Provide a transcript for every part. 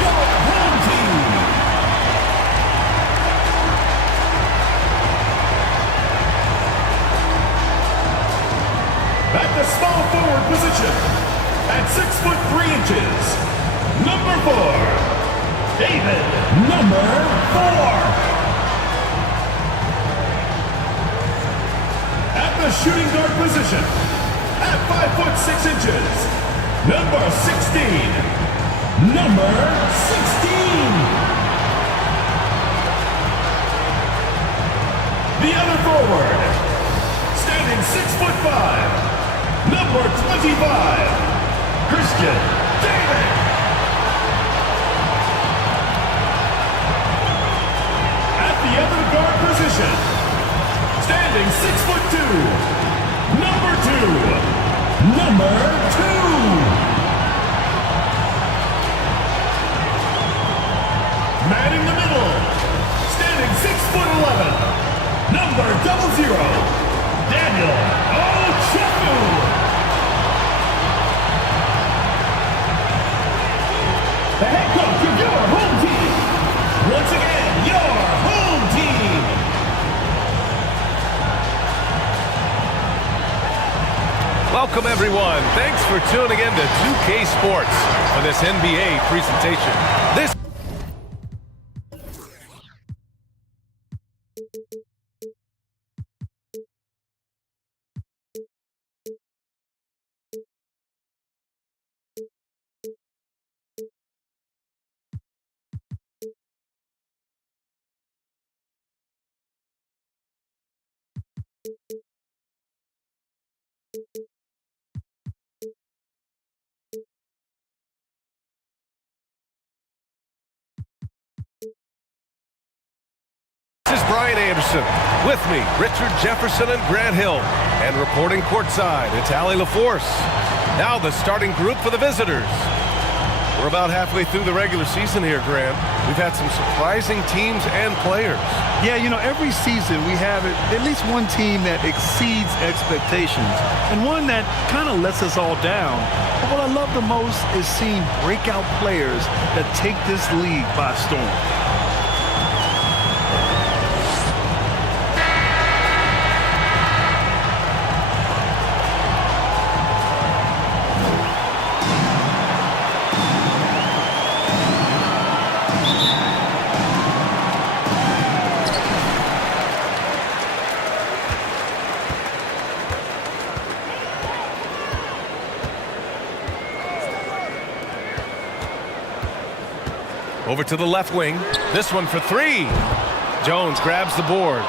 your home team. At the small forward position, at 6'3", number 4, David, number 4. At the shooting guard position, at 5'6", number 16, number 16. The other forward, standing 6'5", number 25, Christian David. At the other guard position, standing 6'2", number 2, number 2. Manning the middle, standing 6'11", number 00, Daniel Ochefu. The head coach of your home team. Once again, your home team. Welcome, everyone. Thanks for tuning in to 2K Sports for this NBA presentation. This is Brian Anderson. With me, Richard Jefferson and Grant Hill. And reporting courtside, it's Allie LaForce. Now the starting group for the visitors. We're about halfway through the regular season here, Grant. We've had some surprising teams and players. Yeah, you know, every season we have at least one team that exceeds expectations and one that kind of lets us all down. But what I love the most is seeing breakout players that take this league by storm. Over to the left wing. This one for 3. Jones grabs the board.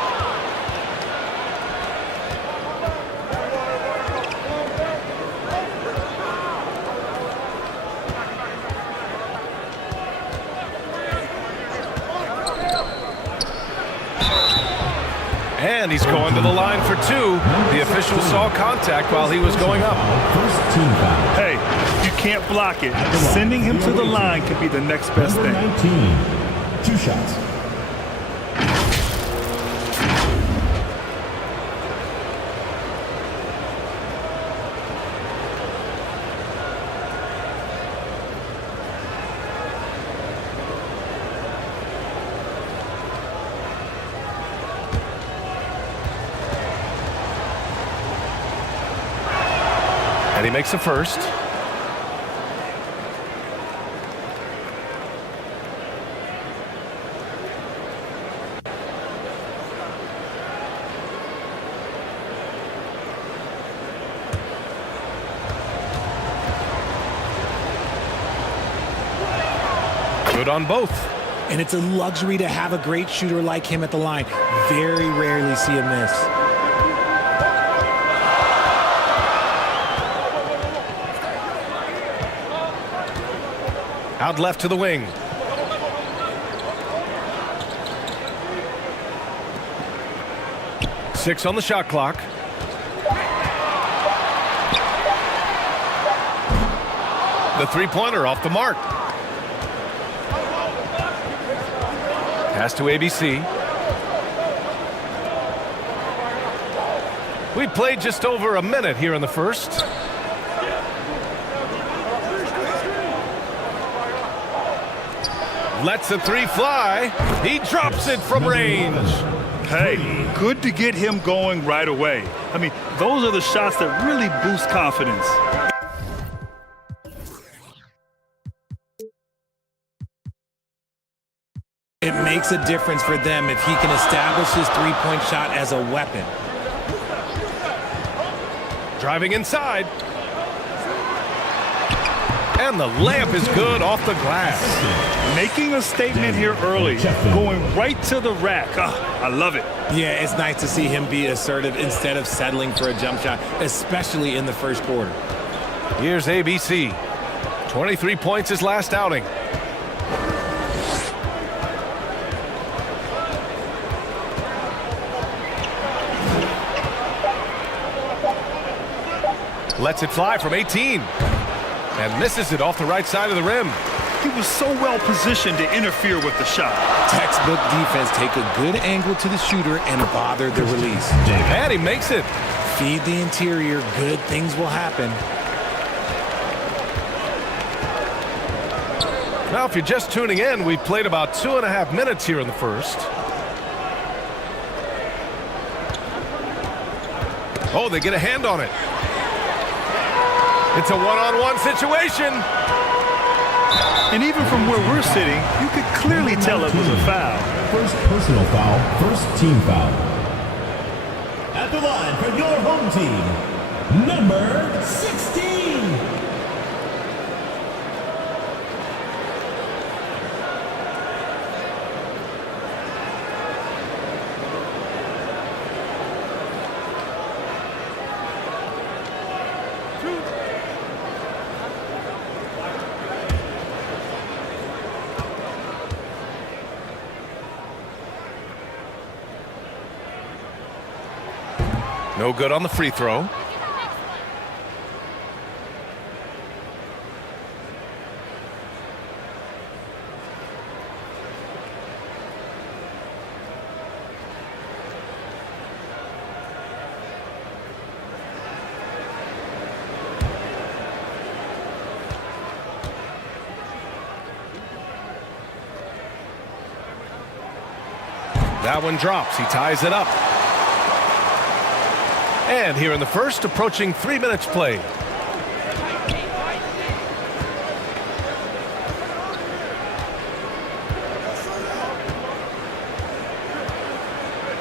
And he's going to the line for 2. The official saw contact while he was going up. Hey, you can't block it. Sending him to the line could be the next best thing. 19, 2 shots. And he makes a first. Good on both. And it's a luxury to have a great shooter like him at the line. Very rarely see him miss. Out left to the wing. Six on the shot clock. The three-pointer off the mark. Pass to ABC. We played just over a minute here in the first. Lets the three fly. He drops it from range. Hey, good to get him going right away. I mean, those are the shots that really boost confidence. It makes a difference for them if he can establish his three-point shot as a weapon. Driving inside. And the layup is good off the glass. Making a statement here early, going right to the rack. I love it. Yeah, it's nice to see him be assertive instead of settling for a jump shot, especially in the first quarter. Here's ABC. 23 points his last outing. Lets it fly from 18. And misses it off the right side of the rim. He was so well positioned to interfere with the shot. Textbook defense, take a good angle to the shooter and bother the release. And he makes it. Feed the interior, good things will happen. Now, if you're just tuning in, we've played about 2.5 minutes here in the first. Oh, they get a hand on it. It's a one-on-one situation. And even from where we're sitting, you could clearly tell it was a foul. First personal foul, first team foul. At the line for your home team, number 16. No good on the free throw. That one drops. He ties it up. And here in the first, approaching 3 minutes played.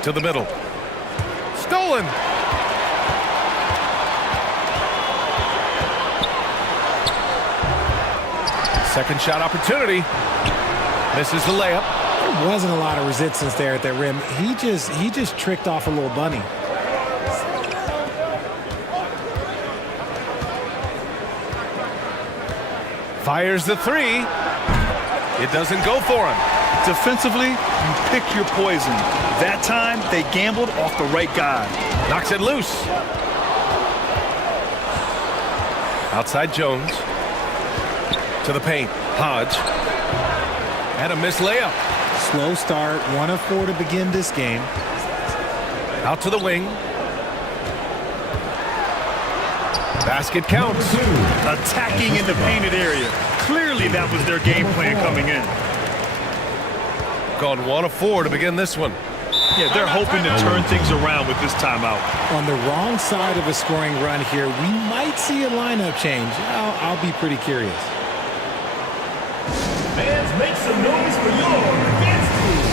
To the middle. Stolen. Second shot opportunity. Misses the layup. There wasn't a lot of resistance there at that rim. He just tricked off a little bunny. Fires the three. It doesn't go for him. Defensively, you pick your poison. That time, they gambled off the right guy. Knocks it loose. Outside Jones. To the paint. Hodge. And a missed layup. Slow start, 1 of 4 to begin this game. Out to the wing. Basket counts. Attacking in the painted area. Clearly that was their game plan coming in. Gone 1 of 4 to begin this one. Yeah, they're hoping to turn things around with this timeout. On the wrong side of a scoring run here, we might see a lineup change. I'll be pretty curious. Fans, make some noise for your fans team.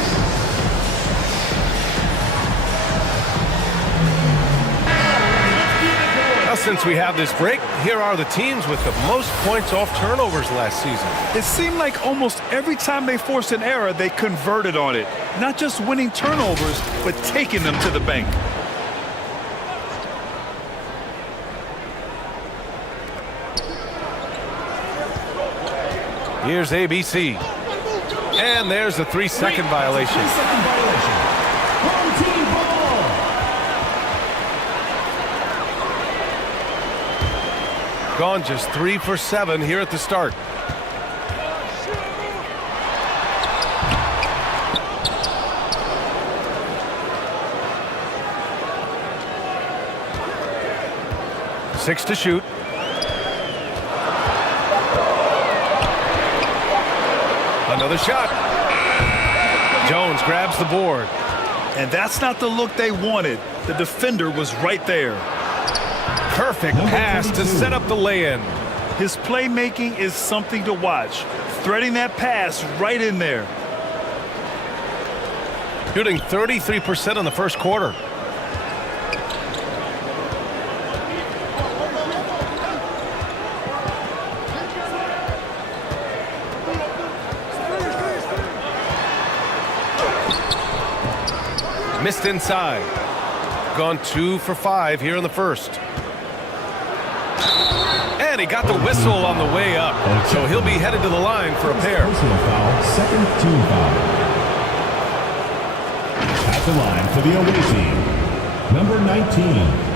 Now, since we have this break, here are the teams with the most points off turnovers last season. It seemed like almost every time they forced an error, they converted on it. Not just winning turnovers, but taking them to the bank. Here's ABC. And there's a 3-second violation. 3-second violation. Home team ball. Gone just 3 for 7 here at the start. Six to shoot. Another Another shot. Jones grabs the board. And that's not the look they wanted. The defender was right there. Perfect pass to set up the lay-in. His playmaking is something to watch. Threading that pass right in there. Shooting 33% in the first quarter. Missed inside. Gone 2 for 5 here in the first. And he got the whistle on the way up. So he'll be headed to the line for a pair. Personal foul, second team foul. At the line for the away team, number 19.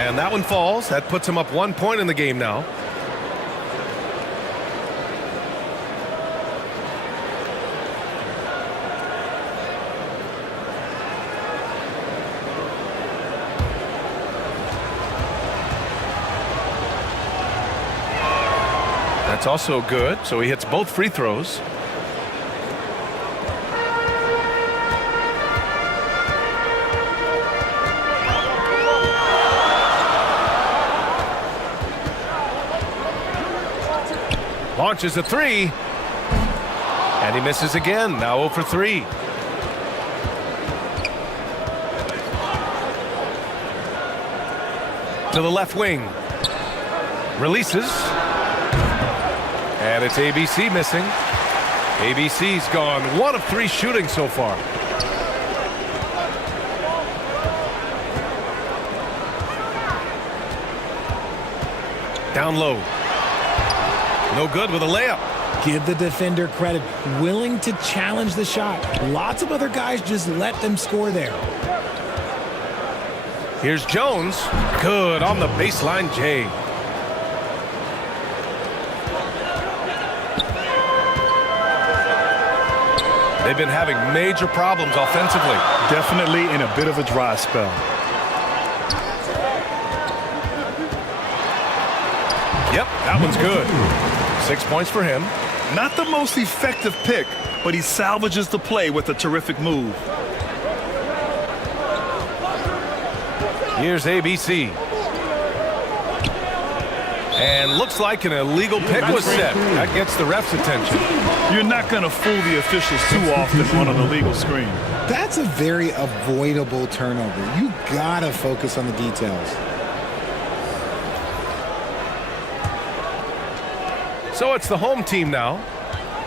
And that one falls. That puts him up 1 point in the game now. That's also good. So he hits both free throws. Launches a three. And he misses again. Now 0 for 3. To the left wing. Releases. And it's ABC missing. ABC's gone 1 of 3 shooting so far. Down low. No good with a layup. Give the defender credit. Willing to challenge the shot. Lots of other guys just let them score there. Here's Jones. Good on the baseline, Jay. They've been having major problems offensively. Definitely in a bit of a dry spell. Yep, that one's good. 6 points for him. Not the most effective pick, but he salvages the play with a terrific move. Here's ABC. And looks like an illegal pick was set. That gets the ref's attention. You're not going to fool the officials too often on an illegal screen. That's a very avoidable turnover. You gotta focus on the details. So it's the home team now,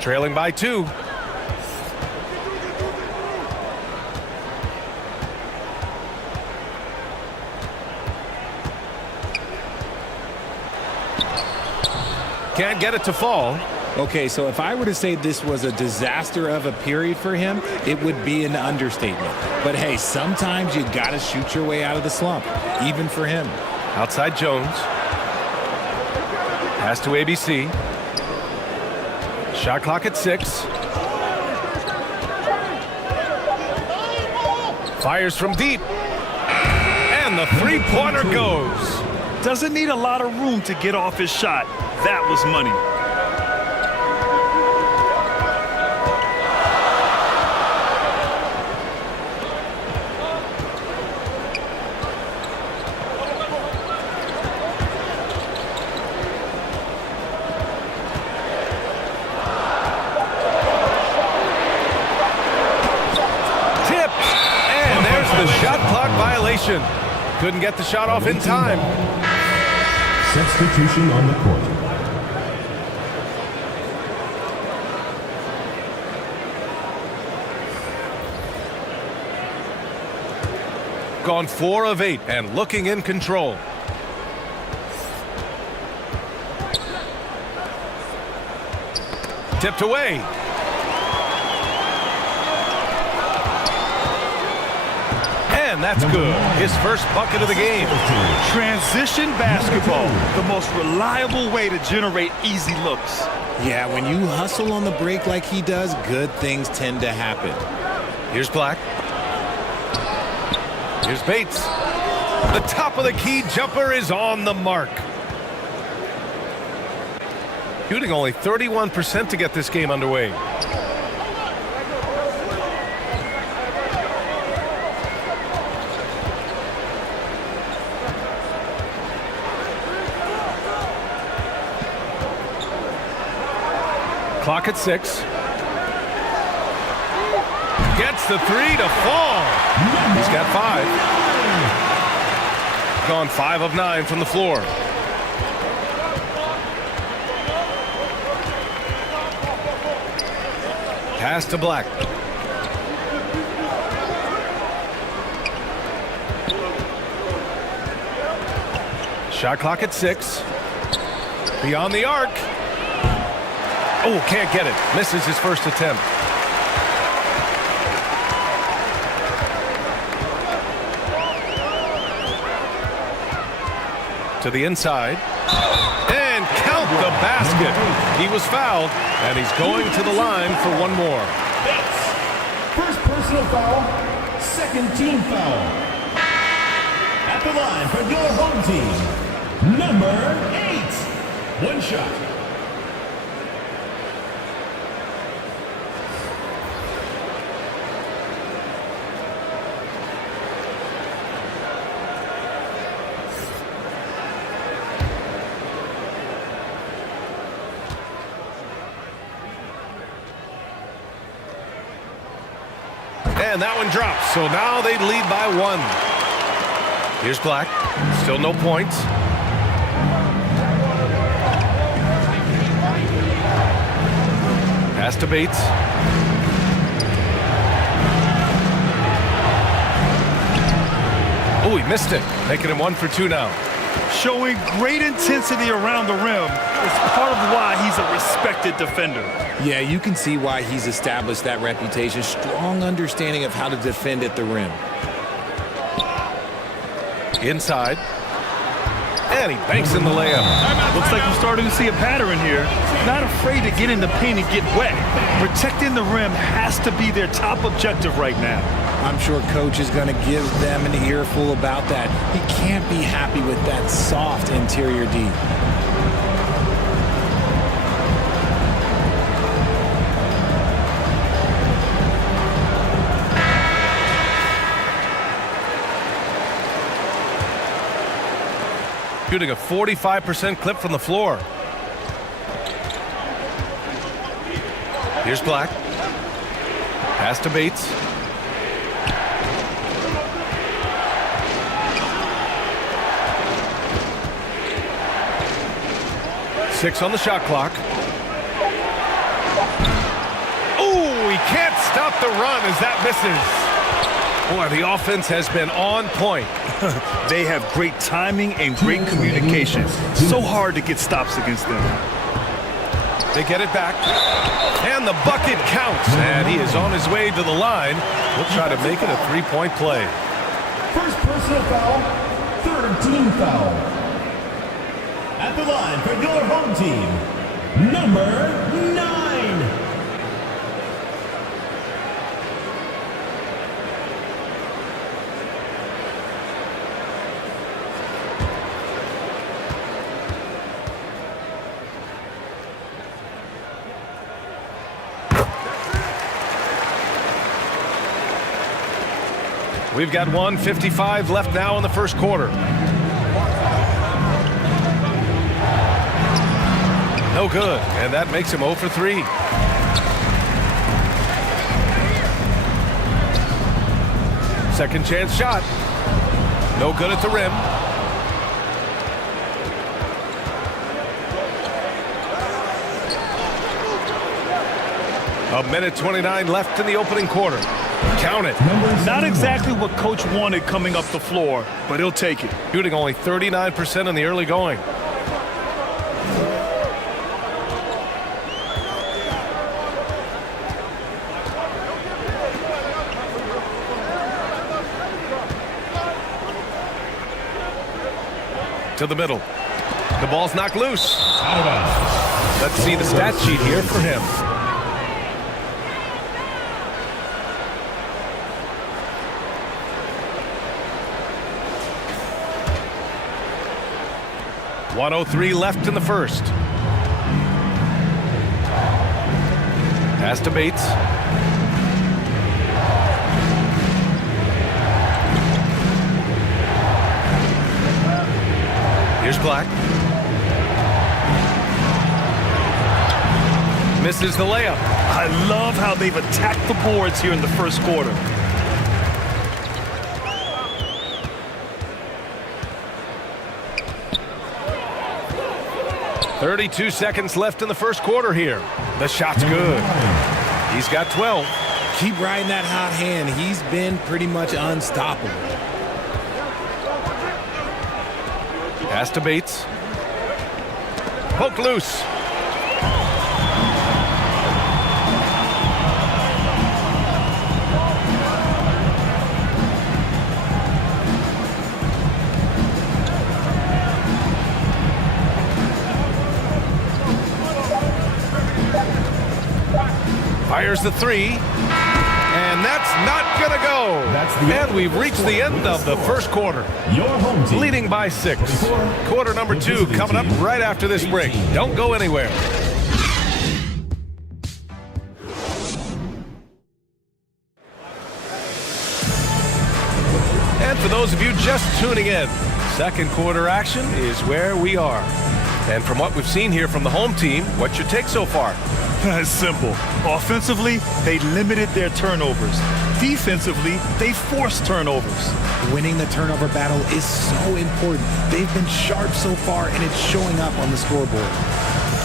trailing by 2. Can't get it to fall. Okay, so if I were to say this was a disaster of a period for him, it would be an understatement. But hey, sometimes you gotta shoot your way out of the slump, even for him. Outside Jones. Pass to ABC. Shot clock at 6. Fires from deep. And the three-pointer goes. Doesn't need a lot of room to get off his shot. That was money. Couldn't get the shot off in time. Substitution on the court. Gone 4 of 8 and looking in control. Tipped away. And that's good. His first bucket of the game. Transition basketball, the most reliable way to generate easy looks. Yeah, when you hustle on the break like he does, good things tend to happen. Here's Black. Here's Bates. The top of the key jumper is on the mark. Shooting only 31% to get this game underway. Clock at 6. Gets the 3 to fall. He's got 5. Gone 5 of 9 from the floor. Pass to Black. Shot clock at 6. Beyond the arc. Oh, can't get it. Misses his first attempt. To the inside. And count the basket. He was fouled, and he's going to the line for one more. First personal foul, second team foul. At the line for your home team, number 8. One shot. And that one drops, so now they lead by 1. Here's Black. Still no points. Pass to Bates. Oh, he missed it. Making him 1 for 2 now. Showing great intensity around the rim is part of why he's a respected defender. Yeah, you can see why he's established that reputation. Strong understanding of how to defend at the rim. Inside. And he banks in the layup. Looks like we're starting to see a pattern here. Not afraid to get in the paint and get wet. Protecting the rim has to be their top objective right now. I'm sure coach is going to give them an earful about that. He can't be happy with that soft interior D. Shooting a 45% clip from the floor. Here's Black. Pass to Bates. Six on the shot clock. Oh, he can't stop the run as that misses. Boy, the offense has been on point. They have great timing and great communication. So hard to get stops against them. They get it back. And the bucket counts. And he is on his way to the line. He'll try to make it a three-point play. First personal foul, third team foul. At the line for your home team, number 9. We've got 1:55 left now in the first quarter. No good, and that makes him 0 for 3. Second chance shot. No good at the rim. A minute 29 left in the opening quarter. Count it. Not exactly what coach wanted coming up the floor, but he'll take it. Shooting only 39% in the early going. To the middle. The ball's knocked loose. Out of bounds. Let's see the stat sheet here for him. .103 left in the first. Pass to Bates. Here's Black. Misses the layup. I love how they've attacked the boards here in the first quarter. .32 seconds left in the first quarter here. The shot's good. He's got 12. Keep riding that hot hand. He's been pretty much unstoppable. Pass to Bates. Poke loose. Fires the three, and that's not gonna go. And we've reached the end of the first quarter. Your home team Leading by 6. Quarter number 2 coming up right after this break. Don't go anywhere. And for those of you just tuning in, second quarter action is where we are. And from what we've seen here from the home team, what's your take so far? It's simple. Offensively, they limited their turnovers. Defensively, they forced turnovers. Winning the turnover battle is so important. They've been sharp so far, and it's showing up on the scoreboard.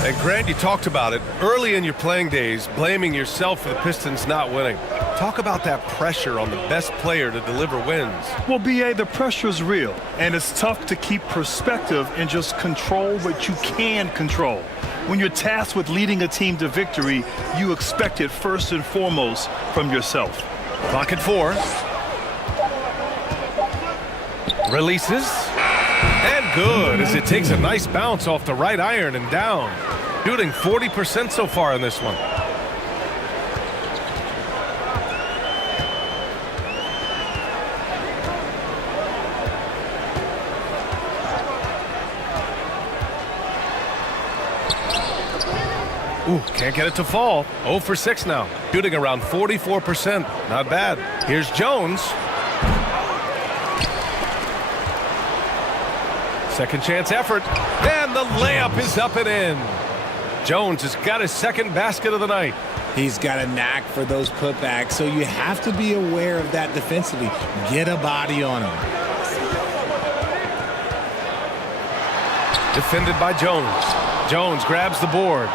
And Grant, you talked about it early in your playing days, blaming yourself for the Pistons not winning. Talk about that pressure on the best player to deliver wins. Well, BA, the pressure is real, and it's tough to keep perspective and just control what you can control. When you're tasked with leading a team to victory, you expect it first and foremost from yourself. Clock at 4. Releases. And good, as it takes a nice bounce off the right iron and down. Shooting 40% so far in this one. Ooh, can't get it to fall. 0 for 6 now. Shooting around 44%. Not bad. Here's Jones. Second chance effort. And the layup is up and in. Jones has got his second basket of the night. He's got a knack for those putbacks, so you have to be aware of that defensively. Get a body on him. Defended by Jones. Jones grabs the board.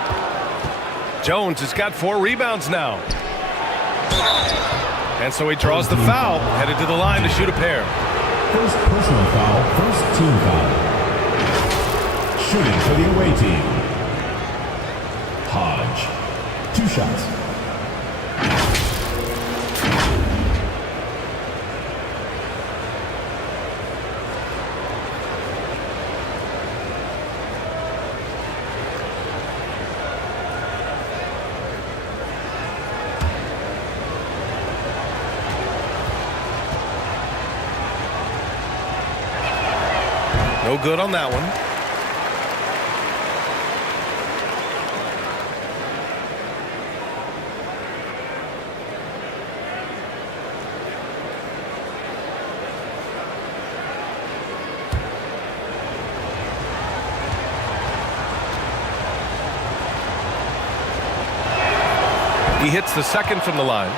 Jones has got 4 rebounds now. And so he draws the foul, headed to the line to shoot a pair. First personal foul, first team foul. Shooting for the away team. Hodge. 2 shots. No good on that one. He hits the second from the line.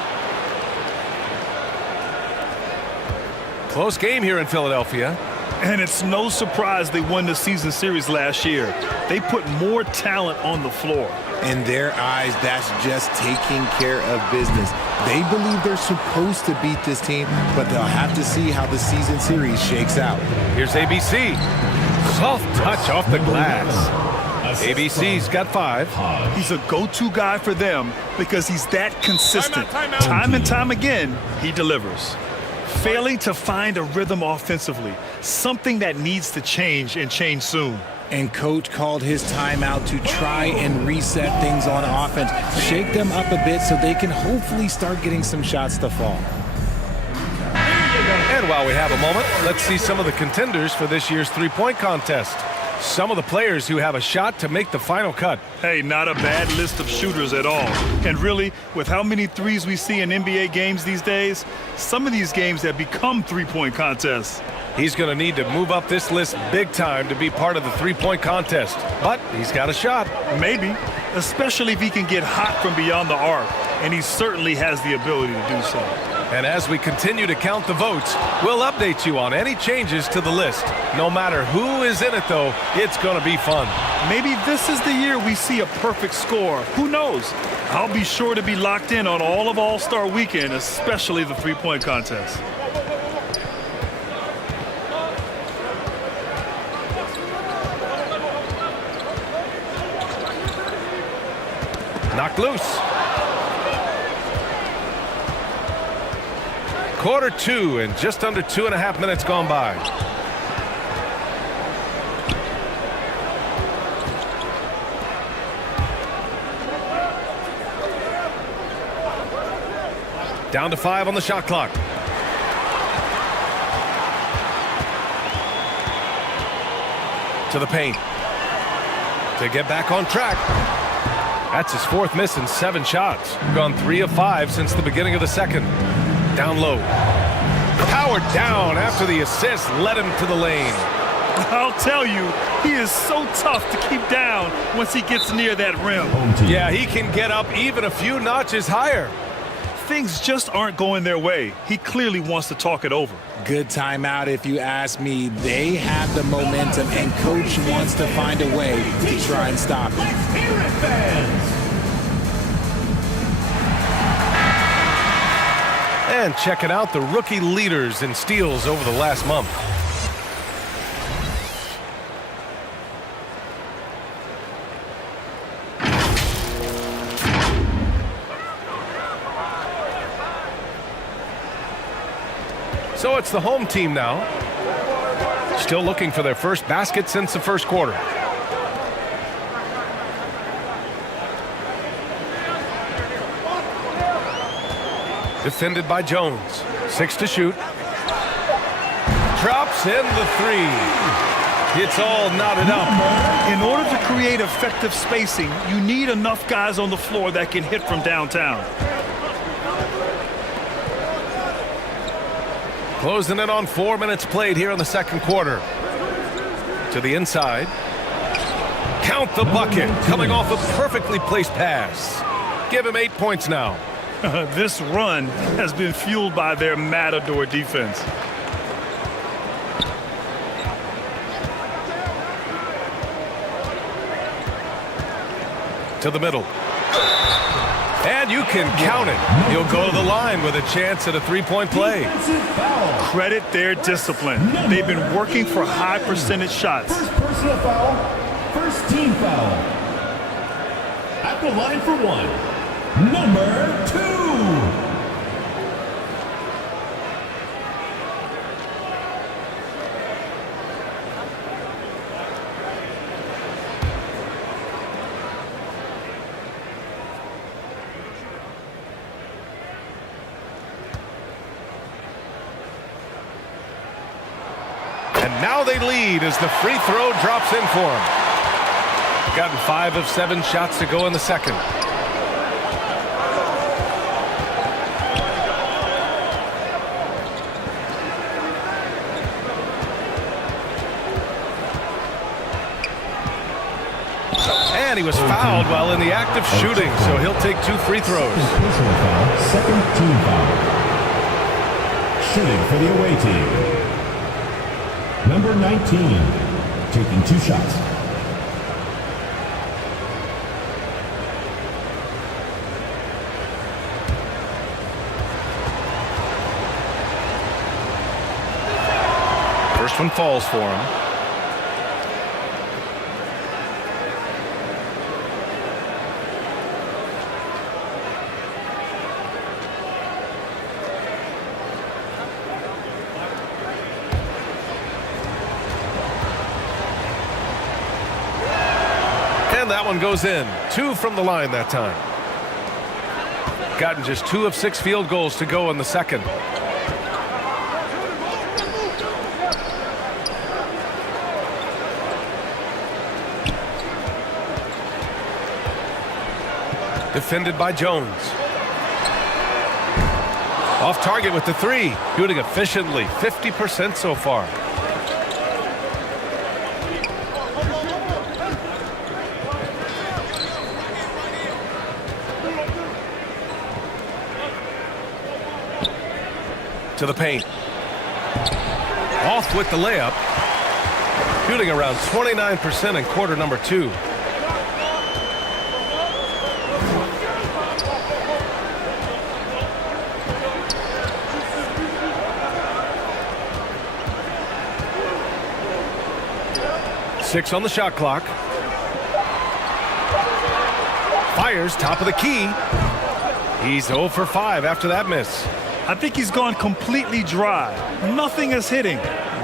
Close game here in Philadelphia. And it's no surprise they won the season series last year. They put more talent on the floor. In their eyes, that's just taking care of business. They believe they're supposed to beat this team, but they'll have to see how the season series shakes out. Here's ABC. Soft touch off the glass. ABC's got 5. He's a go-to guy for them because he's that consistent. Time and time again, he delivers. failing to find a rhythm offensively, something that needs to change and change soon. And coach called his timeout to try and reset things on offense, shake them up a bit so they can hopefully start getting some shots to fall. And while we have a moment, let's see some of the contenders for this year's three-point contest. Some of the players who have a shot to make the final cut. Hey, not a bad list of shooters at all. And really, with how many threes we see in NBA games these days, some of these games have become three-point contests. He's going to need to move up this list big time to be part of the three-point contest. But he's got a shot. Maybe, especially if he can get hot from beyond the arc. And he certainly has the ability to do so. And as we continue to count the votes, we'll update you on any changes to the list. No matter who is in it, though, it's going to be fun. Maybe this is the year we see a perfect score. Who knows? I'll be sure to be locked in on all of All-Star Weekend, especially the three-point contest. Knocked loose. Quarter two and just under 2.5 minutes gone by. Down to 5 on the shot clock. To the paint. To get back on track. That's his 4th miss in 7 shots. Gone 3 of 5 since the beginning of the second. Down low. Powered down after the assist led him to the lane. I'll tell you, he is so tough to keep down once he gets near that rim. Yeah, he can get up even a few notches higher. Things just aren't going their way. He clearly wants to talk it over. Good timeout if you ask me. They have the momentum, and coach wants to find a way to try and stop it. And checking out the rookie leaders in steals over the last month. So it's the home team now. Still looking for their first basket since the first quarter. Defended by Jones. 6 to shoot. Drops in the 3. It's all knotted up. In order to create effective spacing, you need enough guys on the floor that can hit from downtown. Closing in on 4 minutes played here in the second quarter. To the inside. Count the bucket. Coming off a perfectly placed pass. Give him 8 points now. This run has been fueled by their matador defense. To the middle. And you can count it. He'll go to the line with a chance at a three-point play. Credit their discipline. They've been working for high percentage shots. First personal foul, first team foul. At the line for 1, number 2. And now they lead as the free throw drops in for him. Gotten 5 of 7 shots to go in the second. And he was fouled while in the act of shooting, so he'll take 2 free throws. Personal foul, second team foul. Shooting for the away team. Number 19, taking 2 shots. First one falls for him. That one goes in. 2 from the line that time. Gotten just 2 of 6 field goals to go in the second. Defended by Jones. Off target with the 3. Shooting efficiently. 50% so far. To the paint. Off with the layup. Shooting around 29% in quarter number 2. Six on the shot clock. Fires top of the key. He's 0 for 5 after that miss. I think he's gone completely dry. Nothing is hitting.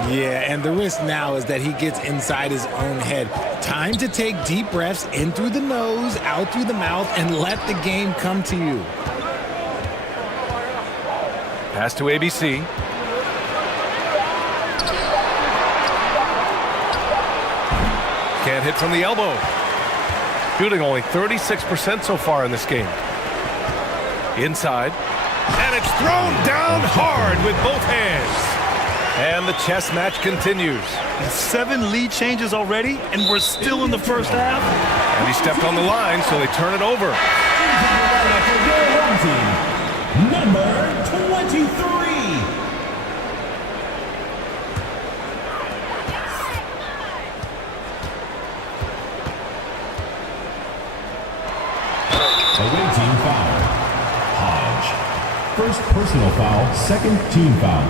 Yeah, and the risk now is that he gets inside his own head. Time to take deep breaths in through the nose, out through the mouth, and let the game come to you. Pass to ABC. Can't hit from the elbow. Shooting only 36% so far in this game. Inside. And it's thrown down hard with both hands. And the chess match continues. 7 lead changes already, and we're still in the first half. And he stepped on the line, so they turn it over. Number 23. Away team foul. Hodge. First personal foul, second team foul.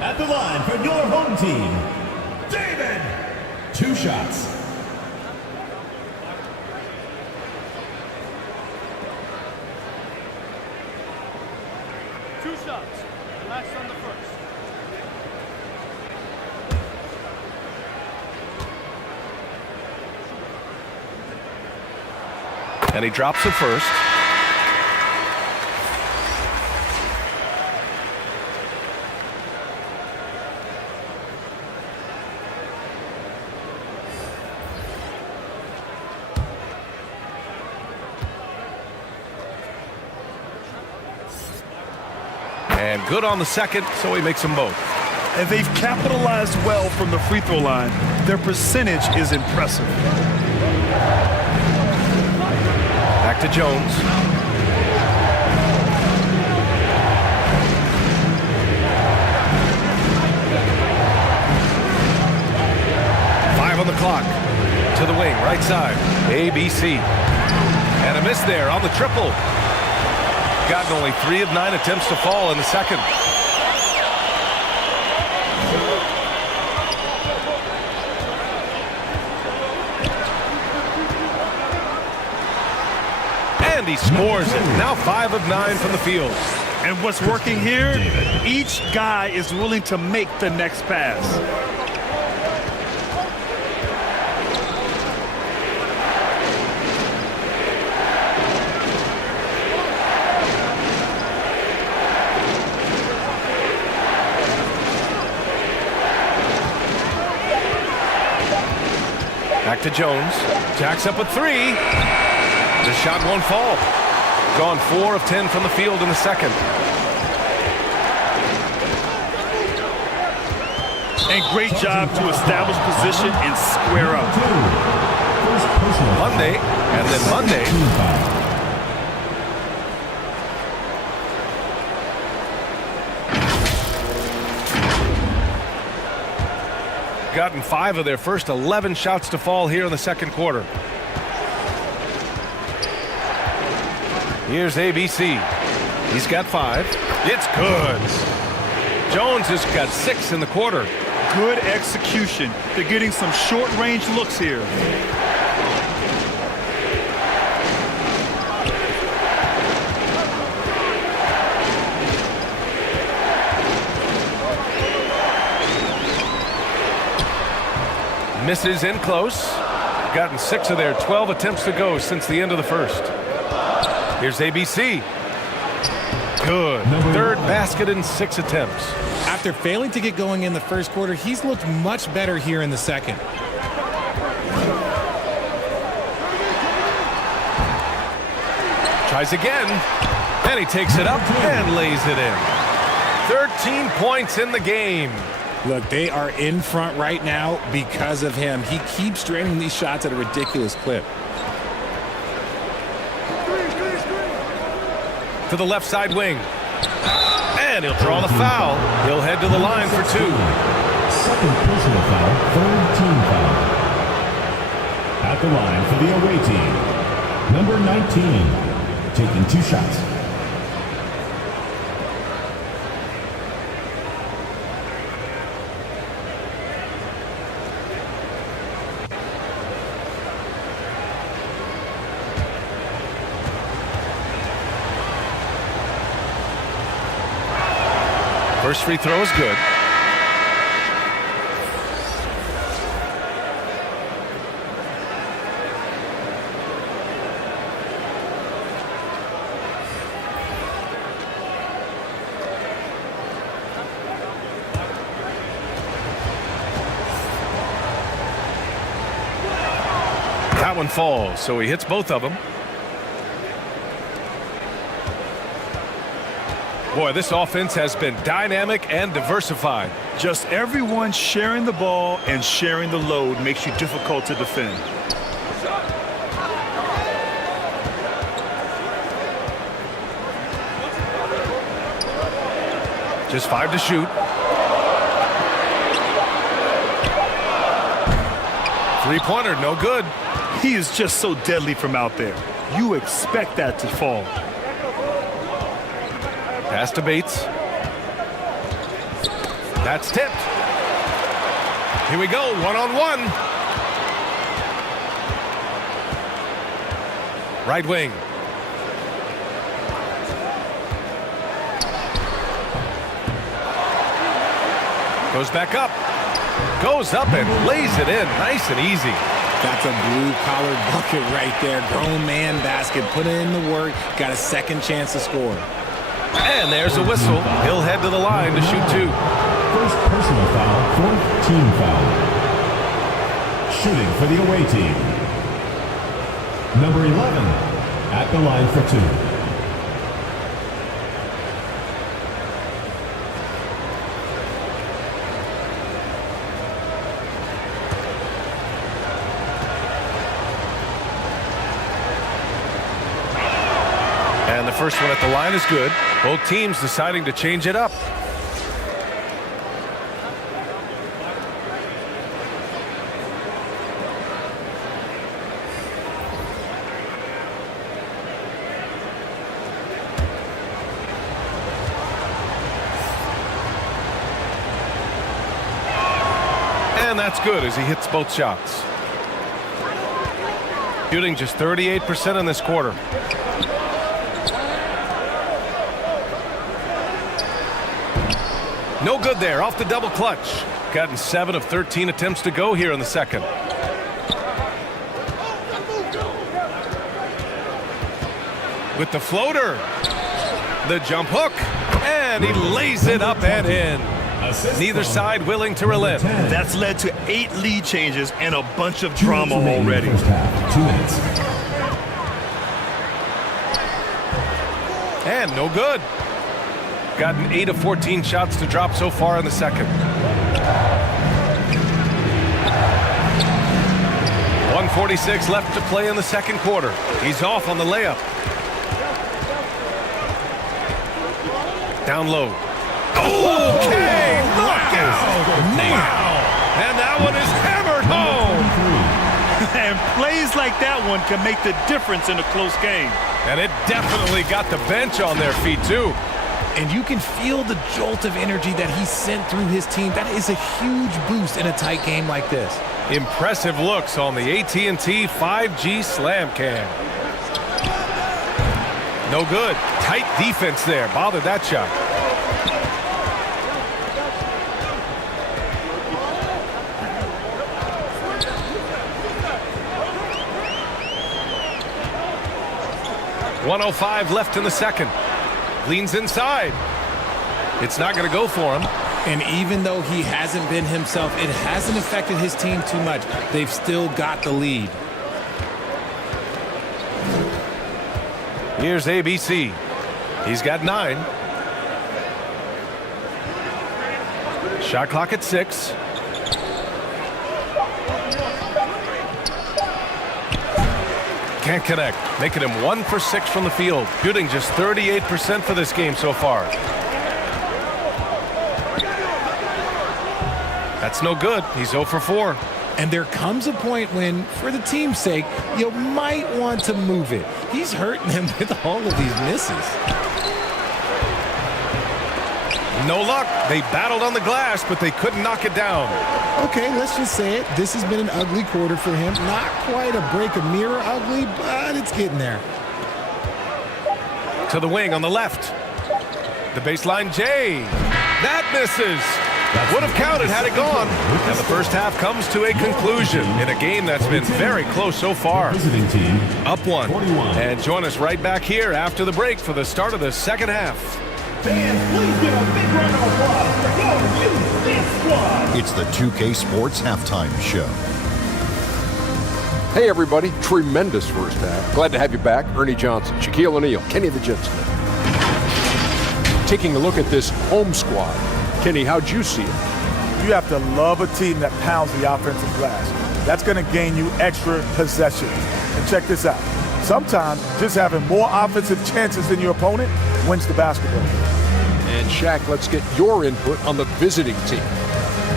At the line for your home team, David. 2 shots. Last on the first. And he drops it first. And good on the second, so he makes them both. And they've capitalized well from the free throw line. Their percentage is impressive. Back to Jones. Five on the clock. To the wing, right side. ABC. And a miss there on the triple. Gotten only 3 of 9 attempts to fall in the second. And he scores it. Now 5 of 9 from the field. And what's working here, each guy is willing to make the next pass. Back to Jones. Jacks up a 3. The shot won't fall. Gone 4 of 10 from the field in the second. And great job to establish position and square up. Monday, and then Monday. Gotten 5 of their first 11 shots to fall here in the second quarter. Here's ABC. He's got 5. It's good. Jones has got 6 in the quarter. Good execution. They're getting some short-range looks here. Misses in close. Gotten 6 of their 12 attempts to go since the end of the first. Here's ABC. Good. Third basket in 6 attempts. After failing to get going in the first quarter, he's looked much better here in the second. Tries again, and he takes it up and lays it in. 13 points in the game. Look, they are in front right now because of him. He keeps draining these shots at a ridiculous clip. To the left side wing. And he'll draw the foul. He'll head to the line for 2. Second personal foul, third team foul. At the line for the away team, number 19, taking 2 shots. First free throw is good. That one falls, so he hits both of them. Boy, this offense has been dynamic and diversified. Just everyone sharing the ball and sharing the load makes you difficult to defend. Just 5 to shoot. 3-pointer, no good. He is just so deadly from out there. You expect that to fall. Pass to Bates. That's tipped. Here we go, one-on-one. Right wing. Goes back up. Goes up and lays it in. Nice and easy. That's a blue-collar bucket right there. Grown man basket. Put in the work. Got a second chance to score. And there's a whistle. He'll head to the line to shoot 2. First personal foul, fourth team foul. Shooting for the away team, number 11, at the line for 2. And the first one at the line is good. Both teams deciding to change it up. And that's good as he hits both shots. Shooting just 38% in this quarter. No good there, off the double clutch. Gotten 7 of 13 attempts to go here in the second. With the floater, the jump hook, and he lays it up and in. Neither side willing to relent. That's led to 8 lead changes and a bunch of drama already. First half, 2 minutes. And no good. Gotten 8 of 14 shots to drop so far in the second. 1:46 left to play in the second quarter. He's off on the layup. Down low. Okay, look out! Wow! And that one is hammered home. And plays like that one can make the difference in a close game. And it definitely got the bench on their feet, too. And you can feel the jolt of energy that he sent through his team. That is a huge boost in a tight game like this. Impressive looks on the AT&T 5G Slam Cam. No good. Tight defense there. Bothered that shot. 1:05 left in the second. Leans inside. It's not going to go for him. And even though he hasn't been himself, it hasn't affected his team too much. They've still got the lead. Here's ABC. He's got 9. Shot clock at 6. Can't connect, making him 1 for 6 from the field, shooting just 38% for this game so far. That's no good. He's 0 for 4. And there comes a point when, for the team's sake, you might want to move it. He's hurting them with all of these misses. No luck. They battled on the glass, but they couldn't knock it down. Okay, let's just say it. This has been an ugly quarter for him. Not quite a break a mirror ugly, but it's getting there. To the wing on the left. The baseline J. That misses. Would have counted had it gone. And the first half comes to a conclusion in a game that's been very close so far. Visiting team, Up 1. 41. And join us right back here after the break for the start of the second half. Fans, please give a big round of applause for your Houston squad. It's the 2K Sports Halftime Show. Hey everybody, tremendous first half. Glad to have you back. Ernie Johnson, Shaquille O'Neal, Kenny the Jet Smith. Taking a look at this home squad. Kenny, how'd you see it? You have to love a team that pounds the offensive glass. That's going to gain you extra possessions. And check this out. Sometimes just having more offensive chances than your opponent wins the basketball. And Shaq, let's get your input on the visiting team.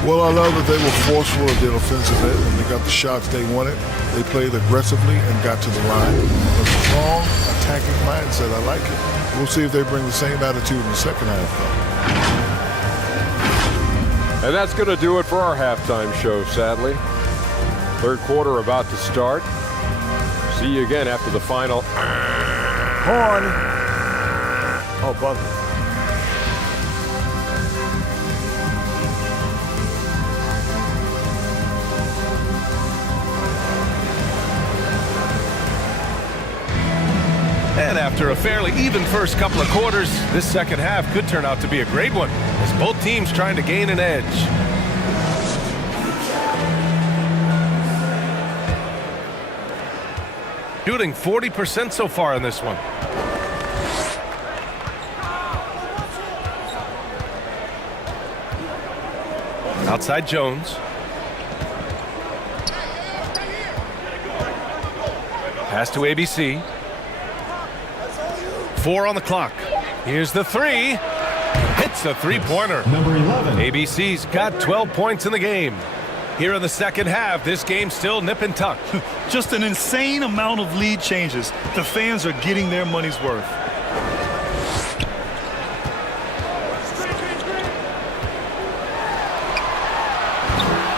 Well, I love that they were forceful at their offensive end and they got the shots they wanted. They played aggressively and got to the line. A strong attacking mindset. I like it. We'll see if they bring the same attitude in the second half, though. And that's going to do it for our halftime show, sadly. Third quarter about to start. See you again after the final. Horn. Oh, buzzer. And after a fairly even first couple of quarters, this second half could turn out to be a great one as both teams trying to gain an edge. Shooting 40% so far in this one. Outside Jones. Pass to ABC. 4 on the clock. Here's the 3. Hits the three-pointer. Number 11. ABC's got 12 points in the game. Here in the second half, this game's still nip and tuck. Just an insane amount of lead changes. The fans are getting their money's worth.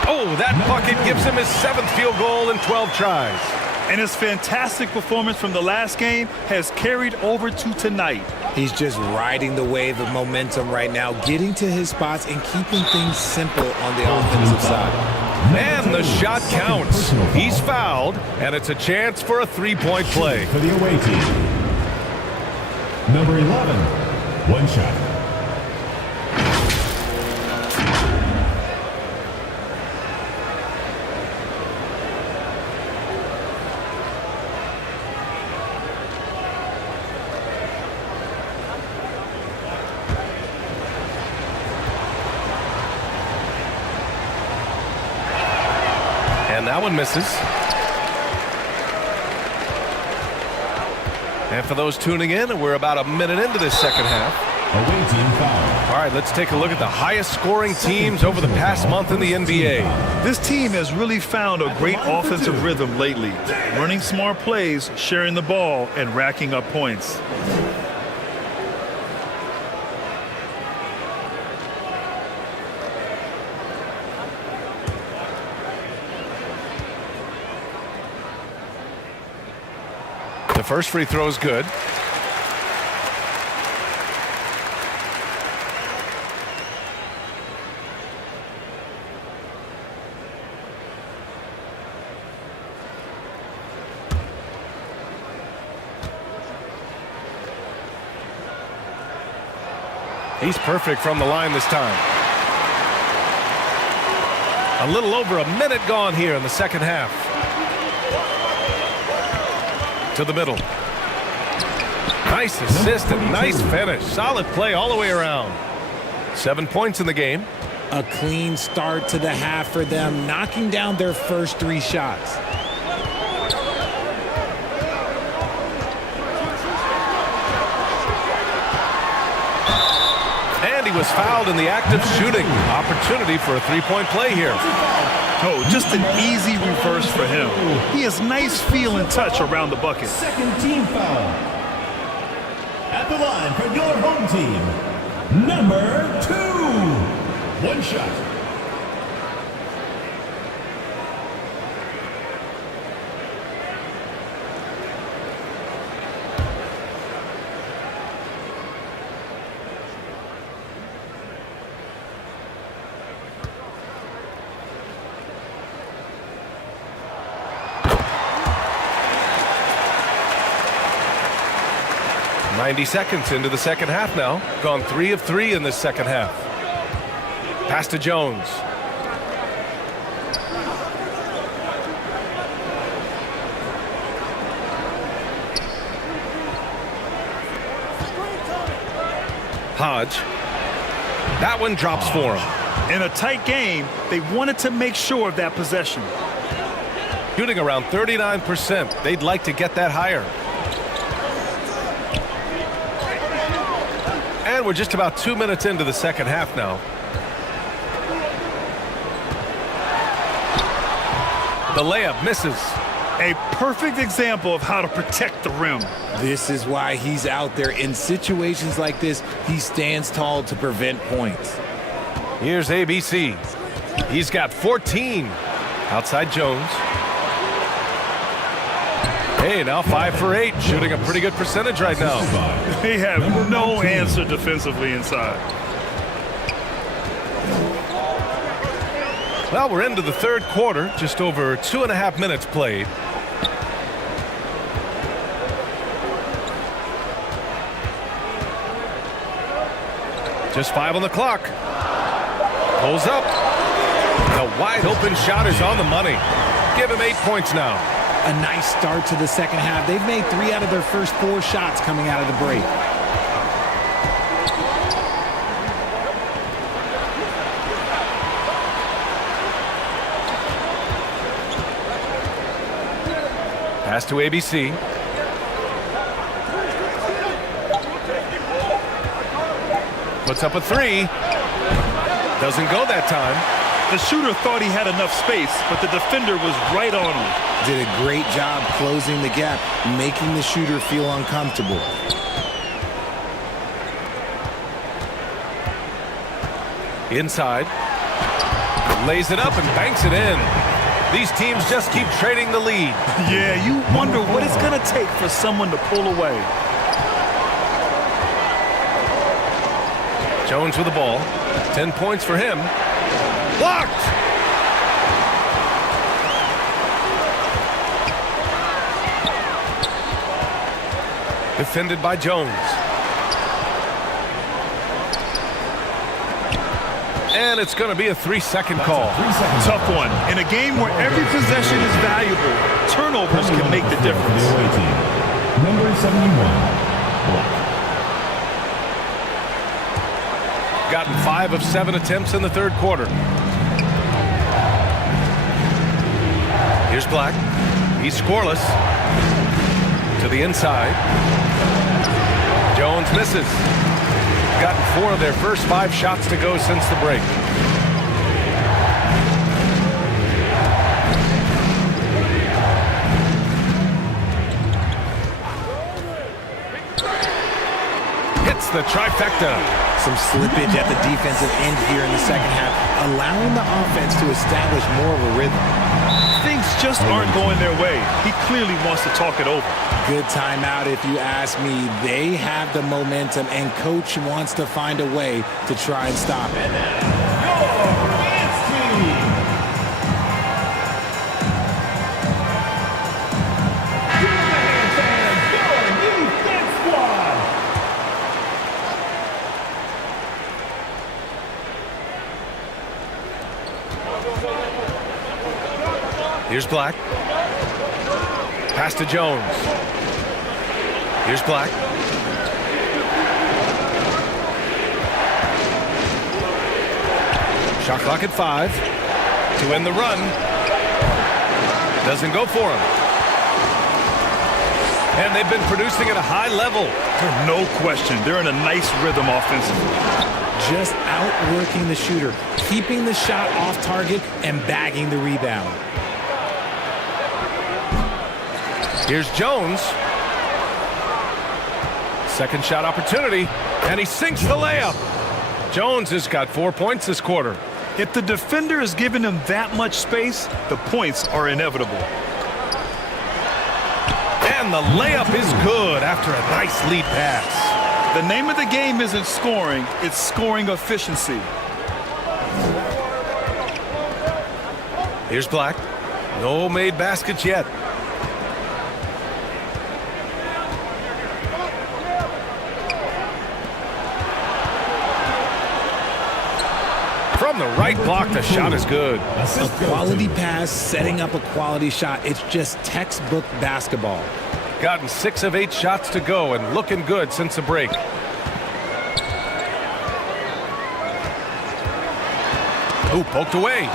Oh, that bucket gives him his 7th field goal in 12 tries. And his fantastic performance from the last game has carried over to tonight. He's just riding the wave of momentum right now, getting to his spots and keeping things simple on the offensive side. And the shot counts. He's fouled, and it's a chance for a three-point play. For the away team. Number 11. One shot. And that one misses. And for those tuning in, we're about a minute into this second half. Away team foul. All right, let's take a look at the highest scoring teams over the past month in the NBA. This team has really found a great offensive rhythm lately, running smart plays, sharing the ball, and racking up points. The first free throw is good. He's perfect from the line this time. A little over a minute gone here in the second half. To the middle. Nice assist and nice finish. Solid play all the way around. 7 points in the game. A clean start to the half for them, knocking down their first 3 shots. And he was fouled in the act of shooting. Opportunity for a 3-point play here. Oh, just an easy reverse for him. He has nice feel and touch around the bucket. Second team foul. At the line for your home team, number 2. 1 shot. .90 seconds into the second half now. Gone 3 of 3 in this second half. Pass to Jones. Hodge. That one drops for him. In a tight game, they wanted to make sure of that possession. Shooting around 39%. They'd like to get that higher. And we're just about 2 minutes into the second half now. The layup misses. A perfect example of how to protect the rim. This is why he's out there. In situations like this, he stands tall to prevent points. Here's ABC. He's got 14. Outside Jones. Hey, now 5 for 8. Shooting a pretty good percentage right now. They have no answer defensively inside. Well, we're into the third quarter. Just over 2.5 minutes played. Just 5 on the clock. Pulls up. The wide open shot is on the money. Give him 8 points now. A nice start to the second half. They've made 3 out of their first 4 shots coming out of the break. Pass to ABC. Puts up a 3. Doesn't go that time. The shooter thought he had enough space, but the defender was right on him. Did a great job closing the gap, making the shooter feel uncomfortable. Inside. Lays it up and banks it in. These teams just keep trading the lead. Yeah, you wonder what it's going to take for someone to pull away. Jones with the ball. 10 points for him. Blocked! Defended by Jones. And it's going to be a 3-second call. Tough one. In a game where every possession is valuable, turnovers can make the difference. Number 71. Gotten 5 of 7 attempts in the third quarter. Here's Black. He's scoreless. To the inside. Jones misses. Gotten 4 of their first 5 shots to go since the break. Hits the trifecta. Some slippage at the defensive end here in the second half, allowing the offense to establish more of a rhythm. Things just aren't going their way. He clearly wants to talk it over. Good timeout if you ask me. They have the momentum, and coach wants to find a way to try and stop it. Here's Black. Pass to Jones. Here's Black. Shot clock at 5. To end the run. Doesn't go for him. And they've been producing at a high level. No question. They're in a nice rhythm offensively. Just outworking the shooter, keeping the shot off target and bagging the rebound. Here's Jones. Second shot opportunity, and he sinks the layup. Jones has got 4 points this quarter. If the defender is giving him that much space, the points are inevitable. And the layup is good after a nice lead pass. The name of the game isn't scoring, it's scoring efficiency. Here's Black. No made baskets yet. From the right block, the shot is good. A quality pass, setting up a quality shot. It's just textbook basketball. Gotten 6 of 8 shots to go and looking good since the break. Ooh, poked away.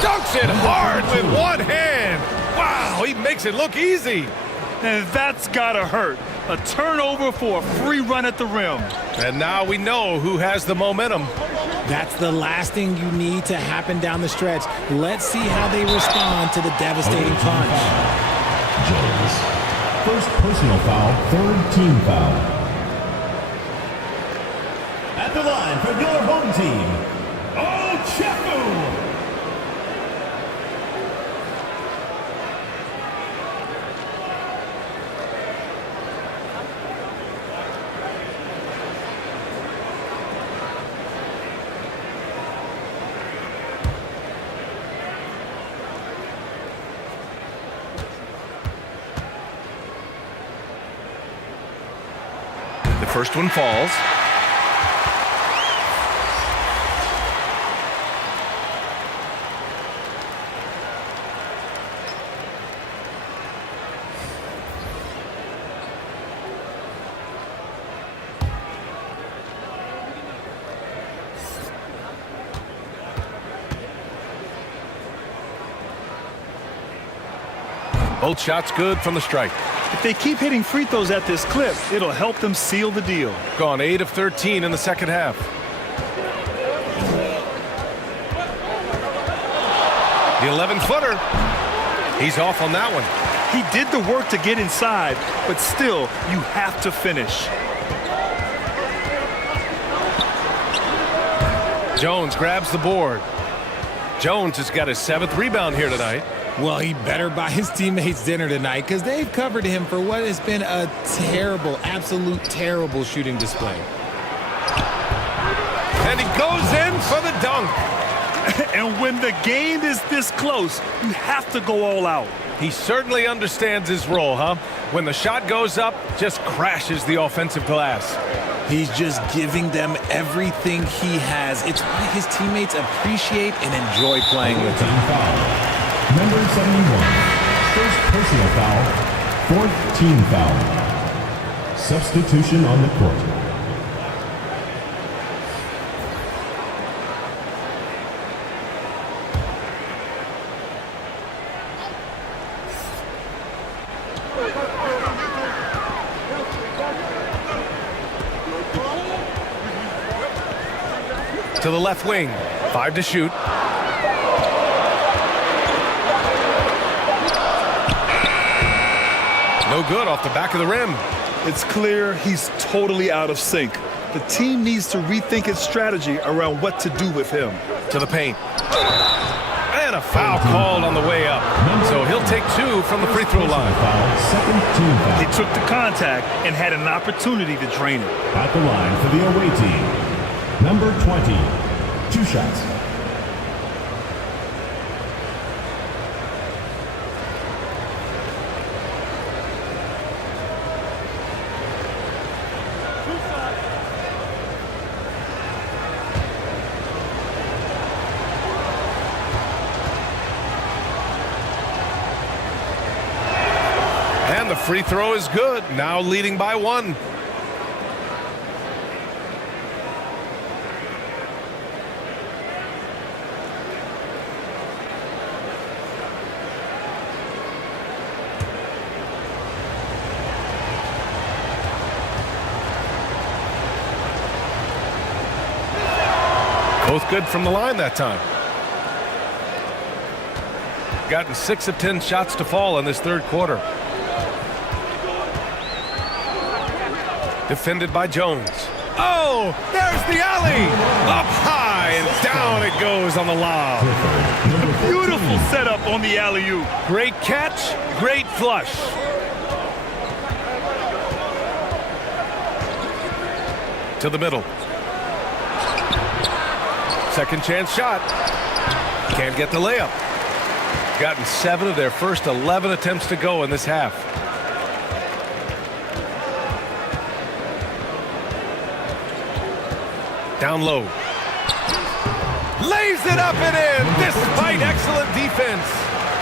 Dunks it hard with one hand. Wow, he makes it look easy. And that's gotta hurt. A turnover for a free run at the rim. And now we know who has the momentum. That's the last thing you need to happen down the stretch. Let's see how they respond to the devastating punch. Jones. First personal foul, third team foul. At the line for your home team, Ochefu. First one falls. Both shots good from the strike. If they keep hitting free throws at this clip, it'll help them seal the deal. Gone 8 of 13 in the second half. The 11-footer. He's off on that one. He did the work to get inside, but still, you have to finish. Jones grabs the board. Jones has got his 7th rebound here tonight. Well, he better buy his teammates dinner tonight because they've covered him for what has been a terrible, absolute terrible shooting display. And he goes in for the dunk. And when the game is this close, you have to go all out. He certainly understands his role, huh? When the shot goes up, just crashes the offensive glass. He's just giving them everything he has. It's why his teammates appreciate and enjoy playing with him. Number 71, first personal foul, fourth team foul. Substitution on the court. To the left wing, 5 to shoot. No good off the back of the rim. It's clear he's totally out of sync. The team needs to rethink its strategy around what to do with him. To the paint. And a foul called on the way up. So he'll take 2 from the free throw line. Second team foul. They took the contact and had an opportunity to drain it. At the line for the away team, number 20, 2 shots. free throw is good. Now leading by 1. Both good from the line that time. Gotten 6 of 10 shots to fall in this third quarter. Defended by Jones. Oh, there's the alley. Up high and down it goes on the lob. Beautiful setup on the alley-oop. Great catch, great flush. To the middle. Second chance shot. Can't get the layup. Gotten 7 of their first 11 attempts to go in this half. Down low. Lays it up and in despite excellent defense.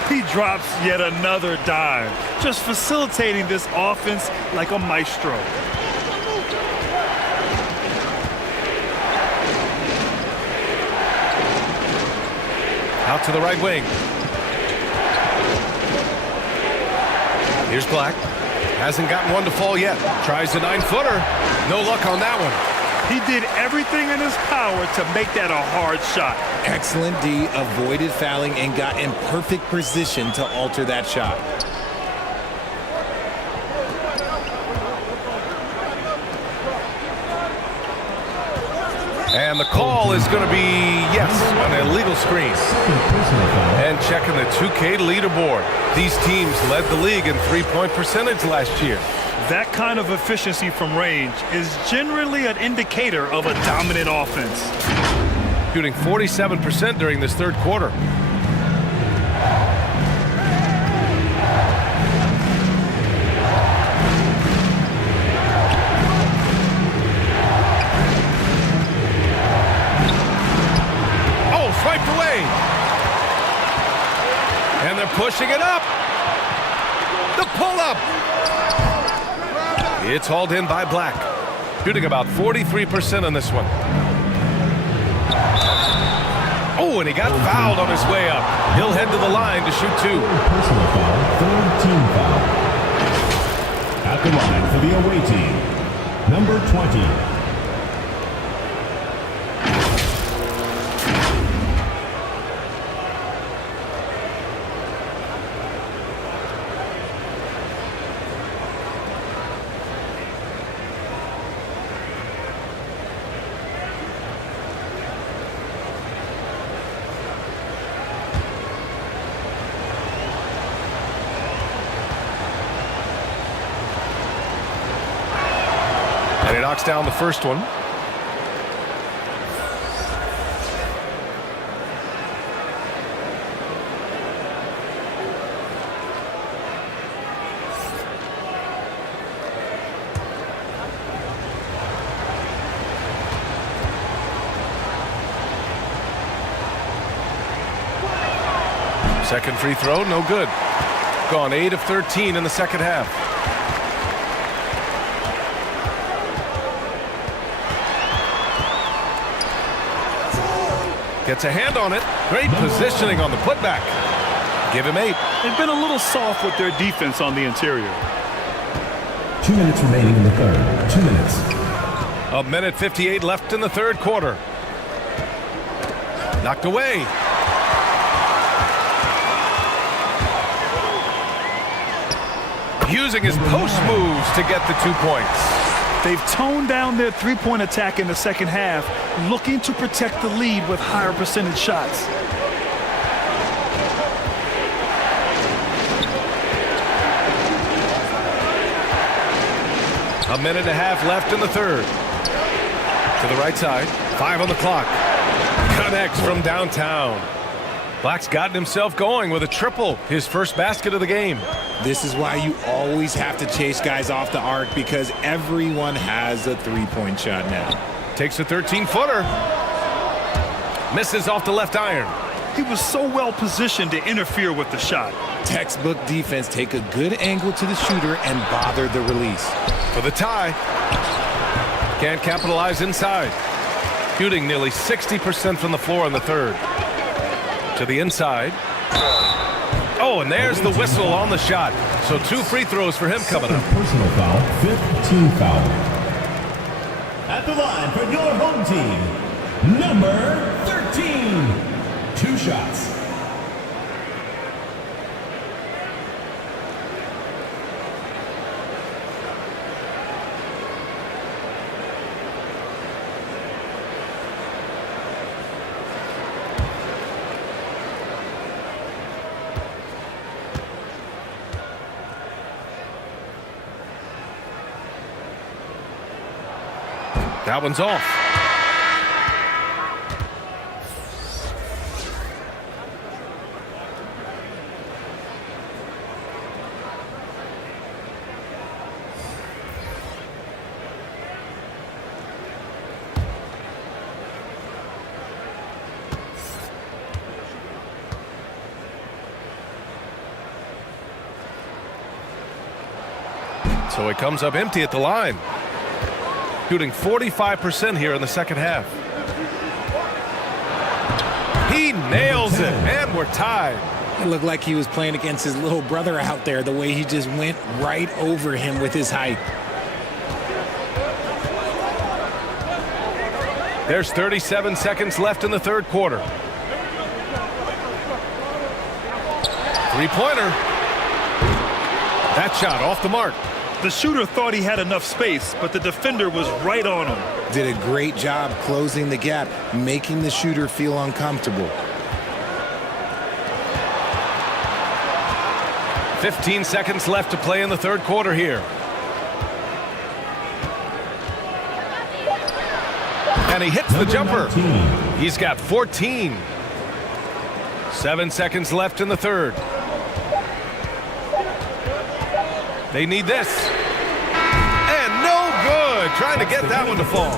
He drops yet another dime, just facilitating this offense like a maestro. Out to the right wing. Here's Black. Hasn't gotten one to fall yet. Tries a 9-footer. No luck on that one. He did everything in his power to make that a hard shot. Excellent D, avoided fouling and got in perfect position to alter that shot. And the call is going to be, yes, an illegal screen. And checking the 2K leaderboard. These teams led the league in three-point percentage last year. That kind of efficiency from range is generally an indicator of a dominant offense. Shooting 47% during this third quarter. Swiped away. And they're pushing it up. The pull-up. It's hauled in by Black. Shooting about 43% on this one. Oh, and he got fouled on his way up. He'll head to the line to shoot 2. Personal foul, third team foul. At the line for the away team, number 20. And he knocks down the first one. Second free throw, no good. Gone 8 of 13 in the second half. Gets a hand on it. Great positioning on the putback. Give him 8. They've been a little soft with their defense on the interior. 2 minutes remaining in the third. 2 minutes. A minute 58 left in the third quarter. Knocked away. Using his post moves to get the 2 points. They've toned down their three-point attack in the second half, looking to protect the lead with higher percentage shots. A minute and a half left in the third. To the right side. 5 on the clock. Connects from downtown. Black's gotten himself going with a triple, his first basket of the game. This is why you always have to chase guys off the arc, because everyone has a three-point shot now. Takes a 13-footer. Misses off the left iron. He was so well positioned to interfere with the shot. Textbook defense. Take a good angle to the shooter and bother the release. For the tie. Can't capitalize inside. Shooting nearly 60% from the floor in the third. To the inside. Oh, and there's the whistle on the shot. So 2 free throws for him coming up. Personal foul, 5th team foul. At the line for your home team, number 13. 2 shots. That one's off. So it comes up empty at the line. Shooting 45% here in the second half. He nails it, and we're tied. It looked like he was playing against his little brother out there, the way he just went right over him with his height. There's 37 seconds left in the third quarter. Three-pointer. That shot off the mark. The shooter thought he had enough space, but the defender was right on him. Did a great job closing the gap, making the shooter feel uncomfortable. 15 seconds left to play in the third quarter here. And he hits the jumper. He's got 14. 7 seconds left in the third. They need this. And no good. Trying to get that one to fall.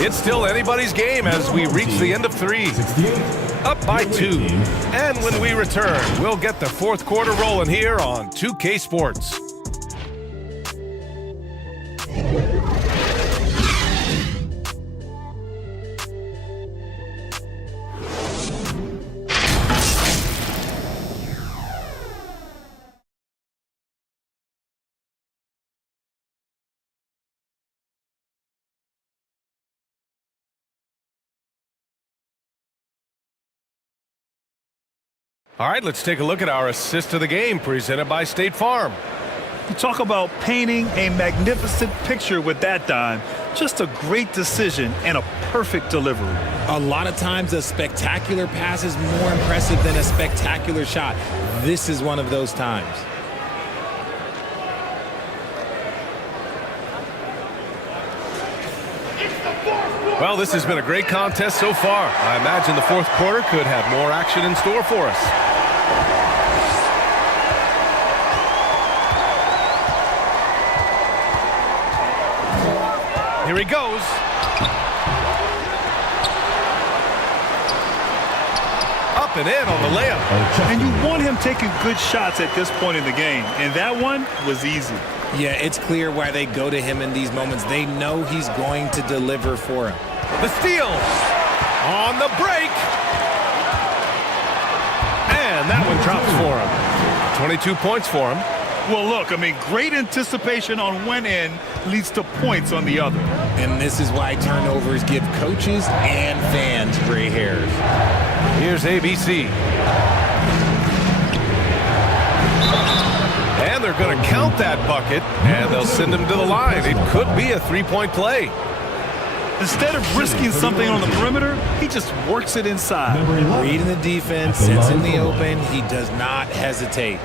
It's still anybody's game as we reach the end of 3. Up by 2. And when we return, we'll get the fourth quarter rolling here on 2K Sports. All right, let's take a look at our assist of the game presented by State Farm. You talk about painting a magnificent picture with that dime. Just a great decision and a perfect delivery. A lot of times a spectacular pass is more impressive than a spectacular shot. This is one of those times. Well, this has been a great contest so far. I imagine the fourth quarter could have more action in store for us. Here he goes. Up and in on the layup. And you want him taking good shots at this point in the game. And that one was easy. Yeah, it's clear why they go to him in these moments. They know he's going to deliver for him. The steal on the break. And that one drops for him. 22 points for him. Well, look, I mean, great anticipation on one end leads to points on the other. And this is why turnovers give coaches and fans gray hairs. Here's ABC. And they're going to count that bucket, and they'll send him to the line. It could be a three-point play. Instead of risking something on the perimeter, he just works it inside. Reading the defense, sits in the open, he does not hesitate.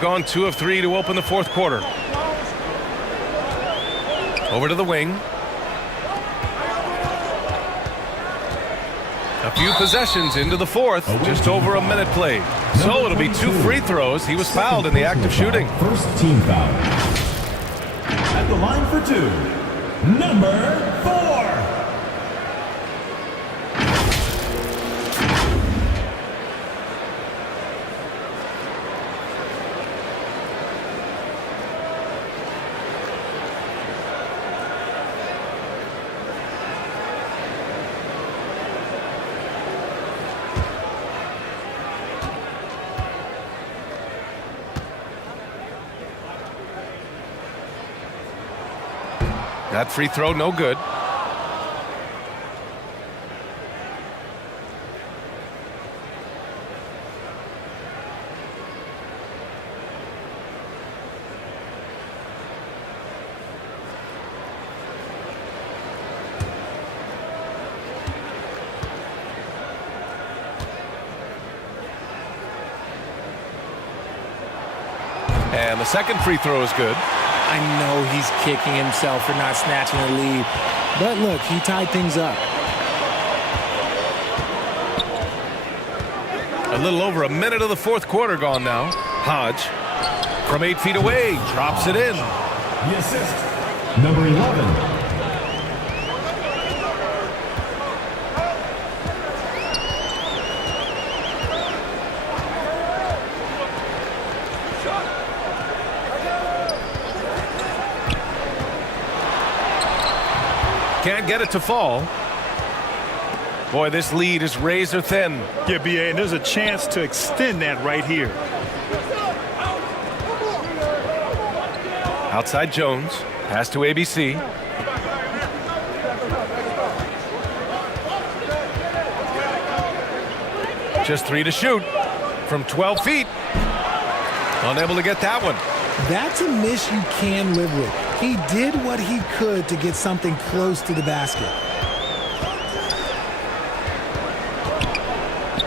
Gone 2 of 3 to open the fourth quarter. Over to the wing. A few possessions into the fourth, just over a minute played. So it'll be 2 free throws. He was fouled in the act of shooting. First team foul. At the line for 2, number 4. That free throw, no good. And the second free throw is good. I know he's kicking himself for not snatching the lead. But look, he tied things up. A little over a minute of the fourth quarter gone now. Hodge, from 8 feet away, drops it in. The assist, number 11. Can't get it to fall. Boy, this lead is razor thin. Yeah, BA, and there's a chance to extend that right here. Outside Jones, pass to ABC. Just 3 to shoot from 12 feet. Unable to get that one. That's a miss you can live with. He did what he could to get something close to the basket.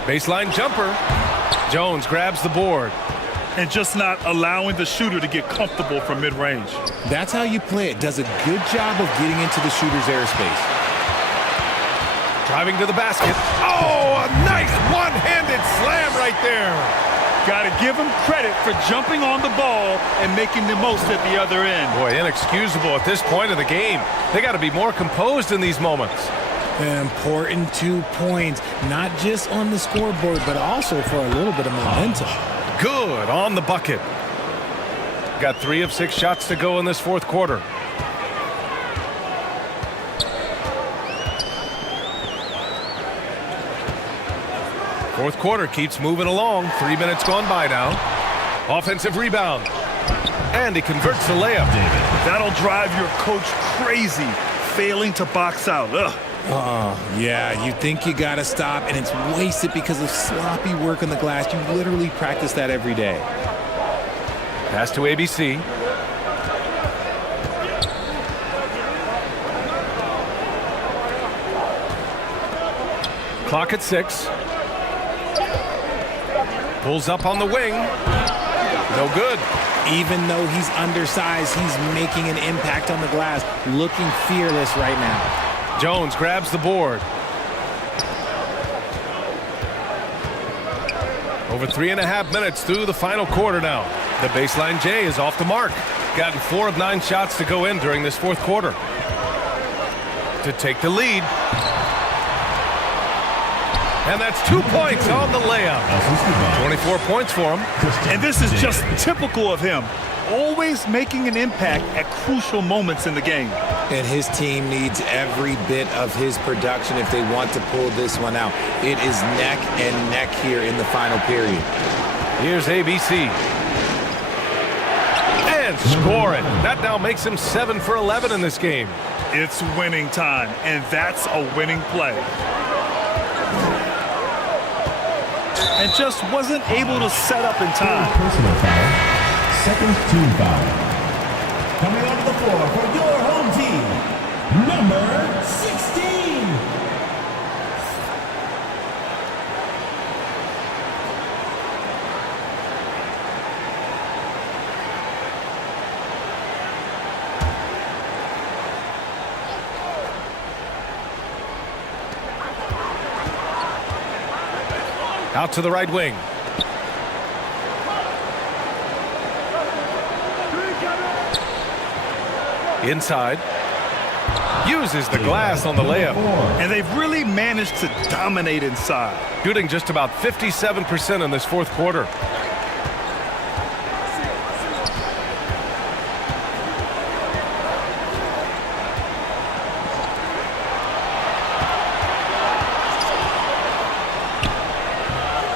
Baseline jumper. Jones grabs the board. And just not allowing the shooter to get comfortable from mid-range. That's how you play it. Does a good job of getting into the shooter's airspace. Driving to the basket. Oh, a nice one-handed slam right there. Got to give him credit for jumping on the ball and making the most at the other end. Boy, inexcusable at this point of the game. They got to be more composed in these moments. An important 2 points, not just on the scoreboard, but also for a little bit of momentum. Good on the bucket. Got 3 of 6 shots to go in this fourth quarter. Fourth quarter keeps moving along. 3 minutes gone by now. Offensive rebound. And he converts the layup. That'll drive your coach crazy, failing to box out. Ugh. Oh, yeah, you think you got to stop, and it's wasted because of sloppy work on the glass. You literally practice that every day. Pass to ABC. Clock at 6. Pulls up on the wing. No good. Even though he's undersized, he's making an impact on the glass, looking fearless right now. Jones grabs the board. Over 3.5 minutes through the final quarter now. The baseline J is off the mark. Gotten 4 of 9 shots to go in during this fourth quarter. To take the lead. And that's 2 points on the layup. 24 points for him. And this is just typical of him. Always making an impact at crucial moments in the game. And his team needs every bit of his production if they want to pull this one out. It is neck and neck here in the final period. Here's ABC. And score it. That now makes him 7 for 11 in this game. It's winning time, and that's a winning play. And just wasn't able to set up in time. Personal foul. Second team foul. Coming onto the floor for your home team, number 16. Out to the right wing. Inside. Uses the glass on the layup. And they've really managed to dominate inside. Shooting just about 57% in this fourth quarter.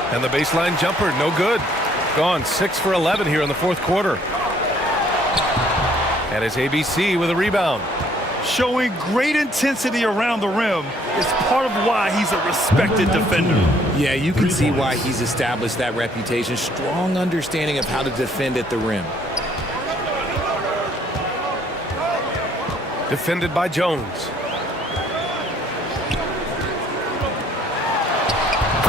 And the baseline jumper, no good. Gone 6 for 11 here in the fourth quarter. And it's ABC with a rebound. Showing great intensity around the rim is part of why he's a respected defender. Yeah, you can see why he's established that reputation. Strong understanding of how to defend at the rim. Defended by Jones.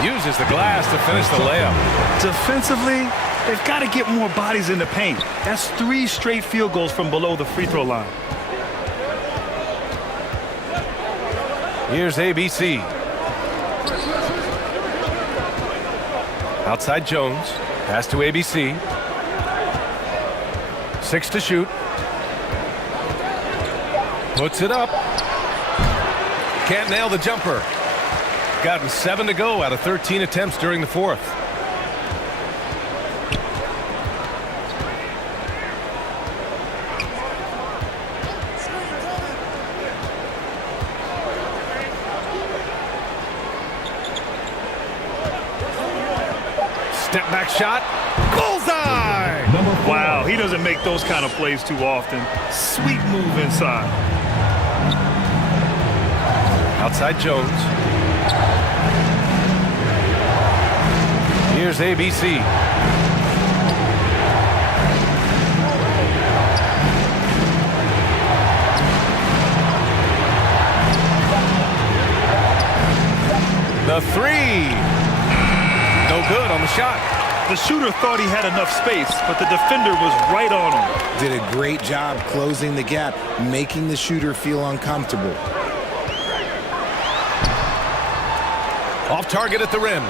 Uses the glass to finish the layup. Defensively, they've got to get more bodies in the paint. That's 3 straight field goals from below the free throw line. Here's ABC. Outside Jones. Pass to ABC. 6 to shoot. Puts it up. Can't nail the jumper. Gotten 7 to go out of 13 attempts during the fourth. Step back shot. Bullseye! Wow, he doesn't make those kind of plays too often. Sweet move inside. Outside Jones. Here's ABC. The three. No good on the shot. The shooter thought he had enough space, but the defender was right on him. Did a great job closing the gap, making the shooter feel uncomfortable. Off target at the rim.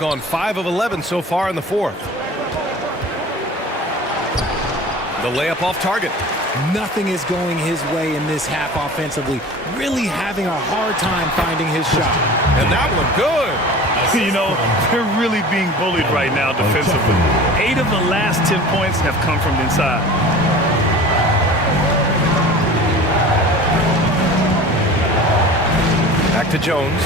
Gone 5 of 11 so far in the fourth. The layup off target. Nothing is going his way in this half offensively. Really having a hard time finding his shot. And that one good. You know, they're really being bullied right now defensively. 8 of the last 10 points have come from inside. Back to Jones.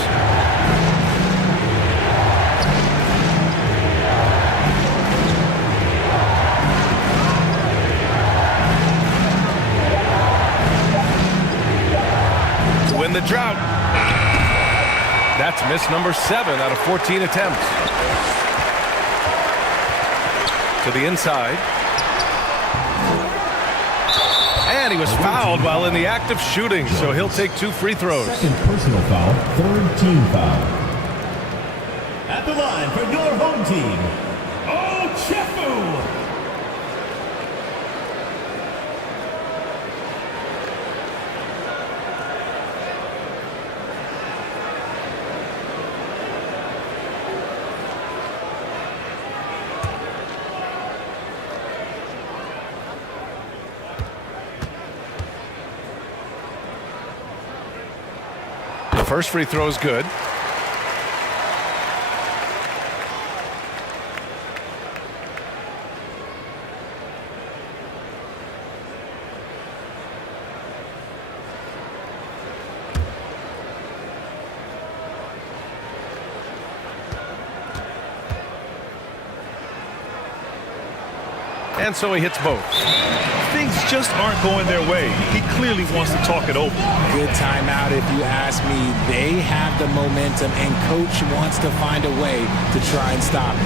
To win the drought. That's miss number 7 out of 14 attempts. To the inside. And he was fouled while in the act of shooting, so he'll take 2 free throws. Second personal foul, third team foul. At the line for your home team, Ochefu. First free throw is good. And so he hits both. Things just aren't going their way. He clearly wants to talk it over. Good timeout if you ask me. They have the momentum and coach wants to find a way to try and stop it.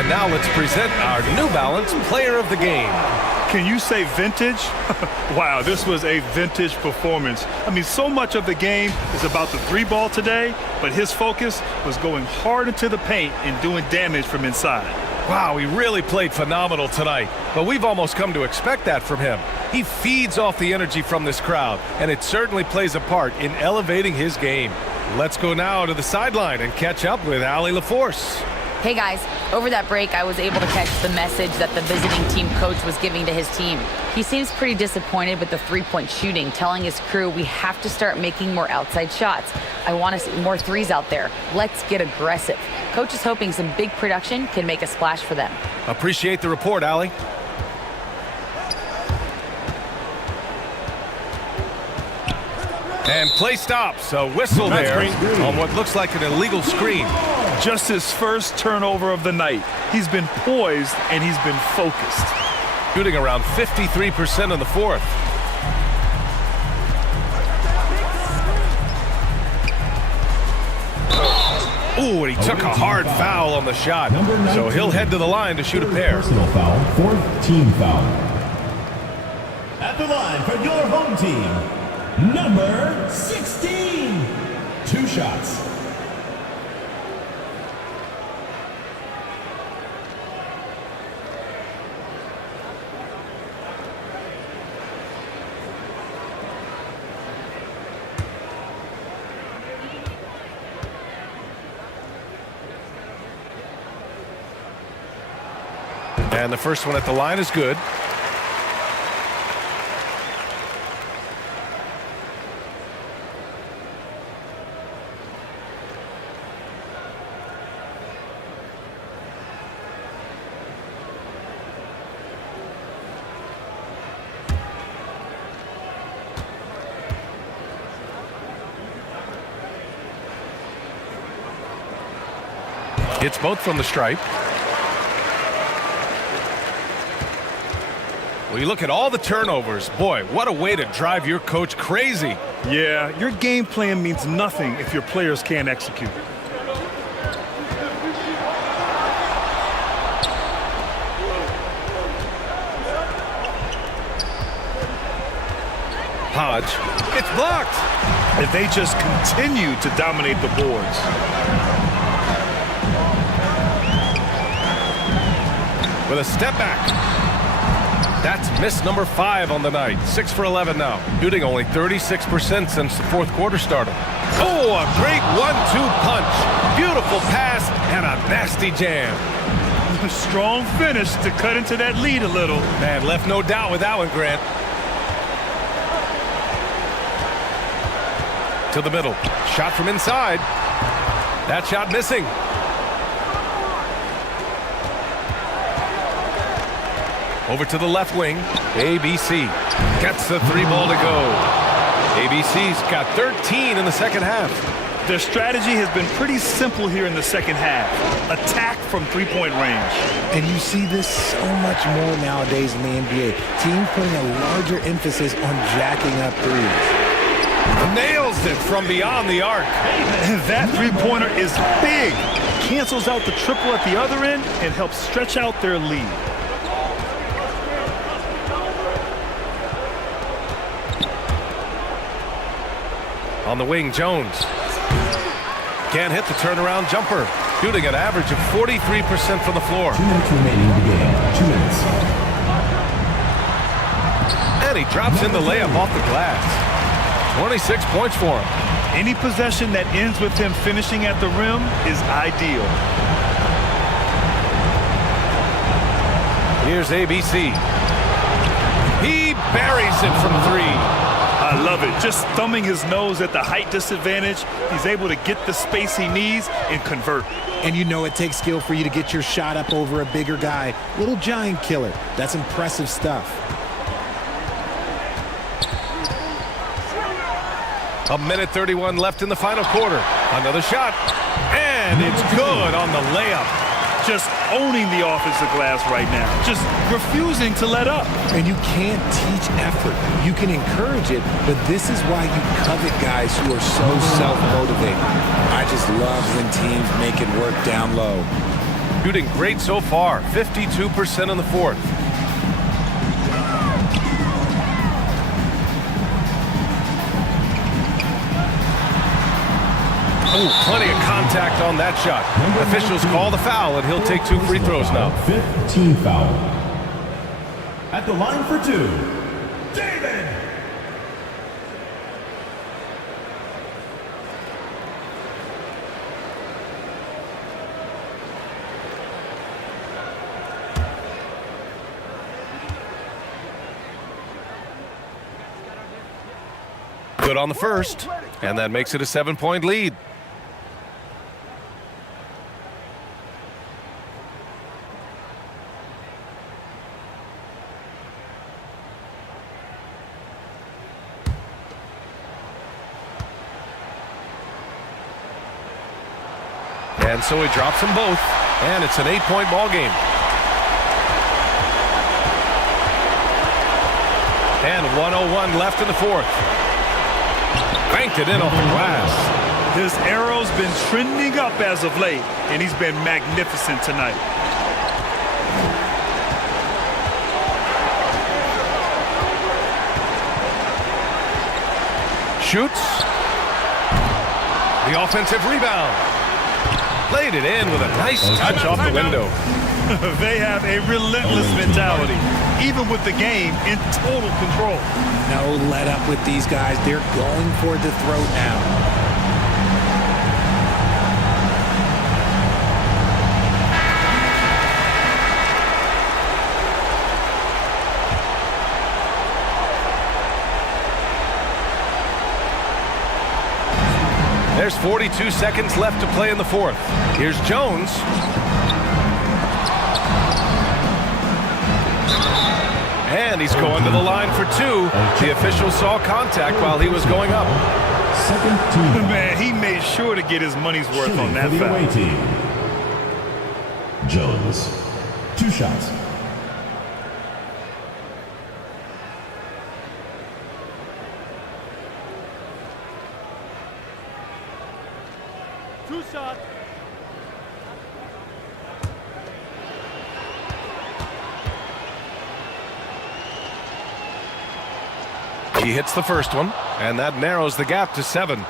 And now let's present our New Balance Player of the Game. Can you say vintage? Wow, this was a vintage performance. I mean, so much of the game is about the 3-ball today, but his focus was going hard into the paint and doing damage from inside. Wow, he really played phenomenal tonight, but we've almost come to expect that from him. He feeds off the energy from this crowd, and it certainly plays a part in elevating his game. Let's go now to the sideline and catch up with Allie LaForce. Hey guys, over that break I was able to catch the message that the visiting team coach was giving to his team. He seems pretty disappointed with the three-point shooting, telling his crew we have to start making more outside shots. I want to see more threes out there. Let's get aggressive. Coach is hoping some big production can make a splash for them. Appreciate the report, Allie. And play stops. A whistle there on what looks like an illegal screen. Just his first turnover of the night. He's been poised and he's been focused. Shooting around 53% in the fourth. Ooh, and he took a hard foul on the shot. So he'll head to the line to shoot a pair. Personal foul, fourth team foul. At the line for your home team, number 16. 2 shots. And the first one at the line is good. Hits both from the stripe. Well, you look at all the turnovers. Boy, what a way to drive your coach crazy. Yeah, your game plan means nothing if your players can't execute. Hodge, it's blocked. If they just continue to dominate the boards. With a step back. That's miss number 5 on the night. 6 for 11 now. Shooting only 36% since the fourth quarter started. Oh, a great 1-2 punch. Beautiful pass and a nasty jam. A strong finish to cut into that lead a little. Man, left no doubt with that one, Grant. To the middle. Shot from inside. That shot missing. Over to the left wing. ABC gets the 3 ball to go. ABC's got 13 in the second half. Their strategy has been pretty simple here in the second half. Attack from three-point range. And you see this so much more nowadays in the NBA. Teams putting a larger emphasis on jacking up threes. Nails it from beyond the arc. That three-pointer is big. Cancels out the triple at the other end and helps stretch out their lead. On the wing, Jones. Can't hit the turnaround jumper. Shooting an average of 43% from the floor. 2 minutes remaining in the game. 2 minutes. And he drops in the layup off the glass. 26 points for him. Any possession that ends with him finishing at the rim is ideal. Here's ABC. He buries it from 3. I love it. Just thumbing his nose at the height disadvantage, he's able to get the space he needs and convert. And you know it takes skill for you to get your shot up over a bigger guy. Little giant killer. That's impressive stuff. A minute 31 left in the final quarter. Another shot. And it's good on the layup. Just owning the offensive glass right now. Just refusing to let up. And you can't teach effort. You can encourage it, but this is why you covet guys who are so self-motivated. I just love when teams make it work down low. Shooting great so far. 52% in the fourth. Oh, plenty of contact contact on that shot. Officials call the foul, and he'll take 2 free throws now. 5th team foul. At the line for 2, David. Good on the first, and that makes it a 7-point lead. And so he drops them both, and it's an 8-point ball game. And 1:01 left in the fourth. Banked it in off the glass. His arrow's been trending up as of late, and he's been magnificent tonight. Shoots. The offensive rebound. Laid it in with a nice touch off the window. They have a relentless mentality, even with the game in total control. No let up with these guys. They're going for the throat now. There's 42 seconds left to play in the fourth. Here's Jones. And he's going to the line for 2. The official saw contact while he was going up. 2nd team. Man, he made sure to get his money's worth Shooting on that for the foul. away team. Jones. 2 shots. He hits the first one, and that narrows the gap to 7.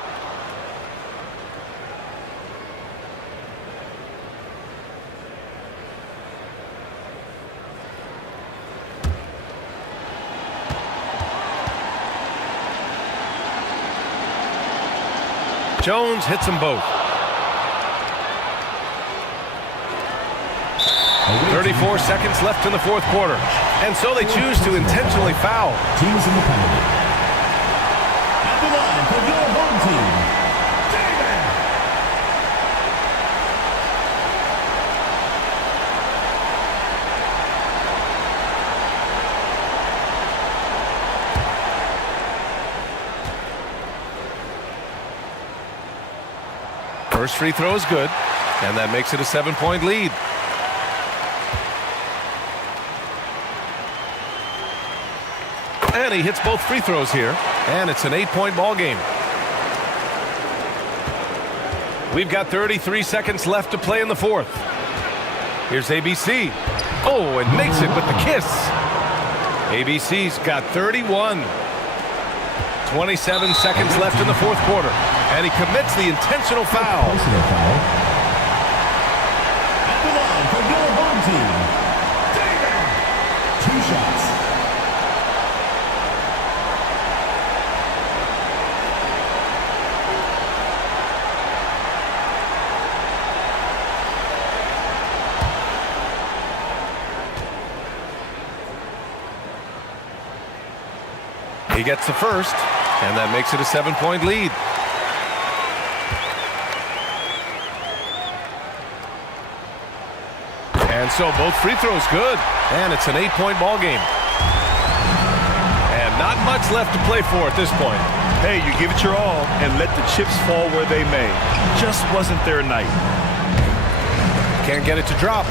Jones hits them both. 34 seconds left in the fourth quarter. And so they choose to intentionally foul. Teams in the penalty. At the line for your home team, David. First free throw is good, and that makes it a 7-point lead. And he hits both free throws here, and it's an 8-point ball game. We've got 33 seconds left to play in the fourth. Here's ABC. Oh, and makes it with the kiss. ABC's got 31. 27 seconds left in the fourth quarter, and he commits the intentional foul. Personal foul. At the line for your home team, David. 2 shots. He gets the first, and that makes it a 7-point lead. And so both free throws good, and it's an 8-point ball game. And not much left to play for at this point. Hey, you give it your all and let the chips fall where they may. Just wasn't their night. Can't get it to drop.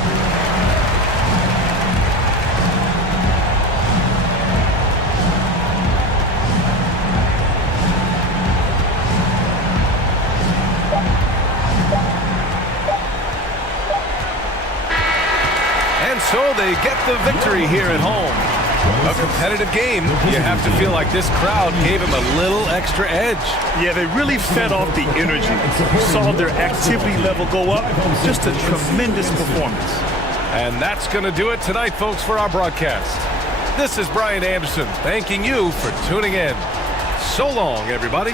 And so they get the victory here at home. A competitive game, you have to feel like this crowd gave him a little extra edge. Yeah, they really fed off the energy. You saw their activity level go up. Just a tremendous performance. And that's going to do it tonight, folks, for our broadcast. This is Brian Anderson thanking you for tuning in. So long, everybody.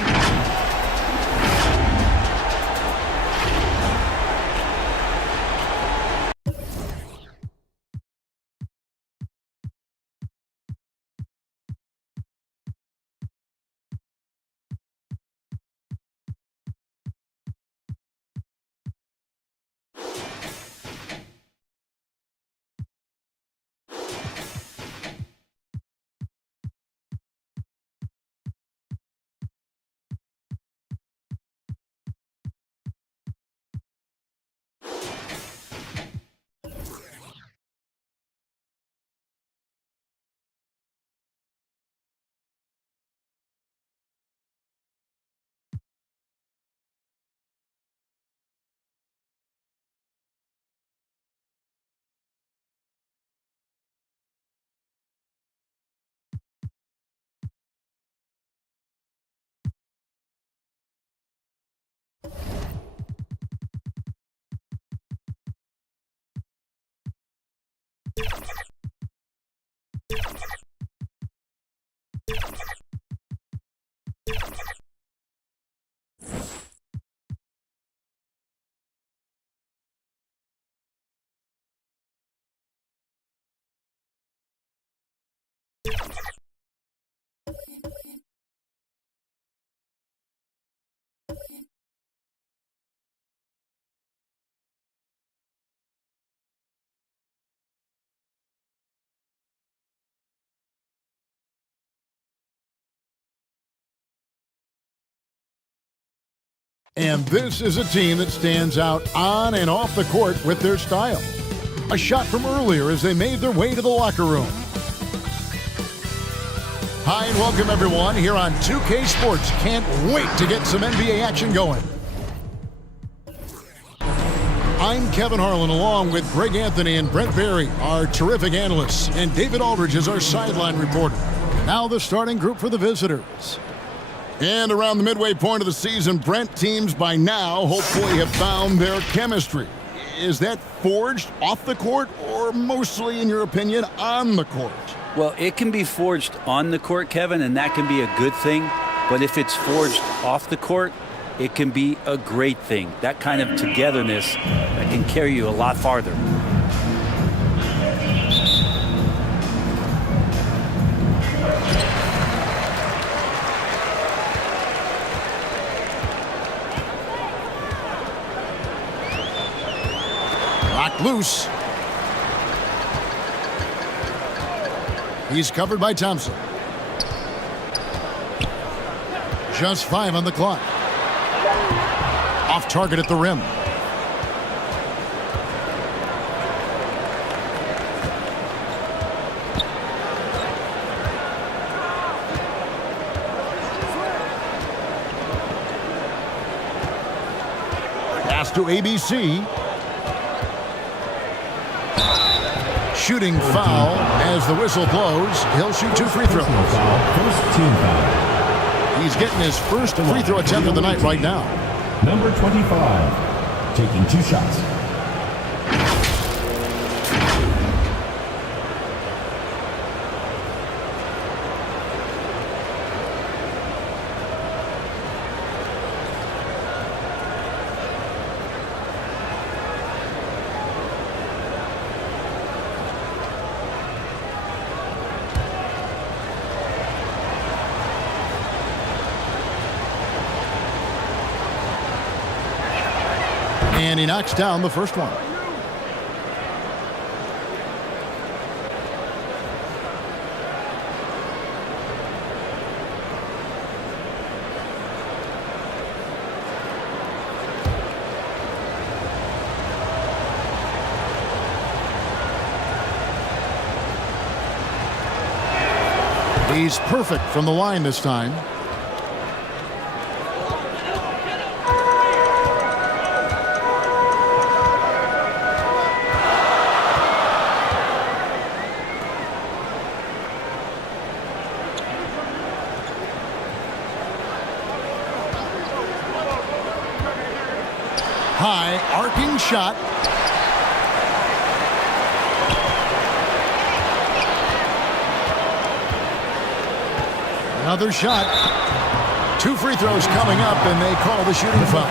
And this is a team that stands out on and off the court with their style. A shot from earlier as they made their way to the locker room. Hi and welcome everyone here on 2K Sports. Can't wait to get some NBA action going. I'm Kevin Harlan along with Greg Anthony and Brent Barry, our terrific analysts, and David Aldridge is our sideline reporter. Now the starting group for the visitors. And around the midway point of the season, Brent, teams by now hopefully have found their chemistry. Is that forged off the court or mostly, in your opinion, on the court? Well, it can be forged on the court, Kevin, and that can be a good thing. But if it's forged off the court, it can be a great thing. That kind of togetherness that can carry you a lot farther. Loose. He's covered by Thompson. Just 5 on the clock. Off target at the rim. Pass to ABC. Shooting foul as the whistle blows. He'll shoot 2 free throws. First team foul. He's getting his first free throw attempt of the night right now. Number 25, taking 2 shots. And he knocks down the first one. He's perfect from the line this time. High arcing shot. Another shot. 2 free throws coming up, and they call the shooting foul.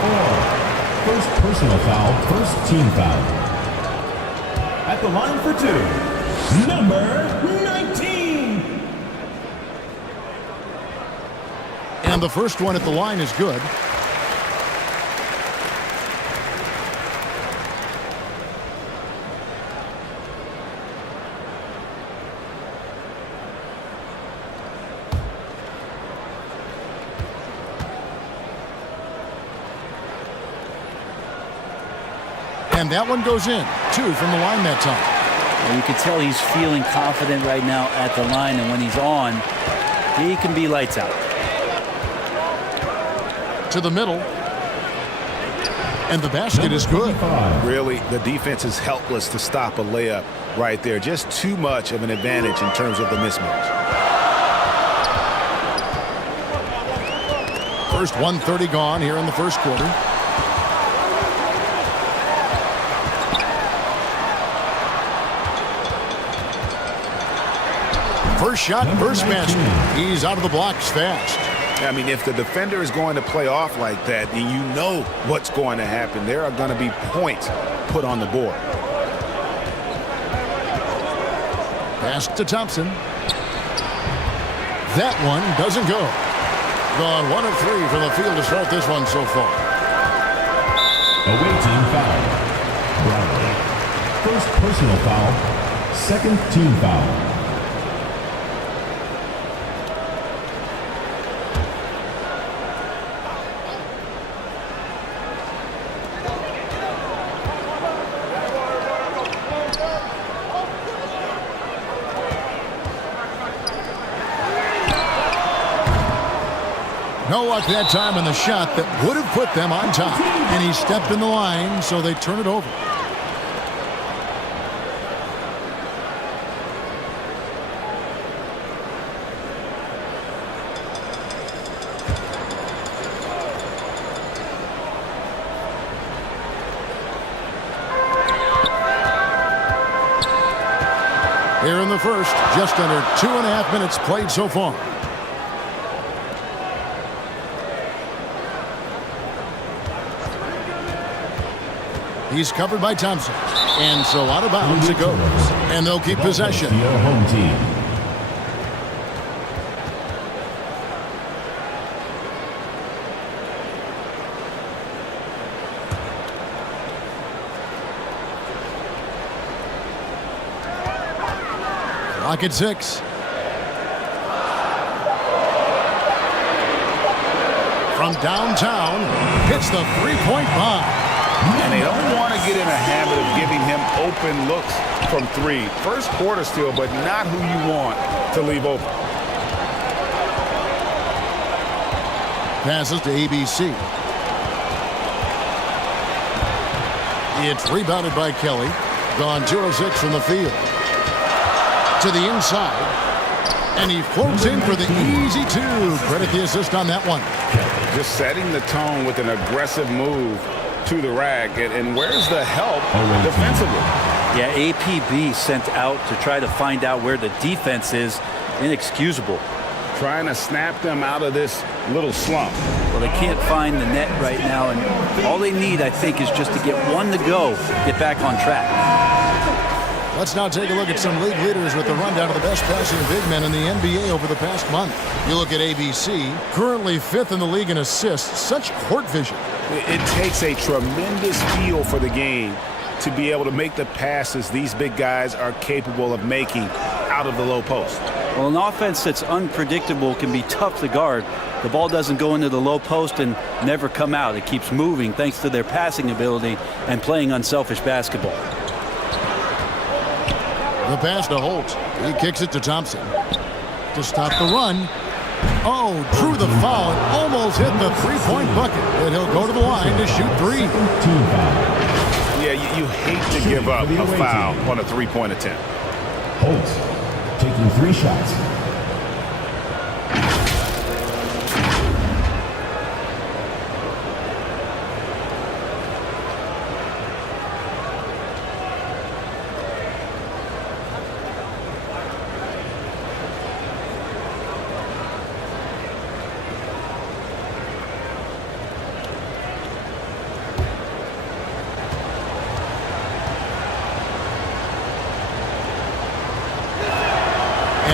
First personal foul, first team foul. At the line for 2, number 19. And the first one at the line is good. And that one goes in. 2 from the line that time. And you can tell he's feeling confident right now at the line, and when he's on, he can be lights out. To the middle. And the basket is good. Really, the defense is helpless to stop a layup right there. Just too much of an advantage in terms of the mismatch. First 1:30 gone here in the first quarter. First shot, first basket. He's out of the blocks fast. I mean, if the defender is going to play off like that, then you know what's going to happen. There are going to be points put on the board. Pass to Thompson. That one doesn't go. Gone 1 of 3 from the field to start this one so far. Away team foul. Brownlee. First personal foul, second team foul. No luck that time on the shot that would have put them on top. And he stepped in the line, so they turn it over. Here in the first, just under 2.5 minutes played so far. He's covered by Thompson. And so out of bounds it goes. And they'll keep possession. Your home team. Clock at 6. From downtown, hits the three-point bomb. And they don't want to get in a habit of giving him open looks from 3. First quarter still, but not who you want to leave open. Passes to ABC. It's rebounded by Kelly. Gone 2 of 6 from the field. To the inside. And he floats in for the easy 2. Credit the assist on that one. Just setting the tone with an aggressive move to the rack. And where's the help defensively? Yeah, APB sent out to try to find out where the defense is. Inexcusable. Trying to snap them out of this little slump. Well, they can't find the net right now, and all they need, I think, is just to get one to go, get back on track. Let's now take a look at some league leaders with the rundown of the best passing big men in the NBA over the past month. You look at ABC, currently 5th in the league in assists. Such court vision. It takes a tremendous feel for the game to be able to make the passes these big guys are capable of making out of the low post. Well, an offense that's unpredictable can be tough to guard. The ball doesn't go into the low post and never come out. It keeps moving thanks to their passing ability and playing unselfish basketball. The pass to Holt. He kicks it to Thompson. To stop the run. Oh, drew the foul and almost hit the three-point bucket. And he'll go to the line to shoot 3. Yeah, you hate to give up a foul on a three-point attempt. Holt taking 3 shots.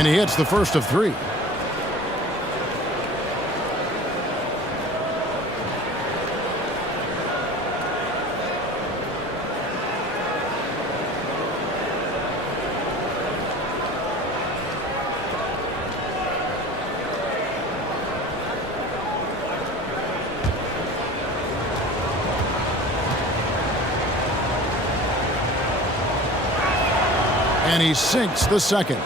And he hits the first of 3. And he sinks the second.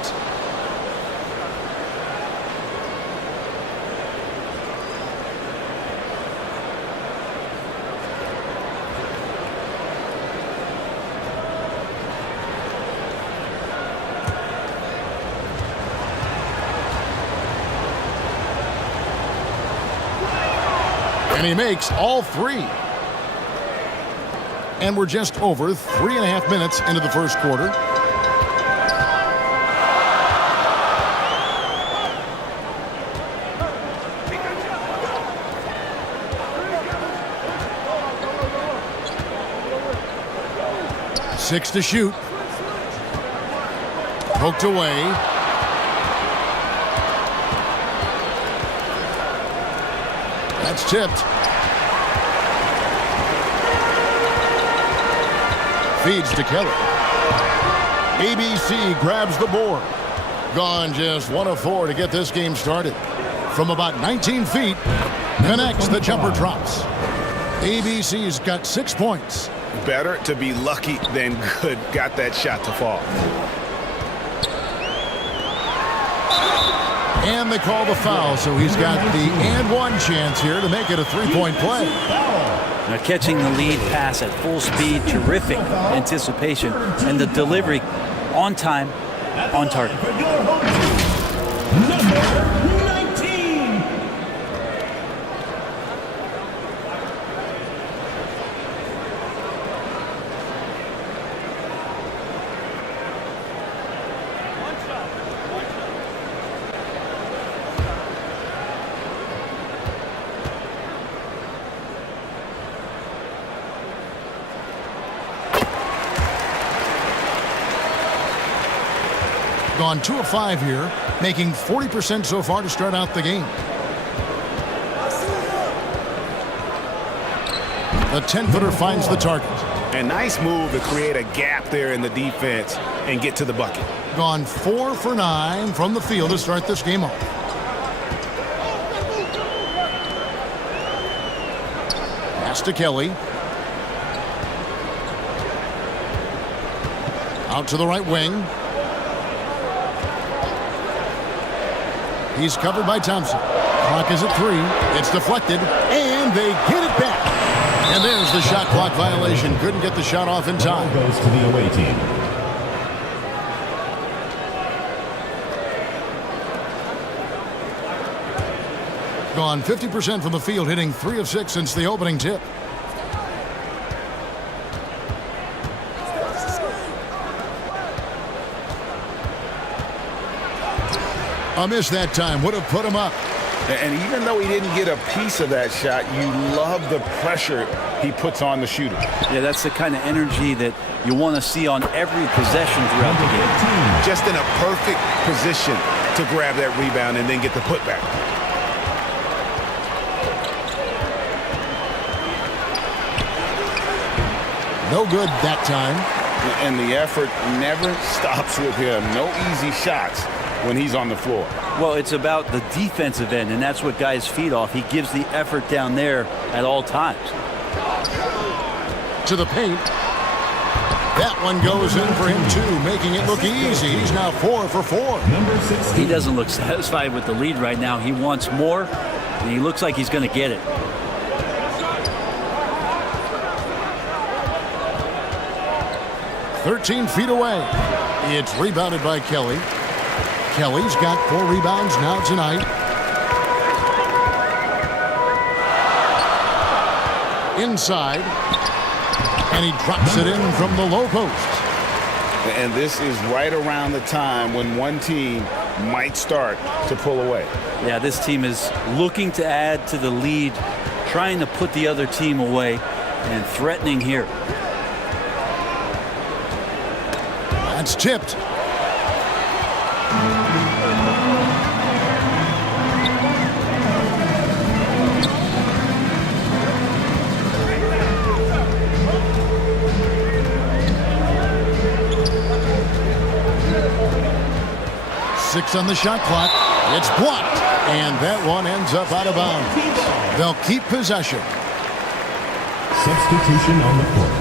And he makes all 3. And we're just over 3.5 minutes into the first quarter. Six to shoot. Poked away. That's tipped. Feeds to Kelly. ABC grabs the board. Gone just 1 of 4 to get this game started. From about 19 feet, connects, the jumper drops. ABC's got 6 points. Better to be lucky than good. Got that shot to fall. And they call the foul, so he's got the and one chance here to make it a 3-point play. Now catching the lead pass at full speed, terrific anticipation, and the delivery on time, on target. Number 19. Gone 2 of 5 here, making 40% so far to start out the game. The 10-footer finds the target. A nice move to create a gap there in the defense and get to the bucket. Gone 4 for 9 from the field to start this game off. Pass to Kelly. Out to the right wing. He's covered by Thompson. Clock is at 3. It's deflected, and they get it back. And there's the shot clock violation. Couldn't get the shot off in time. Ball goes to the away team. Gone 50% from the field, hitting 3 of 6 since the opening tip. A miss that time would have put him up. And even though he didn't get a piece of that shot, you love the pressure he puts on the shooter. Yeah, that's the kind of energy that you want to see on every possession throughout the game. Just in a perfect position to grab that rebound and then get the putback. No good that time. And the effort never stops with him. No easy shots when he's on the floor. Well, it's about the defensive end, and that's what guys feed off. He gives the effort down there at all times. To the paint. That one goes in for him, too, making it look easy. He's now 4 for 4. Number 16. He doesn't look satisfied with the lead right now. He wants more, and he looks like he's going to get it. "13 feet away. It's rebounded by Kelly. Kelly's got 4 rebounds now tonight. Inside. And he drops it in from the low post. And this is right around the time when one team might start to pull away. Yeah, this team is looking to add to the lead, trying to put the other team away, and threatening here. That's tipped. 6 on the shot clock. It's blocked, and that one ends up out of bounds. They'll keep possession. Substitution on the court.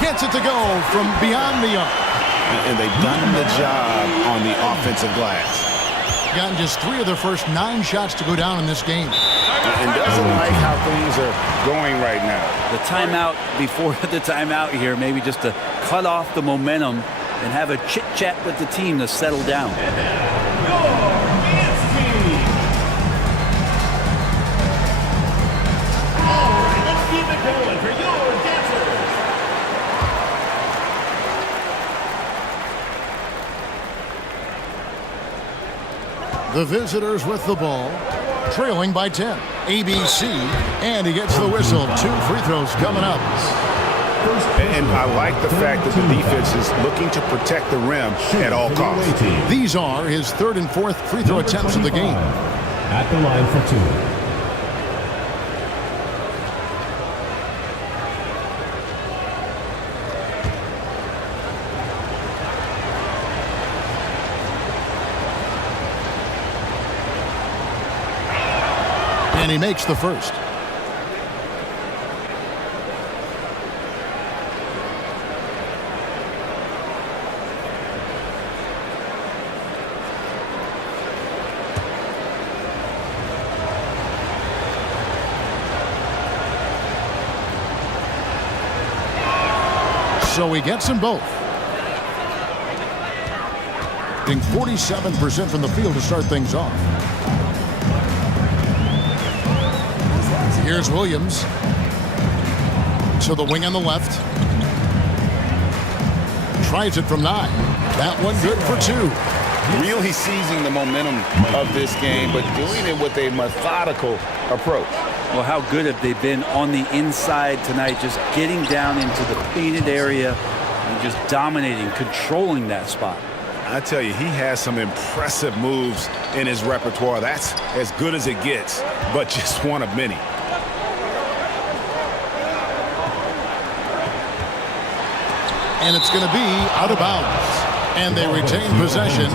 Gets it to go from beyond the arc. And they've done the job on the offensive glass. Gotten just 3 of their first 9 shots to go down in this game. And doesn't like how things are going right now. The timeout before the timeout here, maybe just to cut off the momentum and have a chit-chat with the team to settle down. The visitors with the ball, trailing by 10. ABC, and he gets the whistle. 2 free throws coming up. And I like the fact that the defense is looking to protect the rim at all costs. These are his 3rd and 4th free throw attempts of the game. At the line for 2. And he makes the first. So he gets them both. Hitting 47% from the field to start things off. Here's Williams to the wing on the left. Tries it from 9. That one good for 2. Really seizing the momentum of this game, but doing it with a methodical approach. Well, how good have they been on the inside tonight, just getting down into the painted area and just dominating, controlling that spot. I tell you, he has some impressive moves in his repertoire. That's as good as it gets, but just one of many. And it's going to be out of bounds. And they retain possession.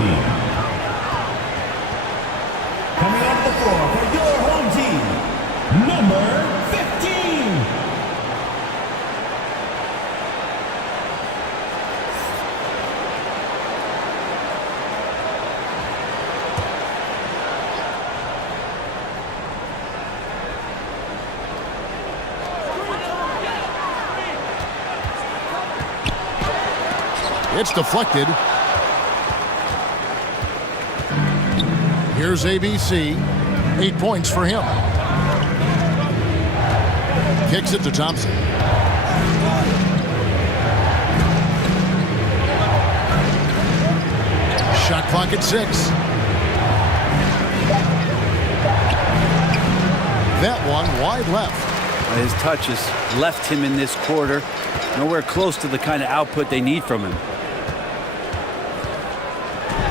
Coming onto the floor for your home team, number 15. It's deflected. Here's ABC. 8 points for him. Kicks it to Thompson. Shot clock at 6. That one wide left. His touch has left him in this quarter. Nowhere close to the kind of output they need from him.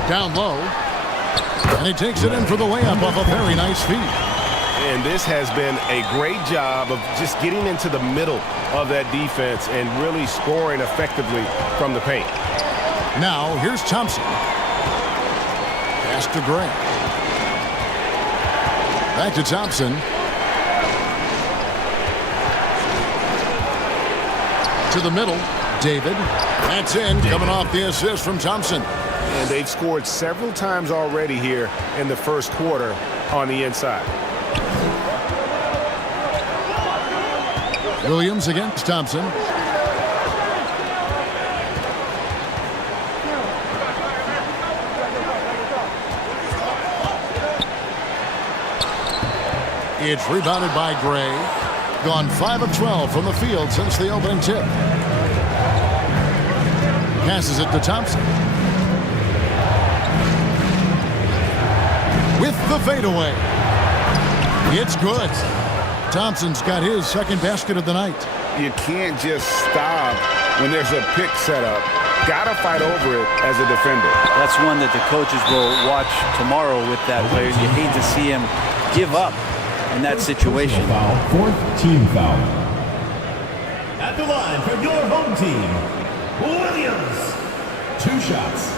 Down low. And he takes it in for the layup off a very nice feed. And this has been a great job of just getting into the middle of that defense and really scoring effectively from the paint. Now, here's Thompson. Pass to Gray. Back to Thompson. To the middle. David. That's in. Coming off the assist from Thompson. And they've scored several times already here in the first quarter on the inside. Williams against Thompson. It's rebounded by Gray. Gone 5 of 12 from the field since the opening tip. Passes it to Thompson. With the fadeaway. It's good. Thompson's got his second basket of the night. You can't just stop when there's a pick set up. Gotta fight over it as a defender. That's one that the coaches will watch tomorrow with that player. You hate to see him give up in that situation. Foul, fourth team foul. At the line for your home team, Williams. 2 shots.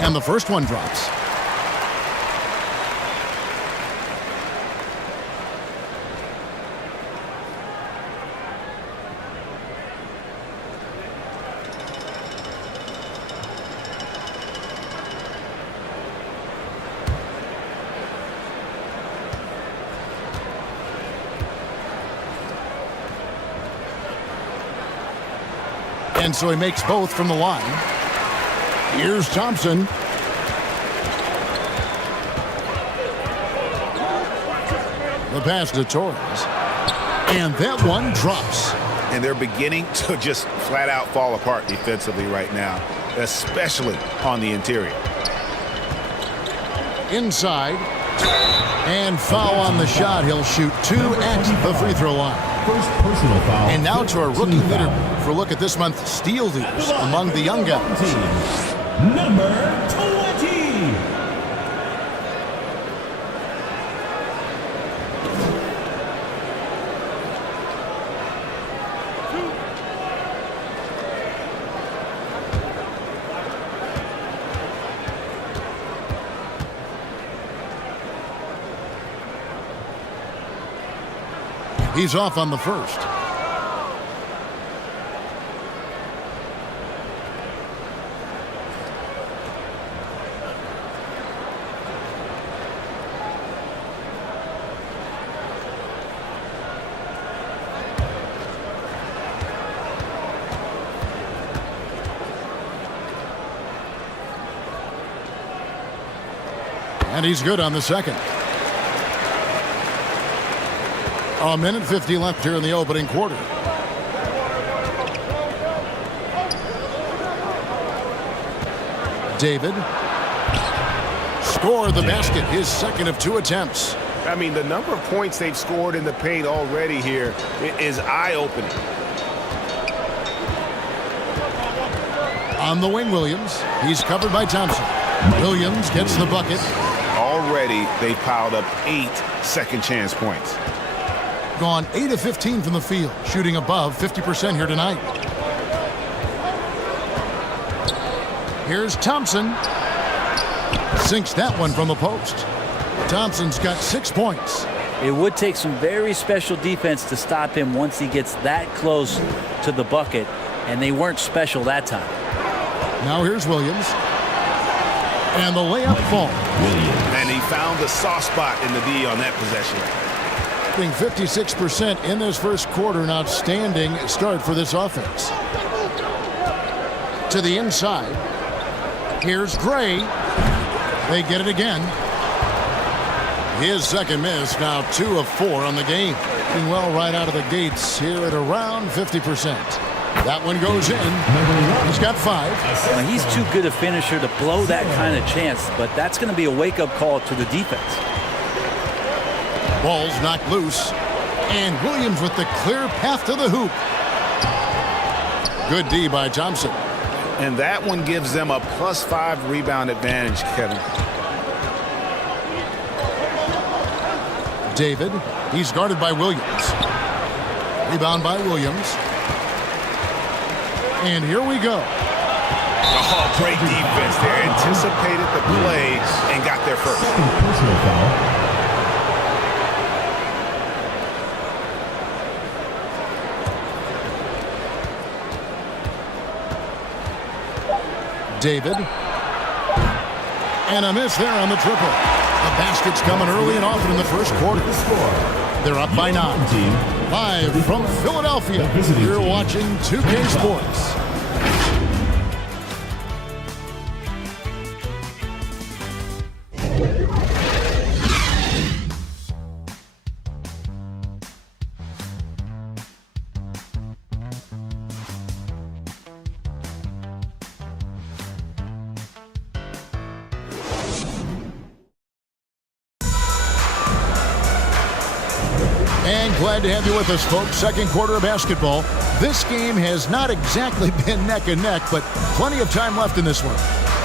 And the first one drops. And so he makes both from the line. Here's Thompson. The pass to Torres. And that one drops. And they're beginning to just flat out fall apart defensively right now, especially on the interior. Inside. And foul on the shot. He'll shoot 2 at the free throw line. First personal foul. And now to our rookie leader for a look at this month's steal leaders among the young guys. Number 20. He's off on the first. And he's good on the second. A minute 50 left here in the opening quarter. David. Scored the basket, his second of 2 attempts. I mean, the number of points they've scored in the paint already here is eye-opening. On the wing, Williams. He's covered by Thompson. Williams gets the bucket. Already, they piled up 8 second-chance points. Gone 8 of 15 from the field, shooting above 50% here tonight. Here's Thompson. Sinks that one from the post. Thompson's got 6 points. It would take some very special defense to stop him once he gets that close to the bucket, and they weren't special that time. Now here's Williams. And the layup falls. And he found the soft spot in the D on that possession. 56% in this first quarter. An outstanding start for this offense. To the inside. Here's Gray. They get it again. His second miss, now 2 of 4 on the game. Doing well right out of the gates here at around 50%. That one goes in. He's got 5. Now, he's too good a finisher to blow that kind of chance, but that's going to be a wake-up call to the defense. Ball's knocked loose. And Williams with the clear path to the hoop. Good D by Thompson. And that one gives them a +5 rebound advantage, Kevin. David. He's guarded by Williams. Rebound by Williams. And here we go. Oh, great defense there. Anticipated the play and got there first. Personal foul. David. And a miss there on the triple. The basket's coming early and often in the first quarter. They're up by 9. Live from Philadelphia, you're watching 2K Sports. Glad to have you with us, folks. Second quarter of basketball. This game has not exactly been neck and neck, but plenty of time left in this one.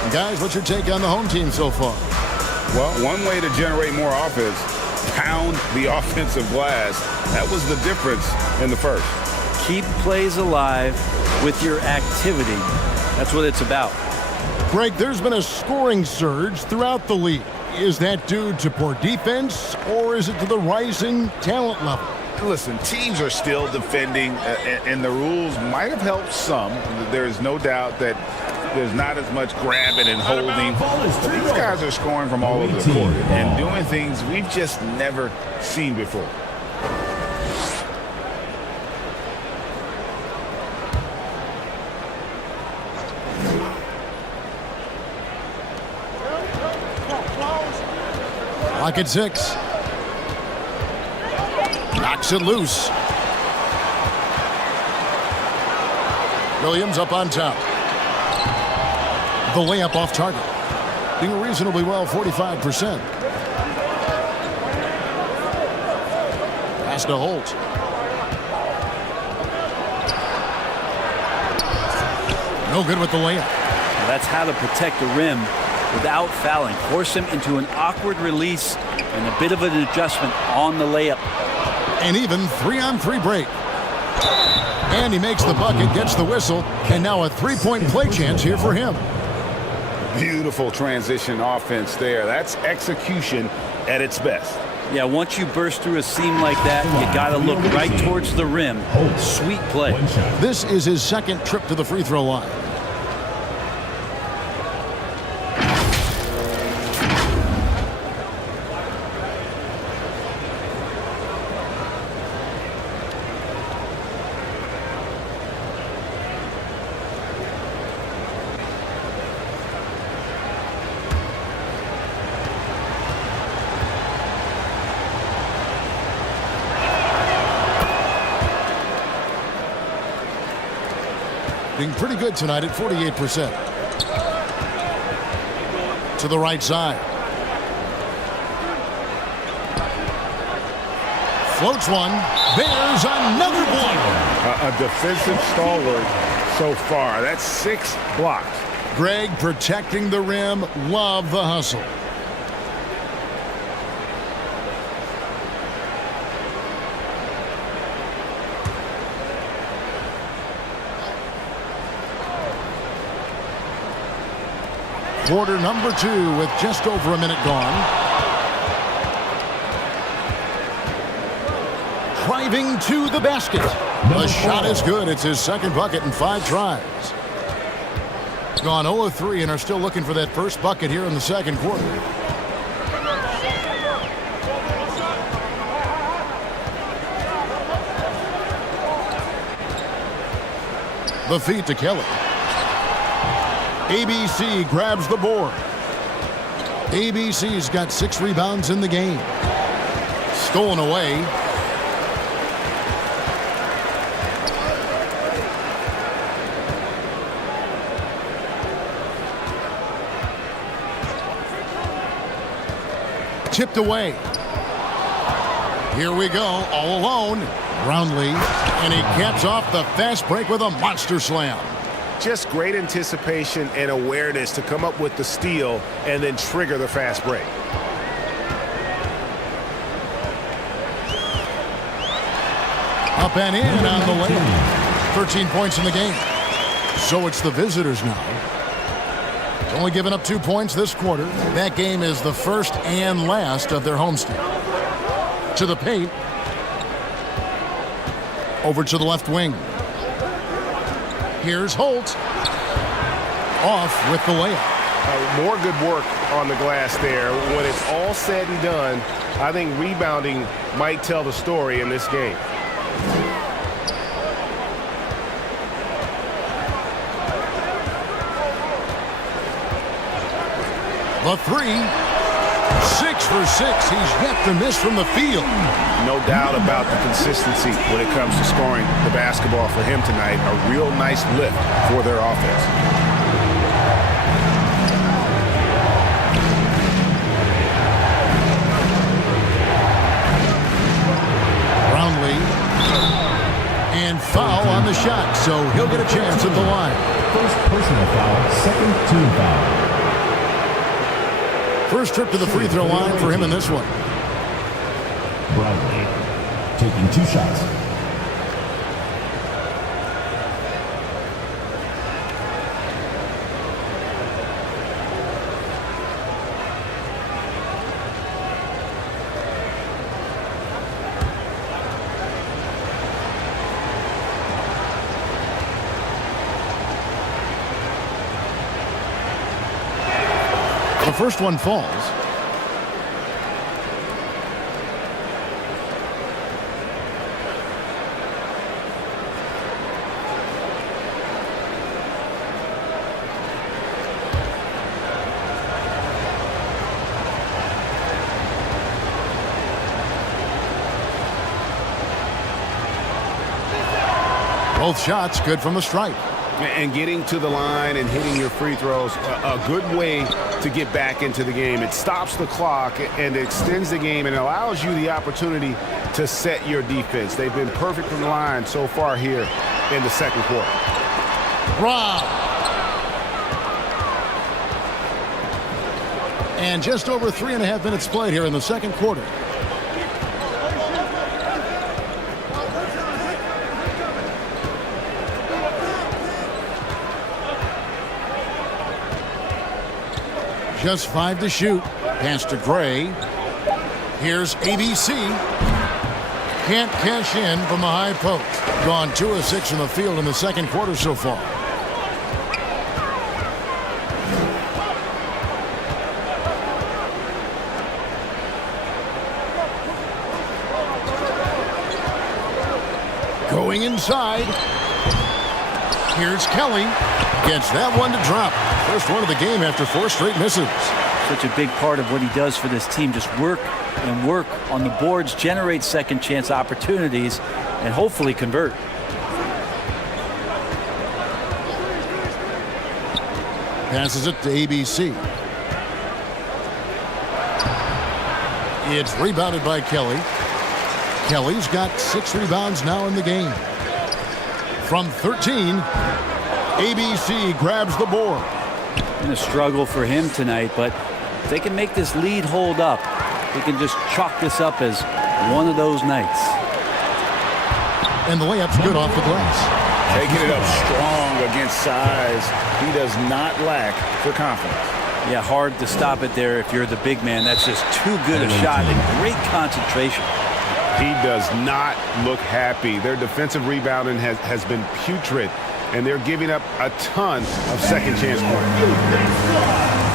And guys, what's your take on the home team so far? Well, one way to generate more offense, pound the offensive glass. That was the difference in the first. Keep plays alive with your activity. That's what it's about. Greg, there's been a scoring surge throughout the league. Is that due to poor defense, or is it to the rising talent level? Listen, teams are still defending, and the rules might have helped some. There is no doubt that there's not as much grabbing and holding. But these guys are scoring from all over the court and doing things we've just never seen before. Lock at 6. Knocks it loose. Williams up on top. The layup off target. Doing reasonably well, 45%. Pass to Holt. No good with the layup. That's how to protect the rim without fouling. Force him into an awkward release and a bit of an adjustment on the layup. An even 3-on-3 break. And he makes the bucket, gets the whistle, and now a three-point play chance here for him. Beautiful transition offense there. That's execution at its best. Yeah, once you burst through a seam like that, you got to look right towards the rim. Sweet play. This is his second trip to the free throw line. Being pretty good tonight at 48%. To the right side. Floats one. There's another one. A defensive stalwart so far. That's 6 blocks. Greg protecting the rim. Love the hustle. Quarter number 2 with just over a minute gone. Driving to the basket. The shot is good. It's his second bucket in 5 tries. Gone 0 of 3 and are still looking for that first bucket here in the second quarter. The feed to Kelly. ABC grabs the board. ABC's got 6 rebounds in the game. Stolen away. Tipped away. Here we go, all alone. Brownlee, and he caps off the fast break with a monster slam. Just great anticipation and awareness to come up with the steal and then trigger the fast break. Up and in on the layup. 13 points in the game. So it's the visitors now. Only giving up 2 points this quarter. That game is the first and last of their homestand. To the paint. Over to the left wing. Here's Holt. Off with the layup. More good work on the glass there. When it's all said and done, I think rebounding might tell the story in this game. The 3. 6 for 6. He's yet to miss from the field. No doubt about the consistency when it comes to scoring the basketball for him tonight. A real nice lift for their offense. Brownlee shot, so he'll get a chance at the line. First personal foul, second team foul. First trip to the free throw line for him in this one. Brownlee taking 2 shots. The first one falls. Both shots good from the stripe. And getting to the line and hitting your free throws, a good way to get back into the game. It stops the clock and extends the game and allows you the opportunity to set your defense. They've been perfect from the line so far here in the second quarter. Rob. And just over 3.5 minutes played here in the second quarter. Just 5 to shoot. Pass to Gray. Here's ABC. Can't cash in from the high post. Gone 2 of 6 from the field in the second quarter so far. Going inside. Here's Kelly. Gets that one to drop. First one of the game after 4 straight misses. Such a big part of what he does for this team. Just work and work on the boards, generate second chance opportunities, and hopefully convert. Passes it to ABC. It's rebounded by Kelly. Kelly's got 6 rebounds now in the game. From 13, ABC grabs the board. Been a struggle for him tonight, but if they can make this lead hold up, they can just chalk this up as one of those nights. And the layup's good off the glass. Taking it up strong against size. He does not lack for confidence. Yeah, hard to stop it there if you're the big man. That's just too good a shot and great concentration. He does not look happy. Their defensive rebounding has been putrid, and they're giving up a ton of second chance points.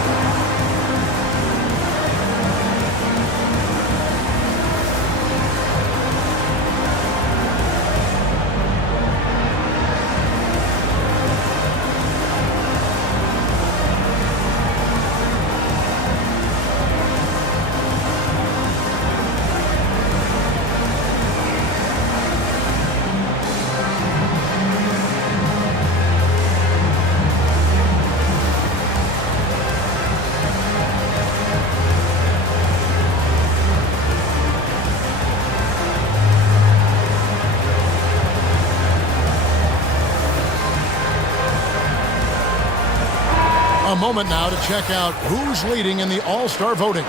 A moment now to check out who's leading in the All-Star voting.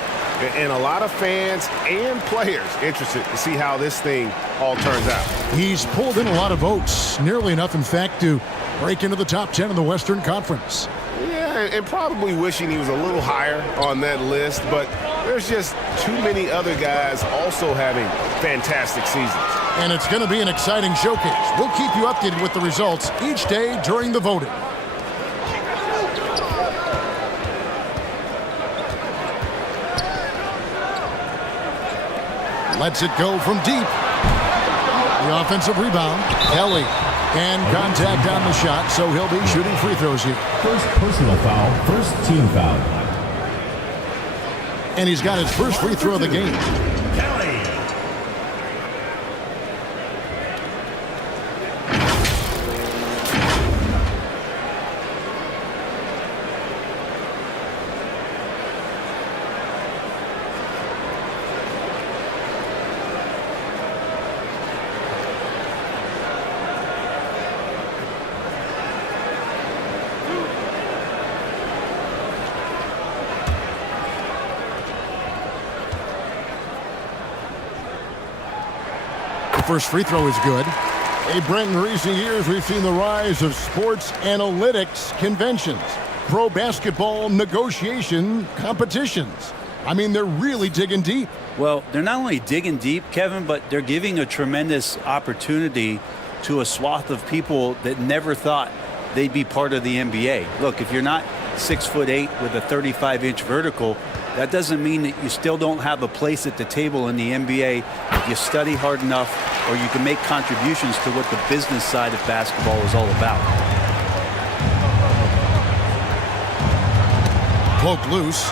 And a lot of fans and players interested to see how this thing all turns out. He's pulled in a lot of votes, nearly enough, in fact, to break into the top 10 in the Western Conference. Yeah, and probably wishing he was a little higher on that list, but there's just too many other guys also having fantastic seasons. And it's going to be an exciting showcase. We'll keep you updated with the results each day during the voting. Lets it go from deep. The offensive rebound. Kelly. And contact on the shot, so he'll be shooting free throws here. First personal foul, first team foul. And he's got his first free throw of the game. first free throw is good. Hey, Brent, in recent years, we've seen the rise of sports analytics conventions, pro basketball negotiation competitions. I mean, they're really digging deep. Well, they're not only digging deep, Kevin, but they're giving a tremendous opportunity to a swath of people that never thought they'd be part of the NBA. Look, if you're not 6'8" with a 35-inch vertical, that doesn't mean that you still don't have a place at the table in the NBA if you study hard enough, or you can make contributions to what the business side of basketball is all about. Poke loose.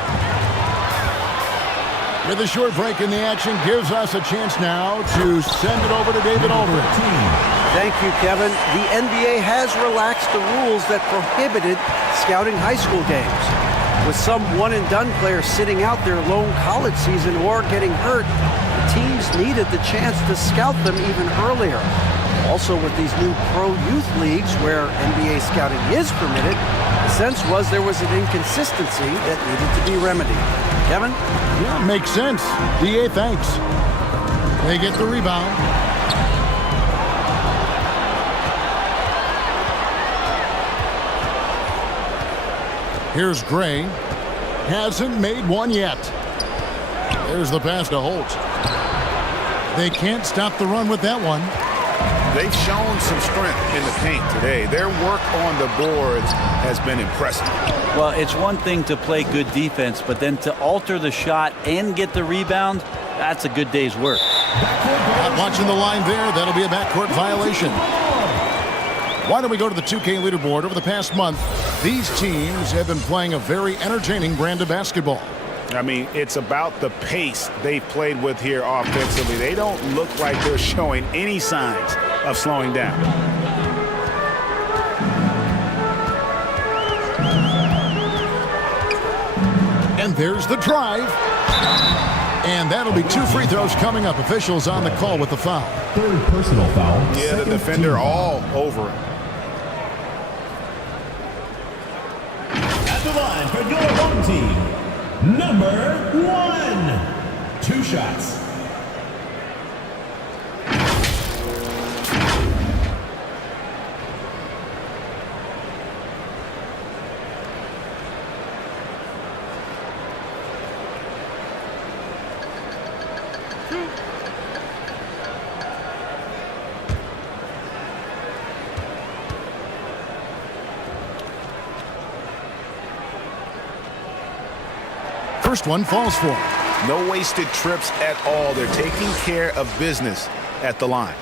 With a short break in the action, gives us a chance now to send it over to David Aldridge. Thank you, Kevin. The NBA has relaxed the rules that prohibited scouting high school games. With some one-and-done players sitting out their lone college season or getting hurt, the teams needed the chance to scout them even earlier. Also, with these new pro youth leagues where NBA scouting is permitted, the sense was there was an inconsistency that needed to be remedied. Kevin? Yeah, makes sense. DA, thanks. They get the rebound. Here's Gray. Hasn't made one yet. There's the pass to Holt. They can't stop the run with that one. They've shown some strength in the paint today. Their work on the boards has been impressive. Well, it's one thing to play good defense, but then to alter the shot and get the rebound, that's a good day's work. Not watching the line there. That'll be a backcourt violation. Why don't we go to the 2K leaderboard? Over the past month, these teams have been playing a very entertaining brand of basketball. I mean, it's about the pace they've played with here offensively. They don't look like they're showing any signs of slowing down. And there's the drive. And that'll be 2 free throws coming up. Officials on the call with the foul. Third personal foul. Yeah, the defender all over him. At the line for your home team, number 1. 2 shots. First one falls for. No wasted trips at all. They're taking care of business at the line.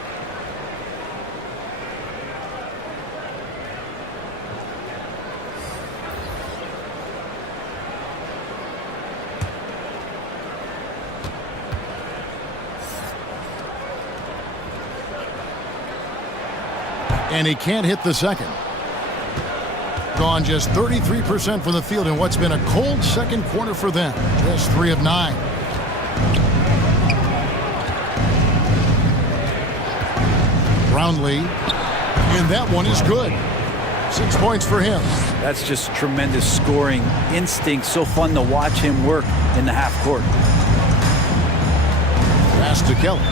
And he can't hit the second. Gone just 33% from the field in what's been a cold second quarter for them. Just 3 of 9. Brownlee. And that one is good. 6 points for him. That's just tremendous scoring instinct. So fun to watch him work in the half court. Pass to Kelly.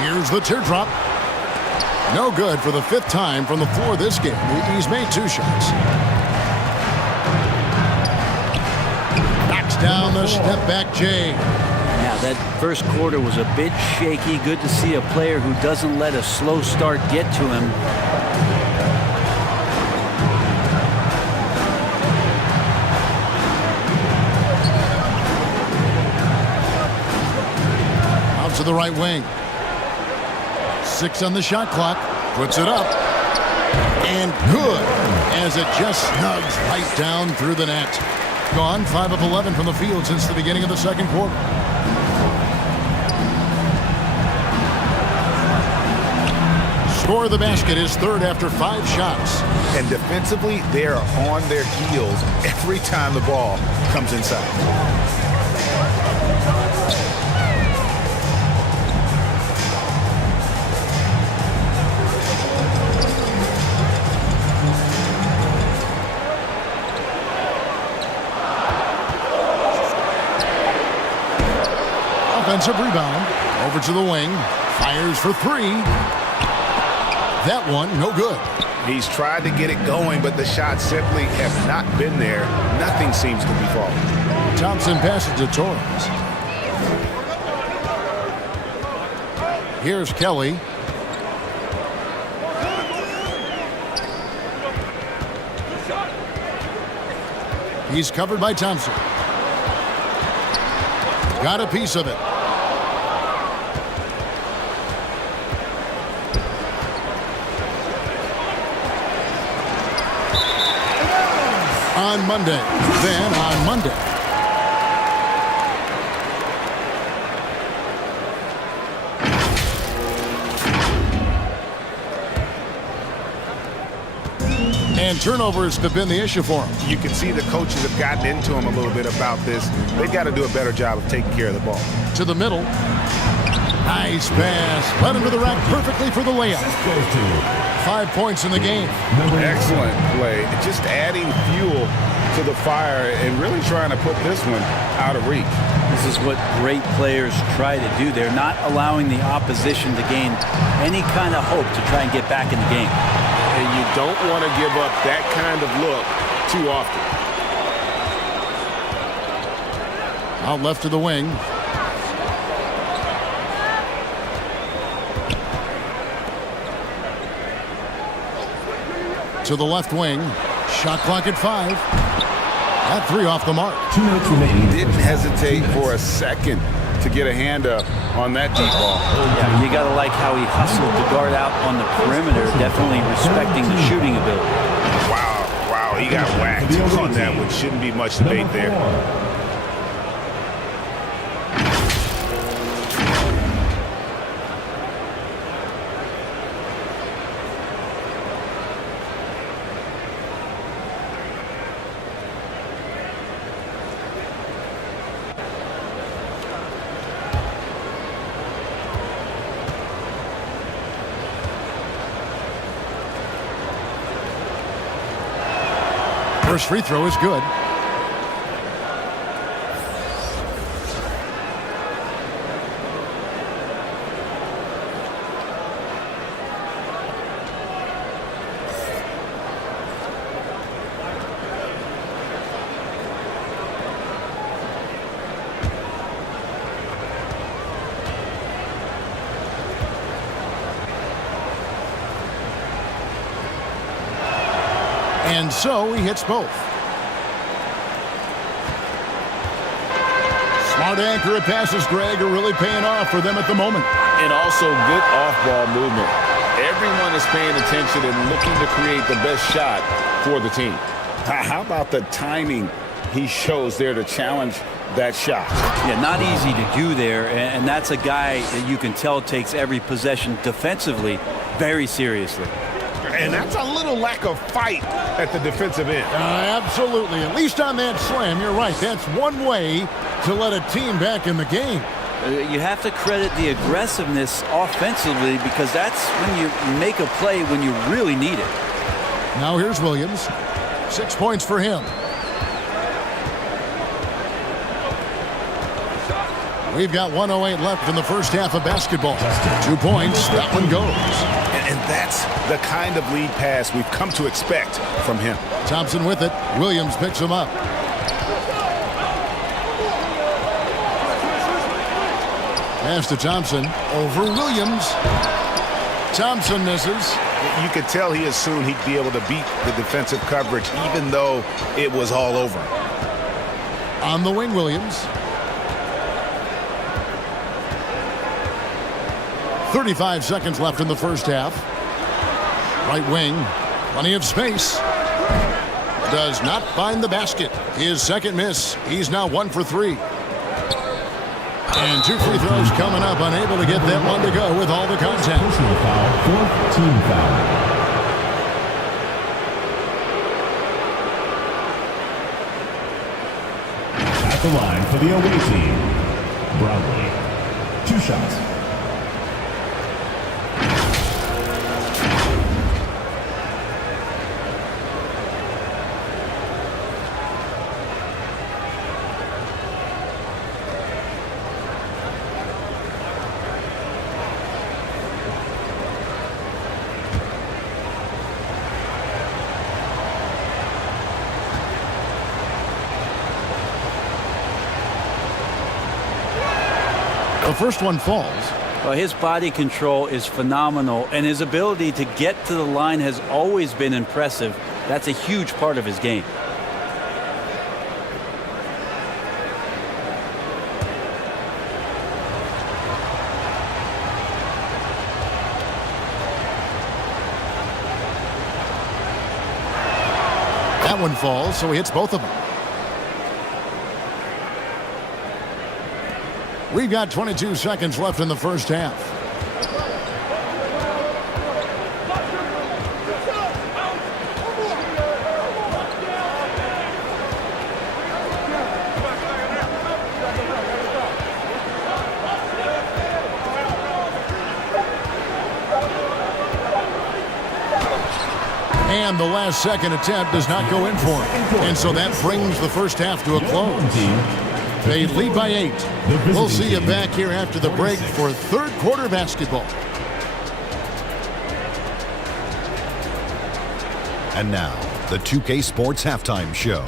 Here's the teardrop. No good for the 5th time from the floor this game. He's made 2 shots. Knocks down the step back Jay. Yeah, that first quarter was a bit shaky. Good to see a player who doesn't let a slow start get to him. Out to the right wing. 6 on the shot clock. Puts it up. And good, as it just snugs right down through the net. Gone 5 of 11 from the field since the beginning of the second quarter. Score of the basket is 3rd after 5 shots. And defensively, they are on their heels every time the ball comes inside. offensive rebound. Over to the wing. Fires for three. That one, no good. He's tried to get it going, but the shots simply have not been there. Nothing seems to be falling. Thompson passes to Torres. Here's Kelly. He's covered by Thompson. Got a piece of it. On Monday. Then on Monday. And turnovers have been the issue for him. You can see the coaches have gotten into him a little bit about this. They've got to do a better job of taking care of the ball. To the middle. Nice pass. Led him to the rack perfectly for the layup. 5 points in the game. Excellent play. Just adding fuel to the fire and really trying to put this one out of reach. This is what great players try to do. They're not allowing the opposition to gain any kind of hope to try and get back in the game. And you don't want to give up that kind of look too often. Out left to the wing. To the left wing. Shot clock at 5. That three off the mark. 2 minutes remaining. Didn't hesitate for a second to get a hand up on that deep ball. Yeah, you got to like how he hustled the guard out on the perimeter, definitely respecting the shooting ability. Wow, he got whacked on that one. Shouldn't be much debate there. First free throw is good. And so he hits both. Smart accurate passes, Greg, are really paying off for them at the moment. And also good off-ball movement. Everyone is paying attention and looking to create the best shot for the team. How about the timing he shows there to challenge that shot? Yeah, not easy to do there, and that's a guy that you can tell takes every possession defensively very seriously. And that's a little lack of fight at the defensive end. Absolutely. At least on that slam, you're right. That's one way to let a team back in the game. You have to credit the aggressiveness offensively because that's when you make a play when you really need it. Now here's Williams. 6 points for him. We've got 1:08 left in the first half of basketball. 2 points. That one goes. And that's the kind of lead pass we've come to expect from him. Thompson with it. Williams picks him up. Pass to Thompson. Over Williams. Thompson misses. You could tell he assumed he'd be able to beat the defensive coverage even though it was all over. On the wing, Williams. 35 seconds left in the first half. Right wing, plenty of space. Does not find the basket. His second miss. He's now 1 for 3. And 2 free throws coming up. Unable to get that one to go with all the contact. Personal foul, 4th team foul. At the line for the away team, Brownlee. 2 shots. The first one falls. Well, his body control is phenomenal, and his ability to get to the line has always been impressive. That's a huge part of his game. That one falls, so he hits both of them. We've got 22 seconds left in the first half. And the last second attempt does not go in for him. And so that brings the first half to a close. They lead by 8. We'll see you back here after the break for third quarter basketball. And now, the 2K Sports Halftime Show.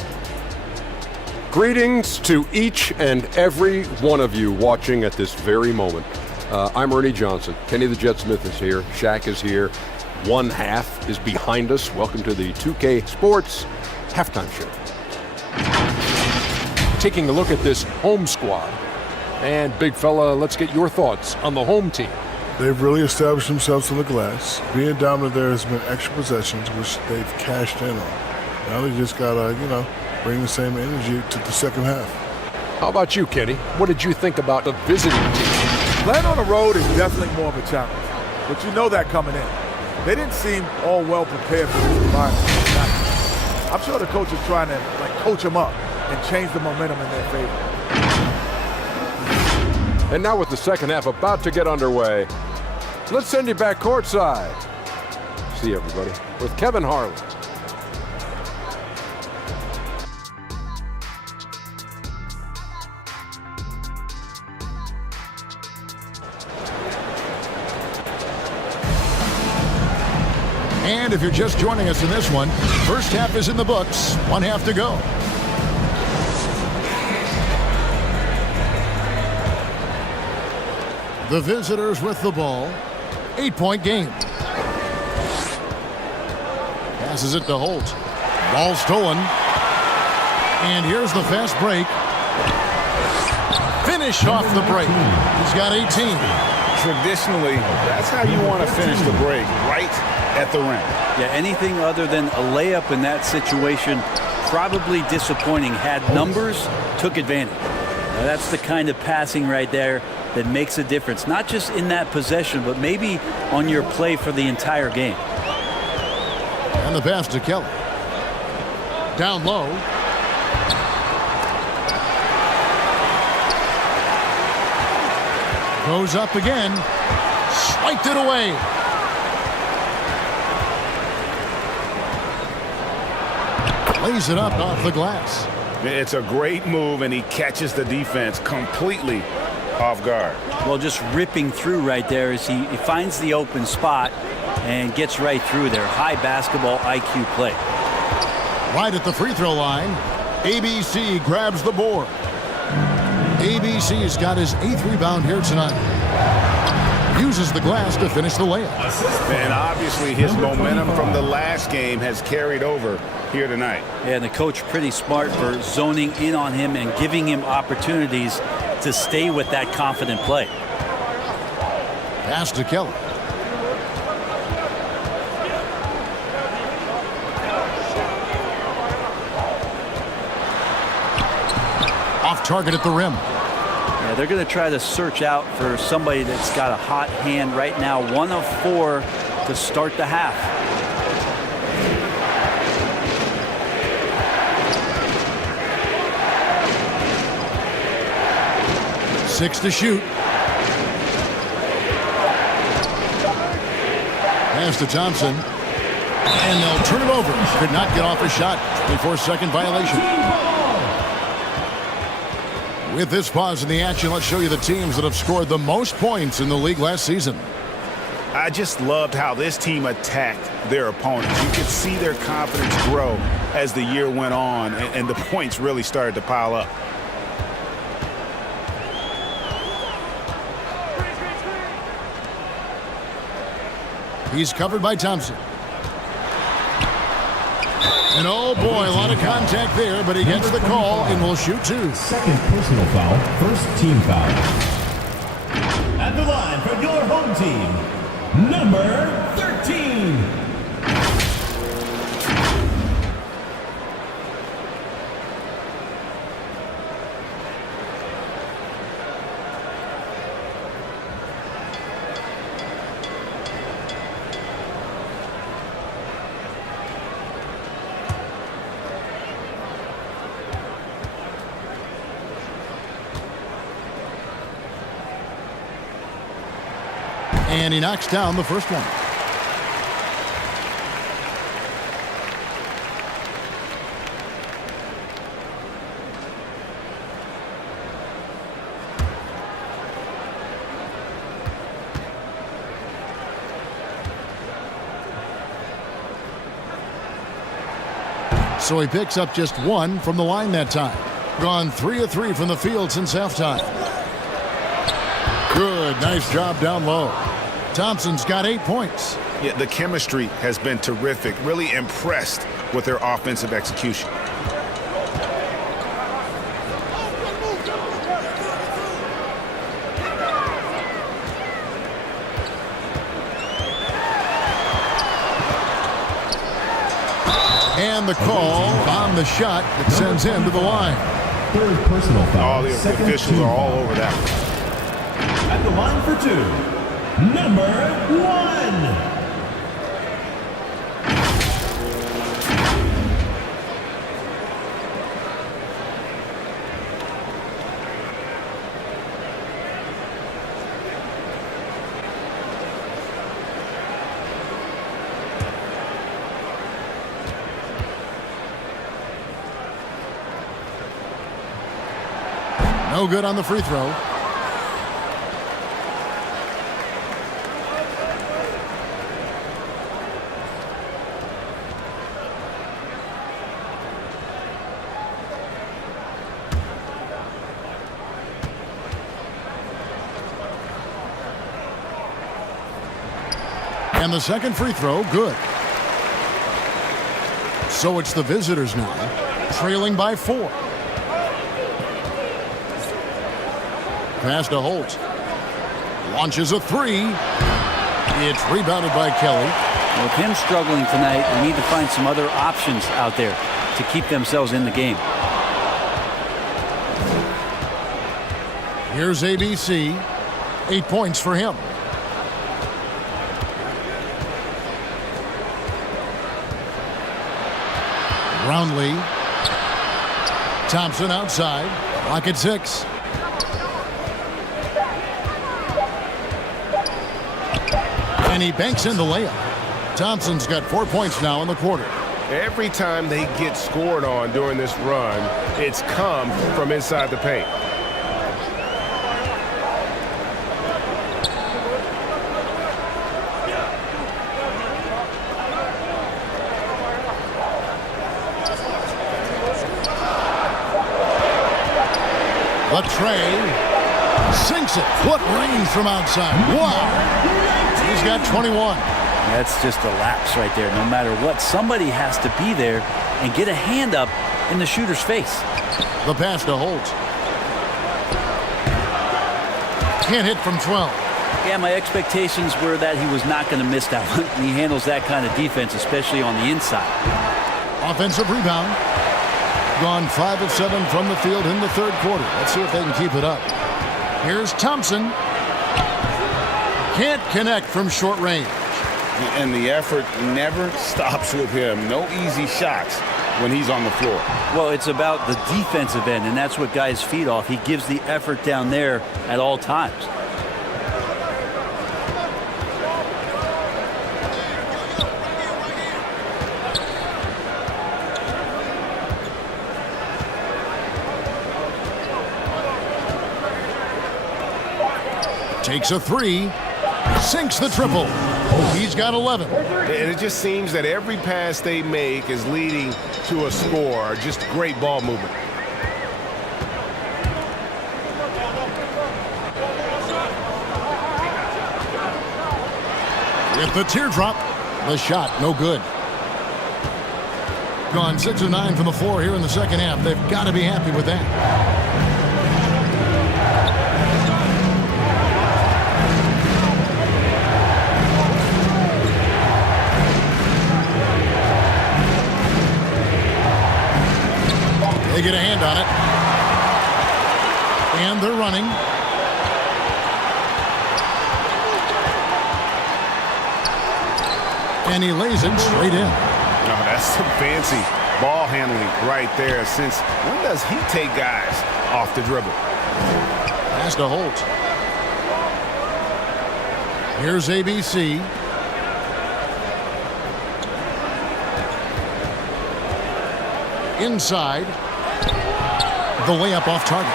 Greetings to each and every one of you watching at this very moment. I'm Ernie Johnson. Kenny the Jet Smith is here. Shaq is here. One half is behind us. Welcome to the 2K Sports Halftime Show. Taking a look at this home squad. And big fella, let's get your thoughts on the home team. They've really established themselves on the glass. Being dominant there has been extra possessions, which they've cashed in on. Now they just got to, bring the same energy to the second half. How about you, Kenny? What did you think about the visiting team? Playing on the road is definitely more of a challenge, but you know that coming in. They didn't seem all well prepared for this environment. I'm sure the coach is trying to coach them up and change the momentum in their favor. And now with the second half about to get underway, let's send you back courtside. See you, everybody, with Kevin Harlan. And if you're just joining us in this one, first half is in the books. One half to go. The visitors with the ball. 8-point game. Passes it to Holt. Ball stolen. And here's the fast break. Finish off the break. He's got 18. Traditionally, that's how you want to finish the break, right at the rim. Yeah, anything other than a layup in that situation, probably disappointing. Had numbers, took advantage. Now, that's the kind of passing right there that makes a difference, not just in that possession, but maybe on your play for the entire game. And the pass to Kelly. Down low. Goes up again. Swiped it away. Lays it up off the glass. It's a great move, and he catches the defense completely off guard. Well, just ripping through right there as he finds the open spot and gets right through there. High basketball IQ play. Right at the free throw line, ABC grabs the board. ABC's got his 8th rebound here tonight. Uses the glass to finish the layup. And obviously his momentum from the last game has carried over here tonight. Yeah, and the coach pretty smart for zoning in on him and giving him opportunities to stay with that confident play. Pass to Kelly. Off target at the rim. Yeah, they're going to try to search out for somebody that's got a hot hand right now. 1 of 4 to start the half. Six to shoot. Pass to Thompson. And they'll turn it over. Could not get off a shot. 24-second violation. With this pause in the action, let's show you the teams that have scored the most points in the league last season. I just loved how this team attacked their opponents. You could see their confidence grow as the year went on, and the points really started to pile up. He's covered by Thompson. And oh boy, a lot of contact there, but he gets the call and will shoot 2. Second personal foul, first team foul. At the line for your home team, number 13. And he knocks down the first one. So he picks up just 1 from the line that time. Gone 3 of 3 from the field since halftime. Good, nice job down low. Thompson's got 8 points. Yeah, the chemistry has been terrific. Really impressed with their offensive execution. And the call on the shot that sends him to the line. Third personal foul. All the officials are all over that one. At the line for 2. Number 1. No good on the free throw. And the second free throw, good. So it's the visitors now, trailing by 4. Pass to Holt. Launches a 3. It's rebounded by Kelly. Well, with him struggling tonight, they need to find some other options out there to keep themselves in the game. Here's ABC. 8 points for him. Brownlee. Thompson outside. Rocket 6. And he banks in the layup. Thompson's got 4 points now in the quarter. Every time they get scored on during this run, it's come from inside the paint. Trey sinks it. What range from outside. Wow. He's got 21. That's just a lapse right there. No matter what, somebody has to be there and get a hand up in the shooter's face. The pass to Holt. Can't hit from 12. Yeah, my expectations were that he was not going to miss that one. And he handles that kind of defense, especially on the inside. Offensive rebound. Gone 5 of 7 from the field in the third quarter. Let's see if they can keep it up. Here's Thompson. Can't connect from short range. And the effort never stops with him. No easy shots when he's on the floor. Well, it's about the defensive end, and that's what guys feed off. He gives the effort down there at all times. Takes a 3, sinks the triple. He's got 11. And it just seems that every pass they make is leading to a score. Just great ball movement. With the teardrop, the shot no good. Gone 6 of 9 from the floor here in the second half. They've got to be happy with that. They get a hand on it. And they're running. And he lays it straight in. Oh, that's some fancy ball handling right there. Since when does he take guys off the dribble? Pass to Holt. Here's ABC. Inside. The layup off target.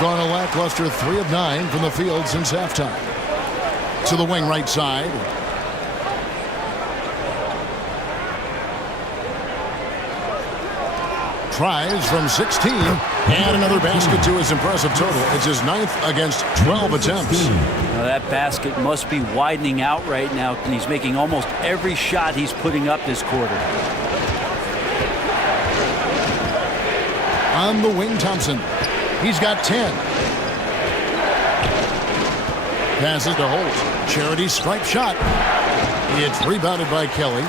Gone a lackluster 3 of 9 from the field since halftime. To the wing right side. Tries from 16. And another basket to his impressive total. It's his 9th against 12 attempts. Now that basket must be widening out right now, and he's making almost every shot he's putting up this quarter. On the wing, Thompson. He's got 10. Passes to Holt. Charity stripe shot. It's rebounded by Kelly.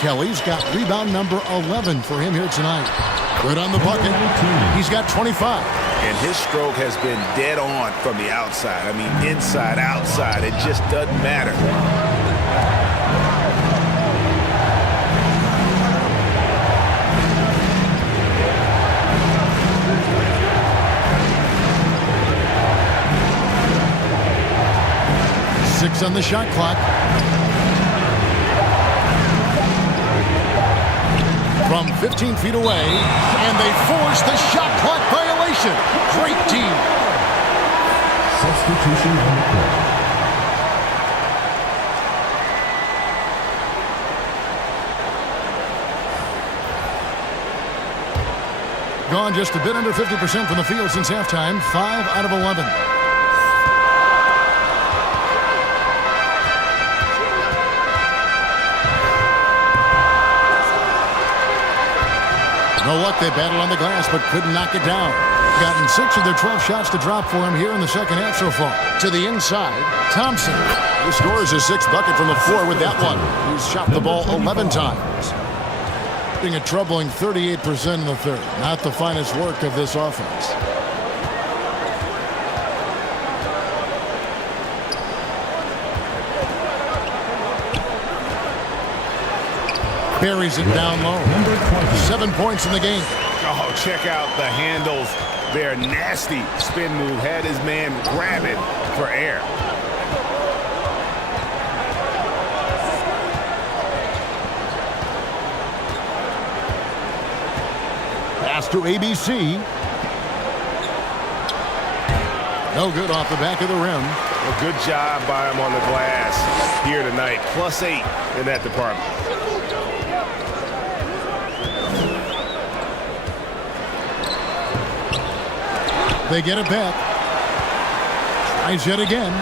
Kelly's got rebound number 11 for him here tonight. Good on the bucket. He's got 25. And his stroke has been dead on from the outside. I mean, inside, outside. It just doesn't matter. Six on the shot clock. From 15 feet away, and they force the shot clock violation. Great team. Substitution on the court. Gone just a bit under 50% from the field since halftime. 5 out of 11. No luck, they battled on the glass, but couldn't knock it down. Gotten 6 of their 12 shots to drop for him here in the second half so far. To the inside, Thompson. He scores his 6th bucket from the floor with that one. He's shot the ball 11 times. Being a troubling 38% in the third. Not the finest work of this offense. Buries it down low. 7 points in the game. Oh, check out the handles. Their nasty spin move had his man grabbing for air. Pass to ABC. No good off the back of the rim. A good job by him on the glass here tonight. +8 in that department. They get it back. Tries yet again.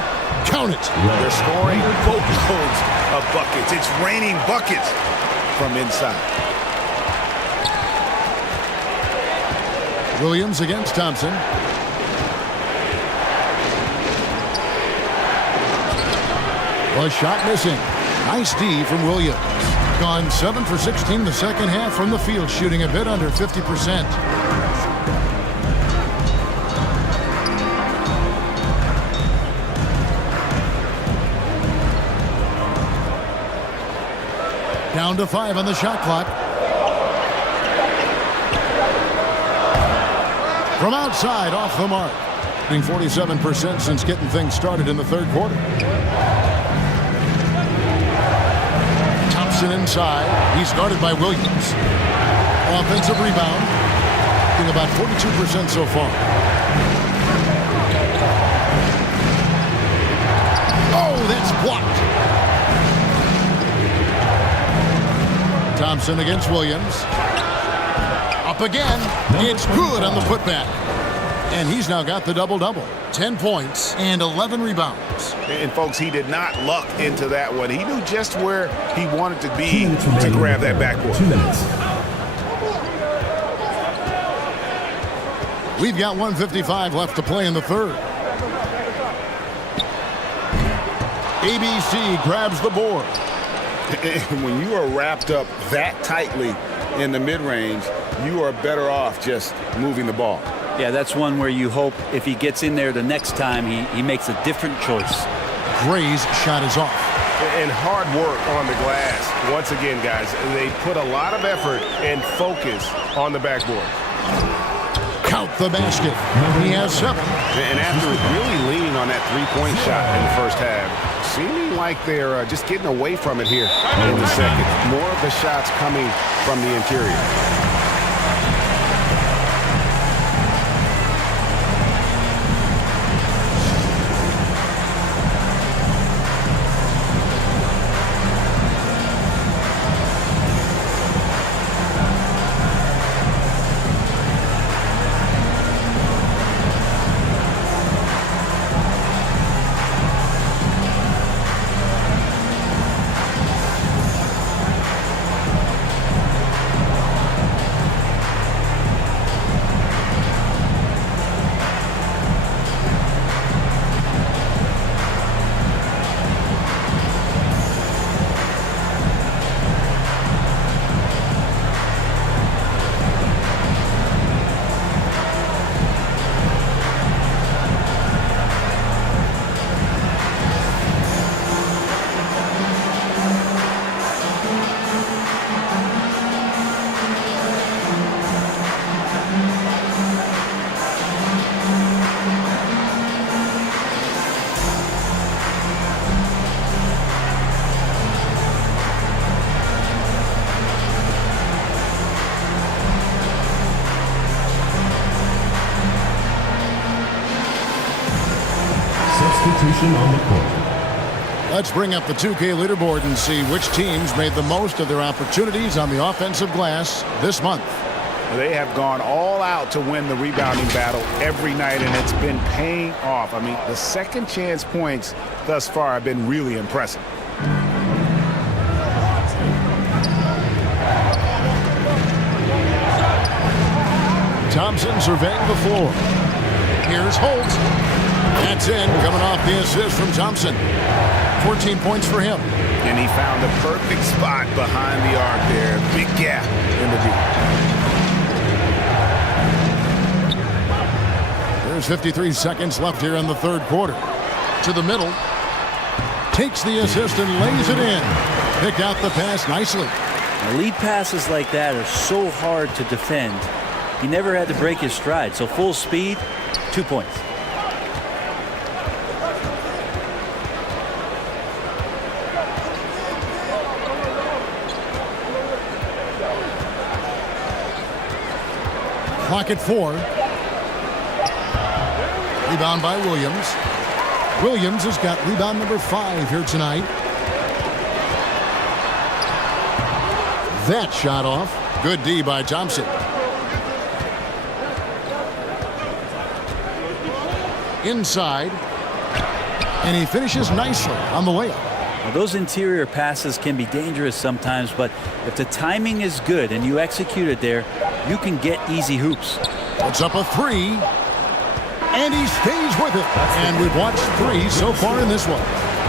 Count it. They're scoring boatloads of buckets. It's raining buckets from inside. Williams against Thompson. A shot missing. Nice D from Williams. Gone 7 for 16 the second half from the field, shooting a bit under 50%. Down to 5 on the shot clock. From outside, off the mark. Being 47% since getting things started in the third quarter. Thompson inside. He's guarded by Williams. Offensive rebound. Being about 42% so far. Oh, that's blocked. Thompson against Williams. Up again. It's good on the putback. And he's now got the double-double. 10 points and 11 rebounds. And folks, he did not luck into that one. He knew just where he wanted to be to grab that backboard. 2 minutes. We've got 1:55 left to play in the third. ABC grabs the board. When you are wrapped up that tightly in the mid-range, you are better off just moving the ball. Yeah, that's one where you hope if he gets in there the next time, he makes a different choice. Gray's shot is off. And hard work on the glass. Once again, guys, they put a lot of effort and focus on the backboard. Count the basket. He has 7. And after really leaning on that three-point shot in the first half, seeming like they're just getting away from it here in the second. More of the shots coming from the interior. Substitution on the court. Let's bring up the 2K leaderboard and see which teams made the most of their opportunities on the offensive glass this month. They have gone all out to win the rebounding battle every night, and it's been paying off. I mean, the second chance points thus far have been really impressive. Thompson surveying the floor. Here's Holt. That's in, coming off the assist from Thompson. 14 points for him. And he found the perfect spot behind the arc there. Big gap in the D. There's 53 seconds left here in the third quarter. To the middle. Takes the assist and lays it in. Picked out the pass nicely. Now, lead passes like that are so hard to defend. He never had to break his stride, so full speed, 2 points. Clock at 4. Rebound by Williams. Williams has got rebound number 5 here tonight. That shot off. Good D by Thompson. Inside. And he finishes nicely on the layup. Now, those interior passes can be dangerous sometimes, but if the timing is good and you execute it there, you can get easy hoops. Puts up a 3. And he stays with it. And we've watched 3 so far in this one.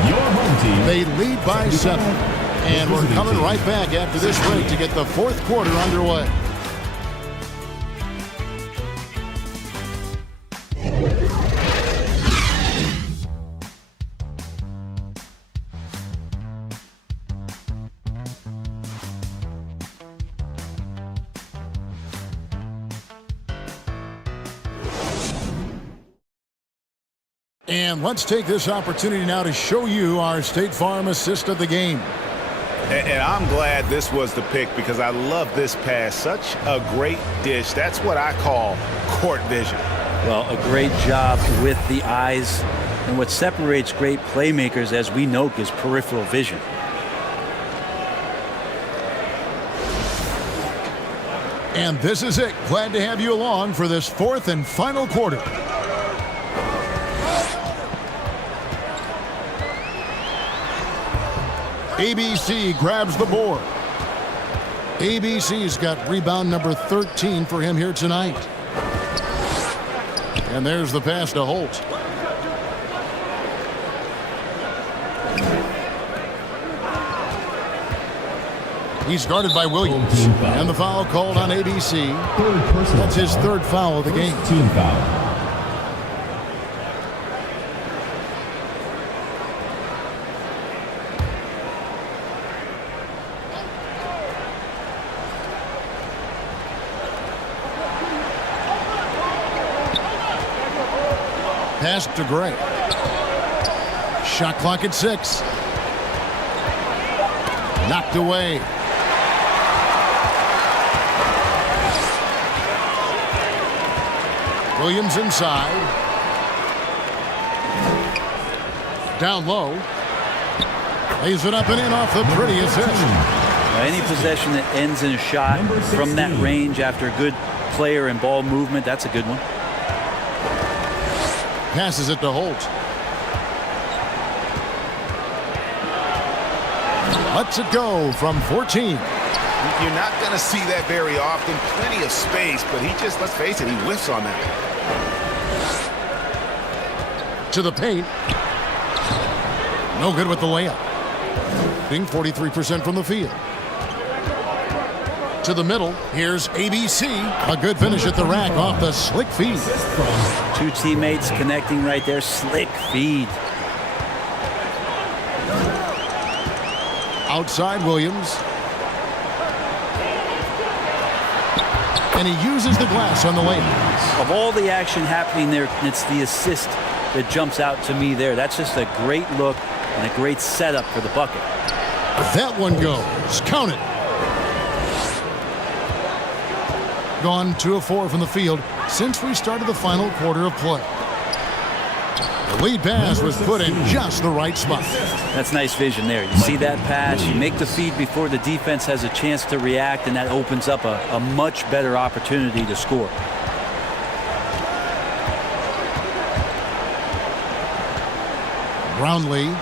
Your home team. They lead by 7. And we're coming right back after this break to get the fourth quarter underway. And let's take this opportunity now to show you our State Farm assist of the game. And I'm glad this was the pick because I love this pass. Such a great dish. That's what I call court vision. Well, a great job with the eyes. And what separates great playmakers, as we know, is peripheral vision. And this is it. Glad to have you along for this fourth and final quarter. ABC grabs the board. ABC's got rebound number 13 for him here tonight. And there's the pass to Holt. He's guarded by Williams. And the foul called on ABC. That's his third foul of the game. Team foul. Pass to Gray. Shot clock at 6. Knocked away. Williams inside. Down low. Lays it up and in off the pretty assist. Any possession that ends in a shot from that range after good player and ball movement, that's a good one. Passes it to Holt. Lets it go from 14. You're not going to see that very often. Plenty of space, but he just, let's face it, he whiffs on that. To the paint. No good with the layup. Being 43% from the field. To the middle. Here's ABC. A good finish at the rack off the slick feed. Two teammates connecting right there. Slick feed. Outside Williams. And he uses the glass on the layup. Of all the action happening there, it's the assist that jumps out to me there. That's just a great look and a great setup for the bucket. That one goes. Count it. Gone 2 of 4 from the field since we started the final quarter of play. The lead pass was put in just the right spot. That's nice vision there. You see that pass, you make the feed before the defense has a chance to react, and that opens up a much better opportunity to score. Brownlee.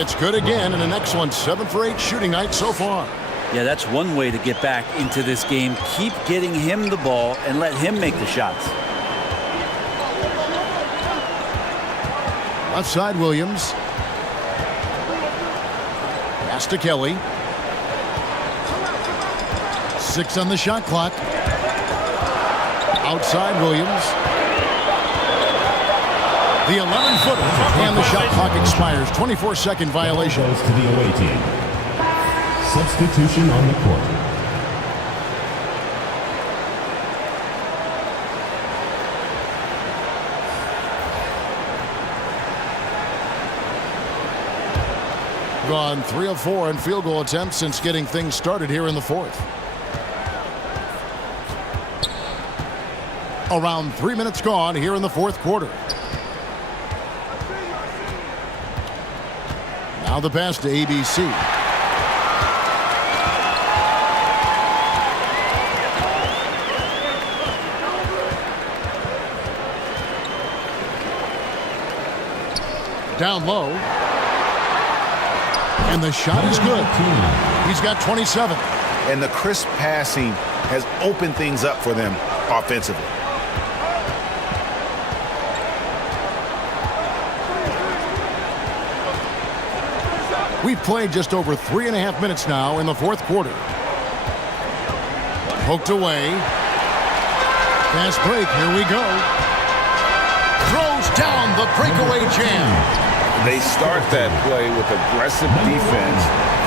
It's good again, and an excellent 7 for 8 shooting night so far. Yeah, that's one way to get back into this game. Keep getting him the ball and let him make the shots. Left side Williams. Pass to Kelly. 6 on the shot clock. Outside Williams. The 11-footer, and the shot clock expires. 24-second violation. Goes to the away team. Substitution on the court. Gone 3 of 4 in field goal attempts since getting things started here in the fourth. Around 3 minutes gone here in the fourth quarter. Now the pass to ABC. Down low. And the shot is good. He's got 27. And the crisp passing has opened things up for them offensively. We've played just over 3.5 minutes now in the fourth quarter. Poked away. Fast break. Here we go. Throws down the breakaway jam. They start that play with aggressive defense,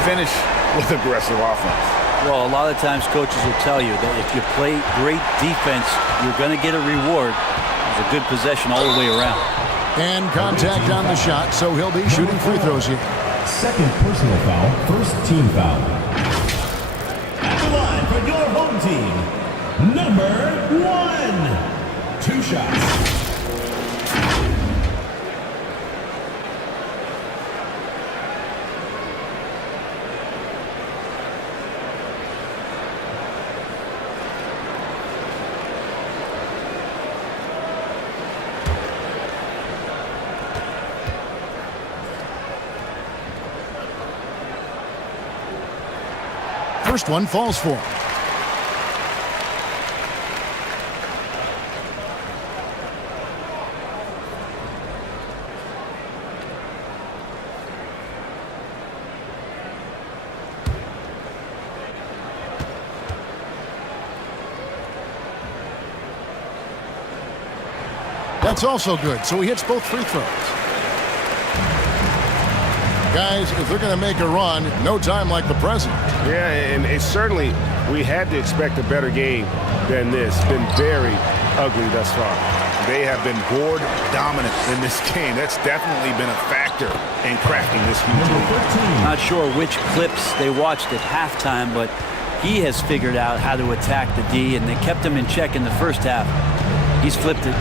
finish with aggressive offense. Well, a lot of times coaches will tell you that if you play great defense, you're going to get a reward. It's a good possession all the way around. And contact on the shot, so he'll be shooting free throws here. Second personal foul, first team foul. At the line for your home team, number 1. 2 shots. first one falls for him. That's also good, so he hits both free throws. Guys, if they're going to make a run, no time like the present. Yeah, and it's certainly, we had to expect a better game than this. Been very ugly thus far. They have been board dominant in this game. That's definitely been a factor in crafting this huge lead. Not sure which clips they watched at halftime, but he has figured out how to attack the D, and they kept him in check in the first half. He's flipped it.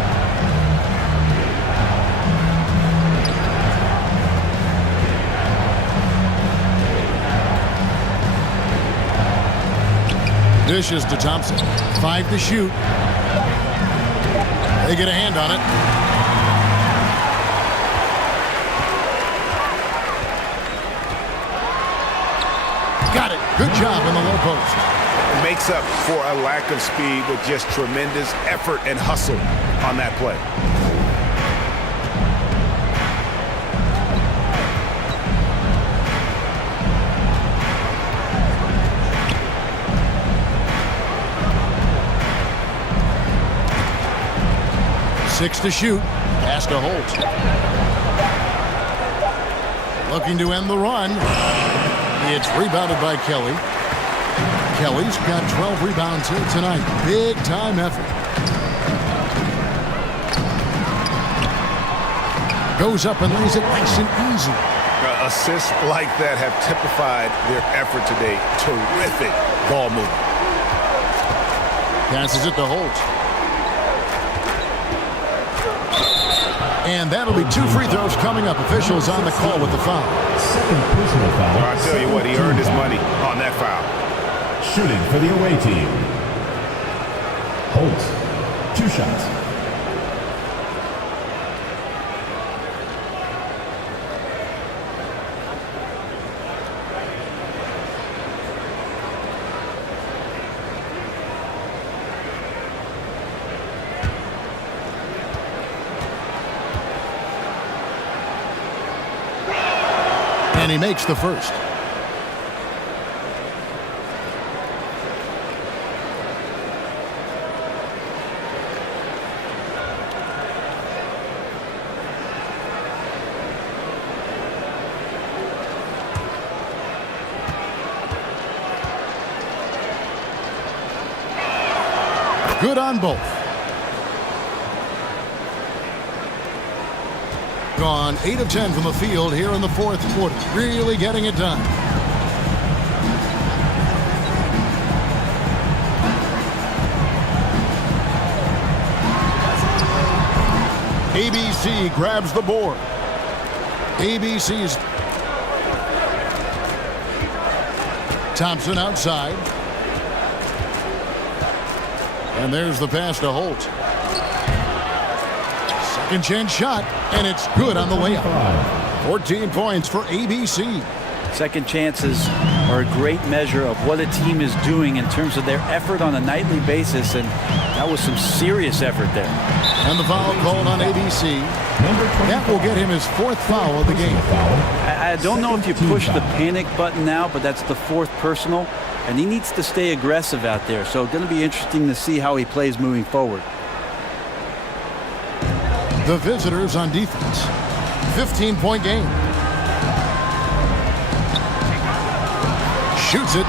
Dishes to Thompson. 5 to shoot. They get a hand on it. Got it. Good job in the low post. It makes up for a lack of speed with just tremendous effort and hustle on that play. Six to shoot. Pass to Holt. Looking to end the run. It's rebounded by Kelly. Kelly's got 12 rebounds here tonight. Big time effort. Goes up and lays it nice and easy. Assists like that have typified their effort today. Terrific ball movement. Passes it to Holt. And that'll be 2 free throws coming up. Officials on the call with the foul. Second personal foul. Well, I tell you what, he earned his money on that foul. Shooting for the away team. Holt, 2 shots. And he makes the first. Good on both. Gone 8 of 10 from the field here in the fourth quarter. Really getting it done. ABC grabs the board. ABC's Thompson outside. And there's the pass to Holt. Second chance shot, and it's good on the way up. 14 points for ABC. Second chances are a great measure of what a team is doing in terms of their effort on a nightly basis, and that was some serious effort there. And the foul called on ABC. That will get him his 4th foul of the game. I don't know if you push the panic button now, but that's the 4th personal, and he needs to stay aggressive out there. So it's going to be interesting to see how he plays moving forward. The visitors on defense. 15-point game. Shoots it.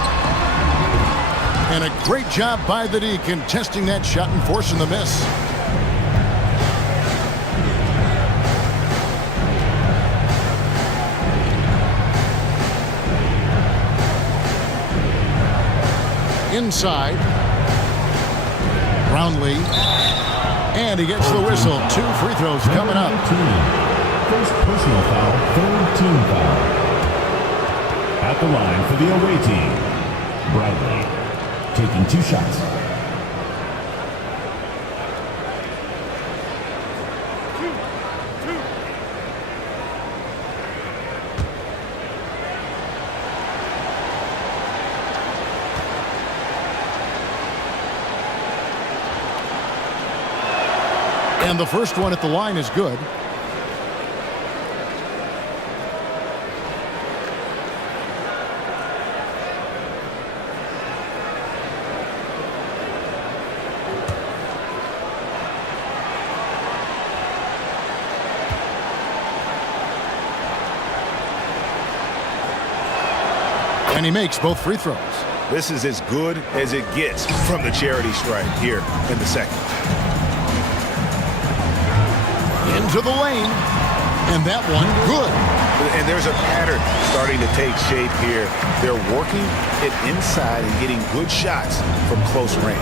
And a great job by the D contesting that shot and forcing the miss. Inside. Brownlee. And he gets the whistle. 2 free throws coming up. First personal foul, 3rd team foul. At the line for the away team, Brownlee taking 2 shots. And the first one at the line is good. And he makes both free throws. This is as good as it gets from the charity stripe here in the second. Into the lane. And that one, good. And there's a pattern starting to take shape here. They're working it inside and getting good shots from close range.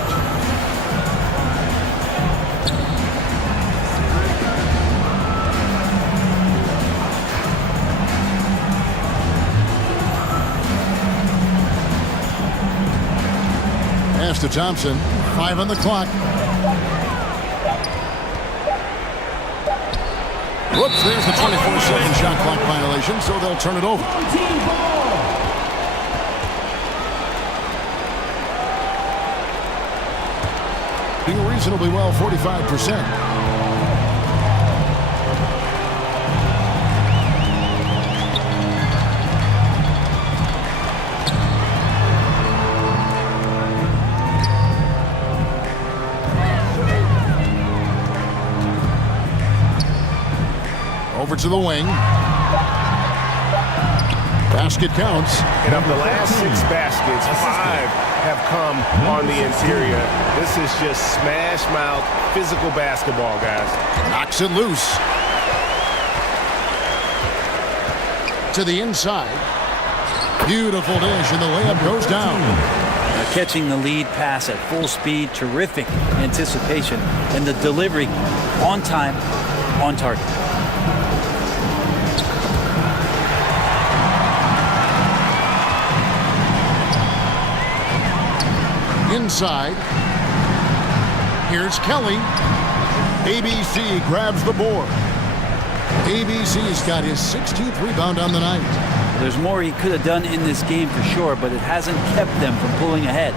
Pass to Thompson. 5 on the clock. Whoops, there's the 24-second shot clock violation, so they'll turn it over. Doing reasonably well, 45%. Over to the wing. Basket counts. And of the last 6 baskets, 5 have come on the interior. This is just smash mouth physical basketball, guys. Knocks it loose. To the inside. Beautiful dish, and the layup goes down. Catching the lead pass at full speed, terrific anticipation, and the delivery on time, on target. Inside. Here's Kelly. ABC grabs the board. ABC's got his 16th rebound on the night. There's more he could have done in this game for sure, but it hasn't kept them from pulling ahead.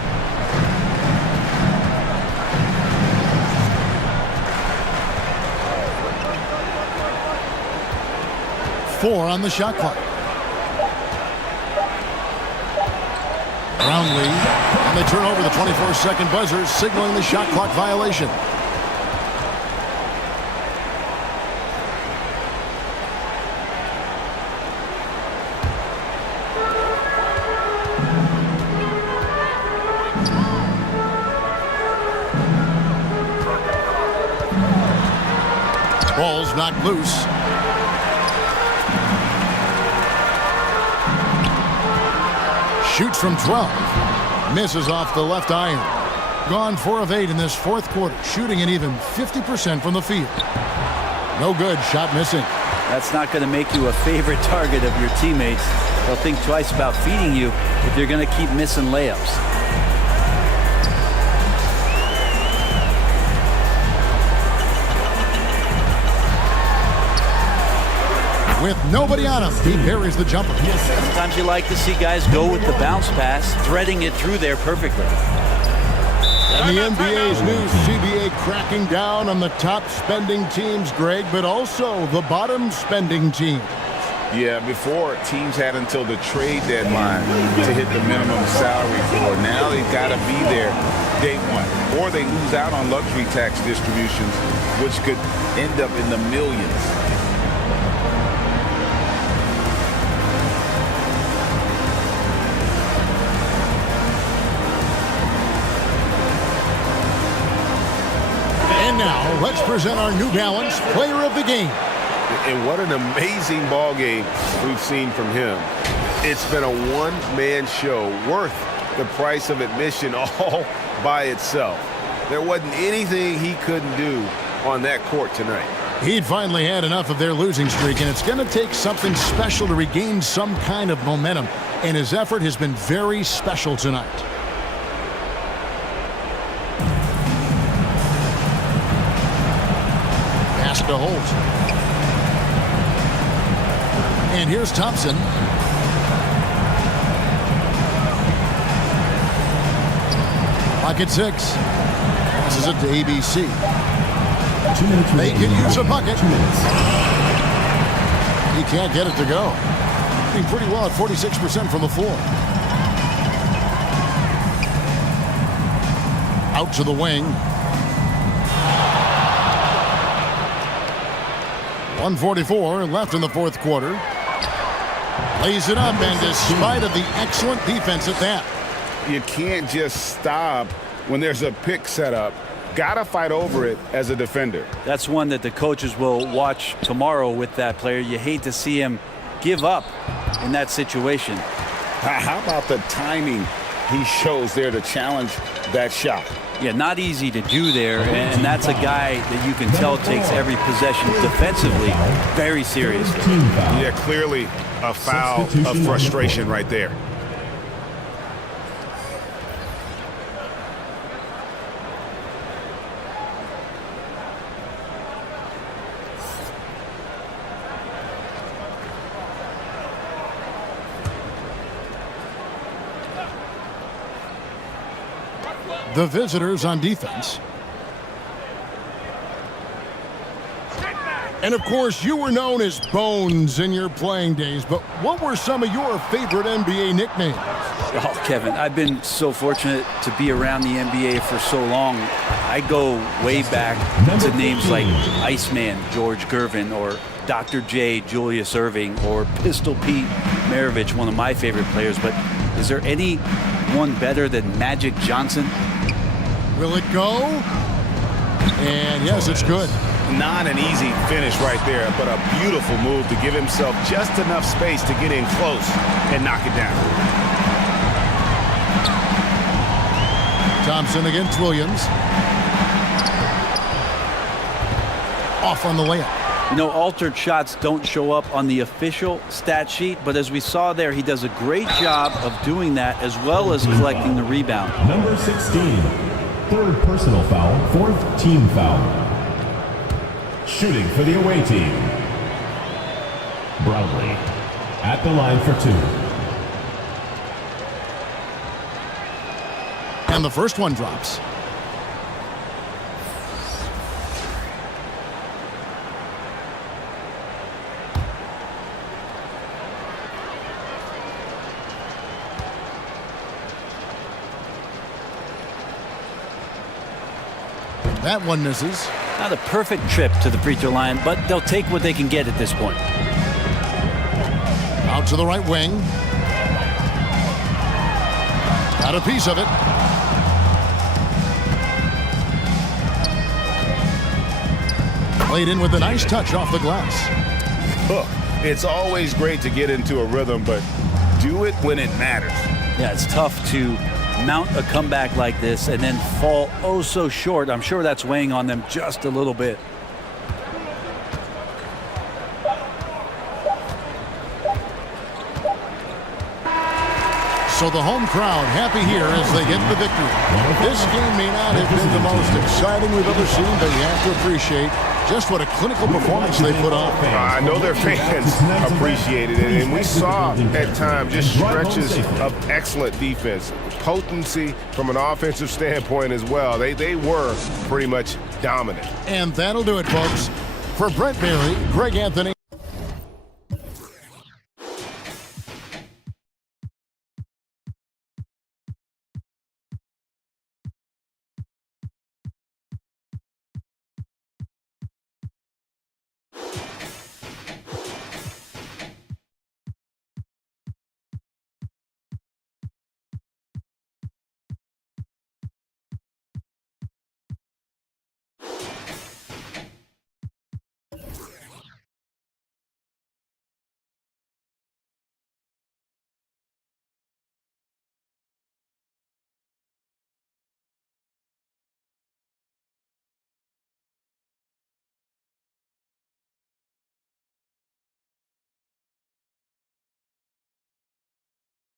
Four on the shot clock. Brownlee, and they turn over the 24-second buzzer, signaling the shot clock violation. Ball's knocked loose. Shoots from 12. Misses off the left iron. Gone 4 of 8 in this fourth quarter, shooting an even 50% from the field. No good, shot missing. That's not going to make you a favorite target of your teammates. They'll think twice about feeding you if you're going to keep missing layups. With nobody on him, he buries the jumper. Sometimes you like to see guys go with the bounce pass, threading it through there perfectly. And the NBA's new CBA cracking down on the top spending teams, Greg, but also the bottom spending teams. Yeah, before teams had until the trade deadline to hit the minimum salary floor. Now they've got to be there day one, or they lose out on luxury tax distributions, which could end up in the millions. And now, let's present our New Balance Player of the Game. And what an amazing ball game we've seen from him. It's been a one-man show worth the price of admission all by itself. There wasn't anything he couldn't do on that court tonight. He'd finally had enough of their losing streak, and it's going to take something special to regain some kind of momentum. And his effort has been very special tonight. Pass to Holt. And here's Thompson. Pocket 6. Passes it to ABC. 2 minutes They remaining. can use a bucket. 2 minutes. He can't get it to go. Doing pretty well at 46% from the floor. Out to the wing. 1:44 left in the fourth quarter. Lays it up, and despite of the excellent defense at that. You can't just stop when there's a pick set up. Gotta fight over it as a defender. That's one that the coaches will watch tomorrow with that player. You hate to see him give up in that situation. How about the timing he shows there to challenge that shot? Yeah, not easy to do there, and that's a guy that you can tell takes every possession defensively very seriously. Yeah, clearly a foul of frustration right there. The visitors on defense. And of course, you were known as Bones in your playing days, but what were some of your favorite NBA nicknames? Oh, Kevin, I've been so fortunate to be around the NBA for so long. I go way back to names like Iceman, George Gervin, or Dr. J, Julius Erving, or Pistol Pete Maravich, one of my favorite players. But is there any one better than Magic Johnson? Will it go? And yes, it's good. Not an easy finish right there, but a beautiful move to give himself just enough space to get in close and knock it down. Thompson against Williams. Off on the layup. You know, altered shots don't show up on the official stat sheet, but as we saw there, he does a great job of doing that as well as collecting the rebound. Number 16, third personal foul, fourth team foul. Shooting for the away team, Brownlee at the line for 2. And the first one drops. That one misses. Not a perfect trip to the free throw line, but they'll take what they can get at this point. Out to the right wing. Got a piece of it. Played in with a nice touch off the glass. Look, it's always great to get into a rhythm, but do it when it matters. Yeah, it's tough to mount a comeback like this and then fall oh so short. I'm sure that's weighing on them just a little bit. So the home crowd happy here as they get the victory. This game may not have been the most exciting we've ever seen, but you have to appreciate just what a clinical performance they put on. I know their fans appreciated it, and we saw at times just stretches of excellent defense, potency from an offensive standpoint as well. They were pretty much dominant. And that'll do it, folks. For Brent Barry, Greg Anthony.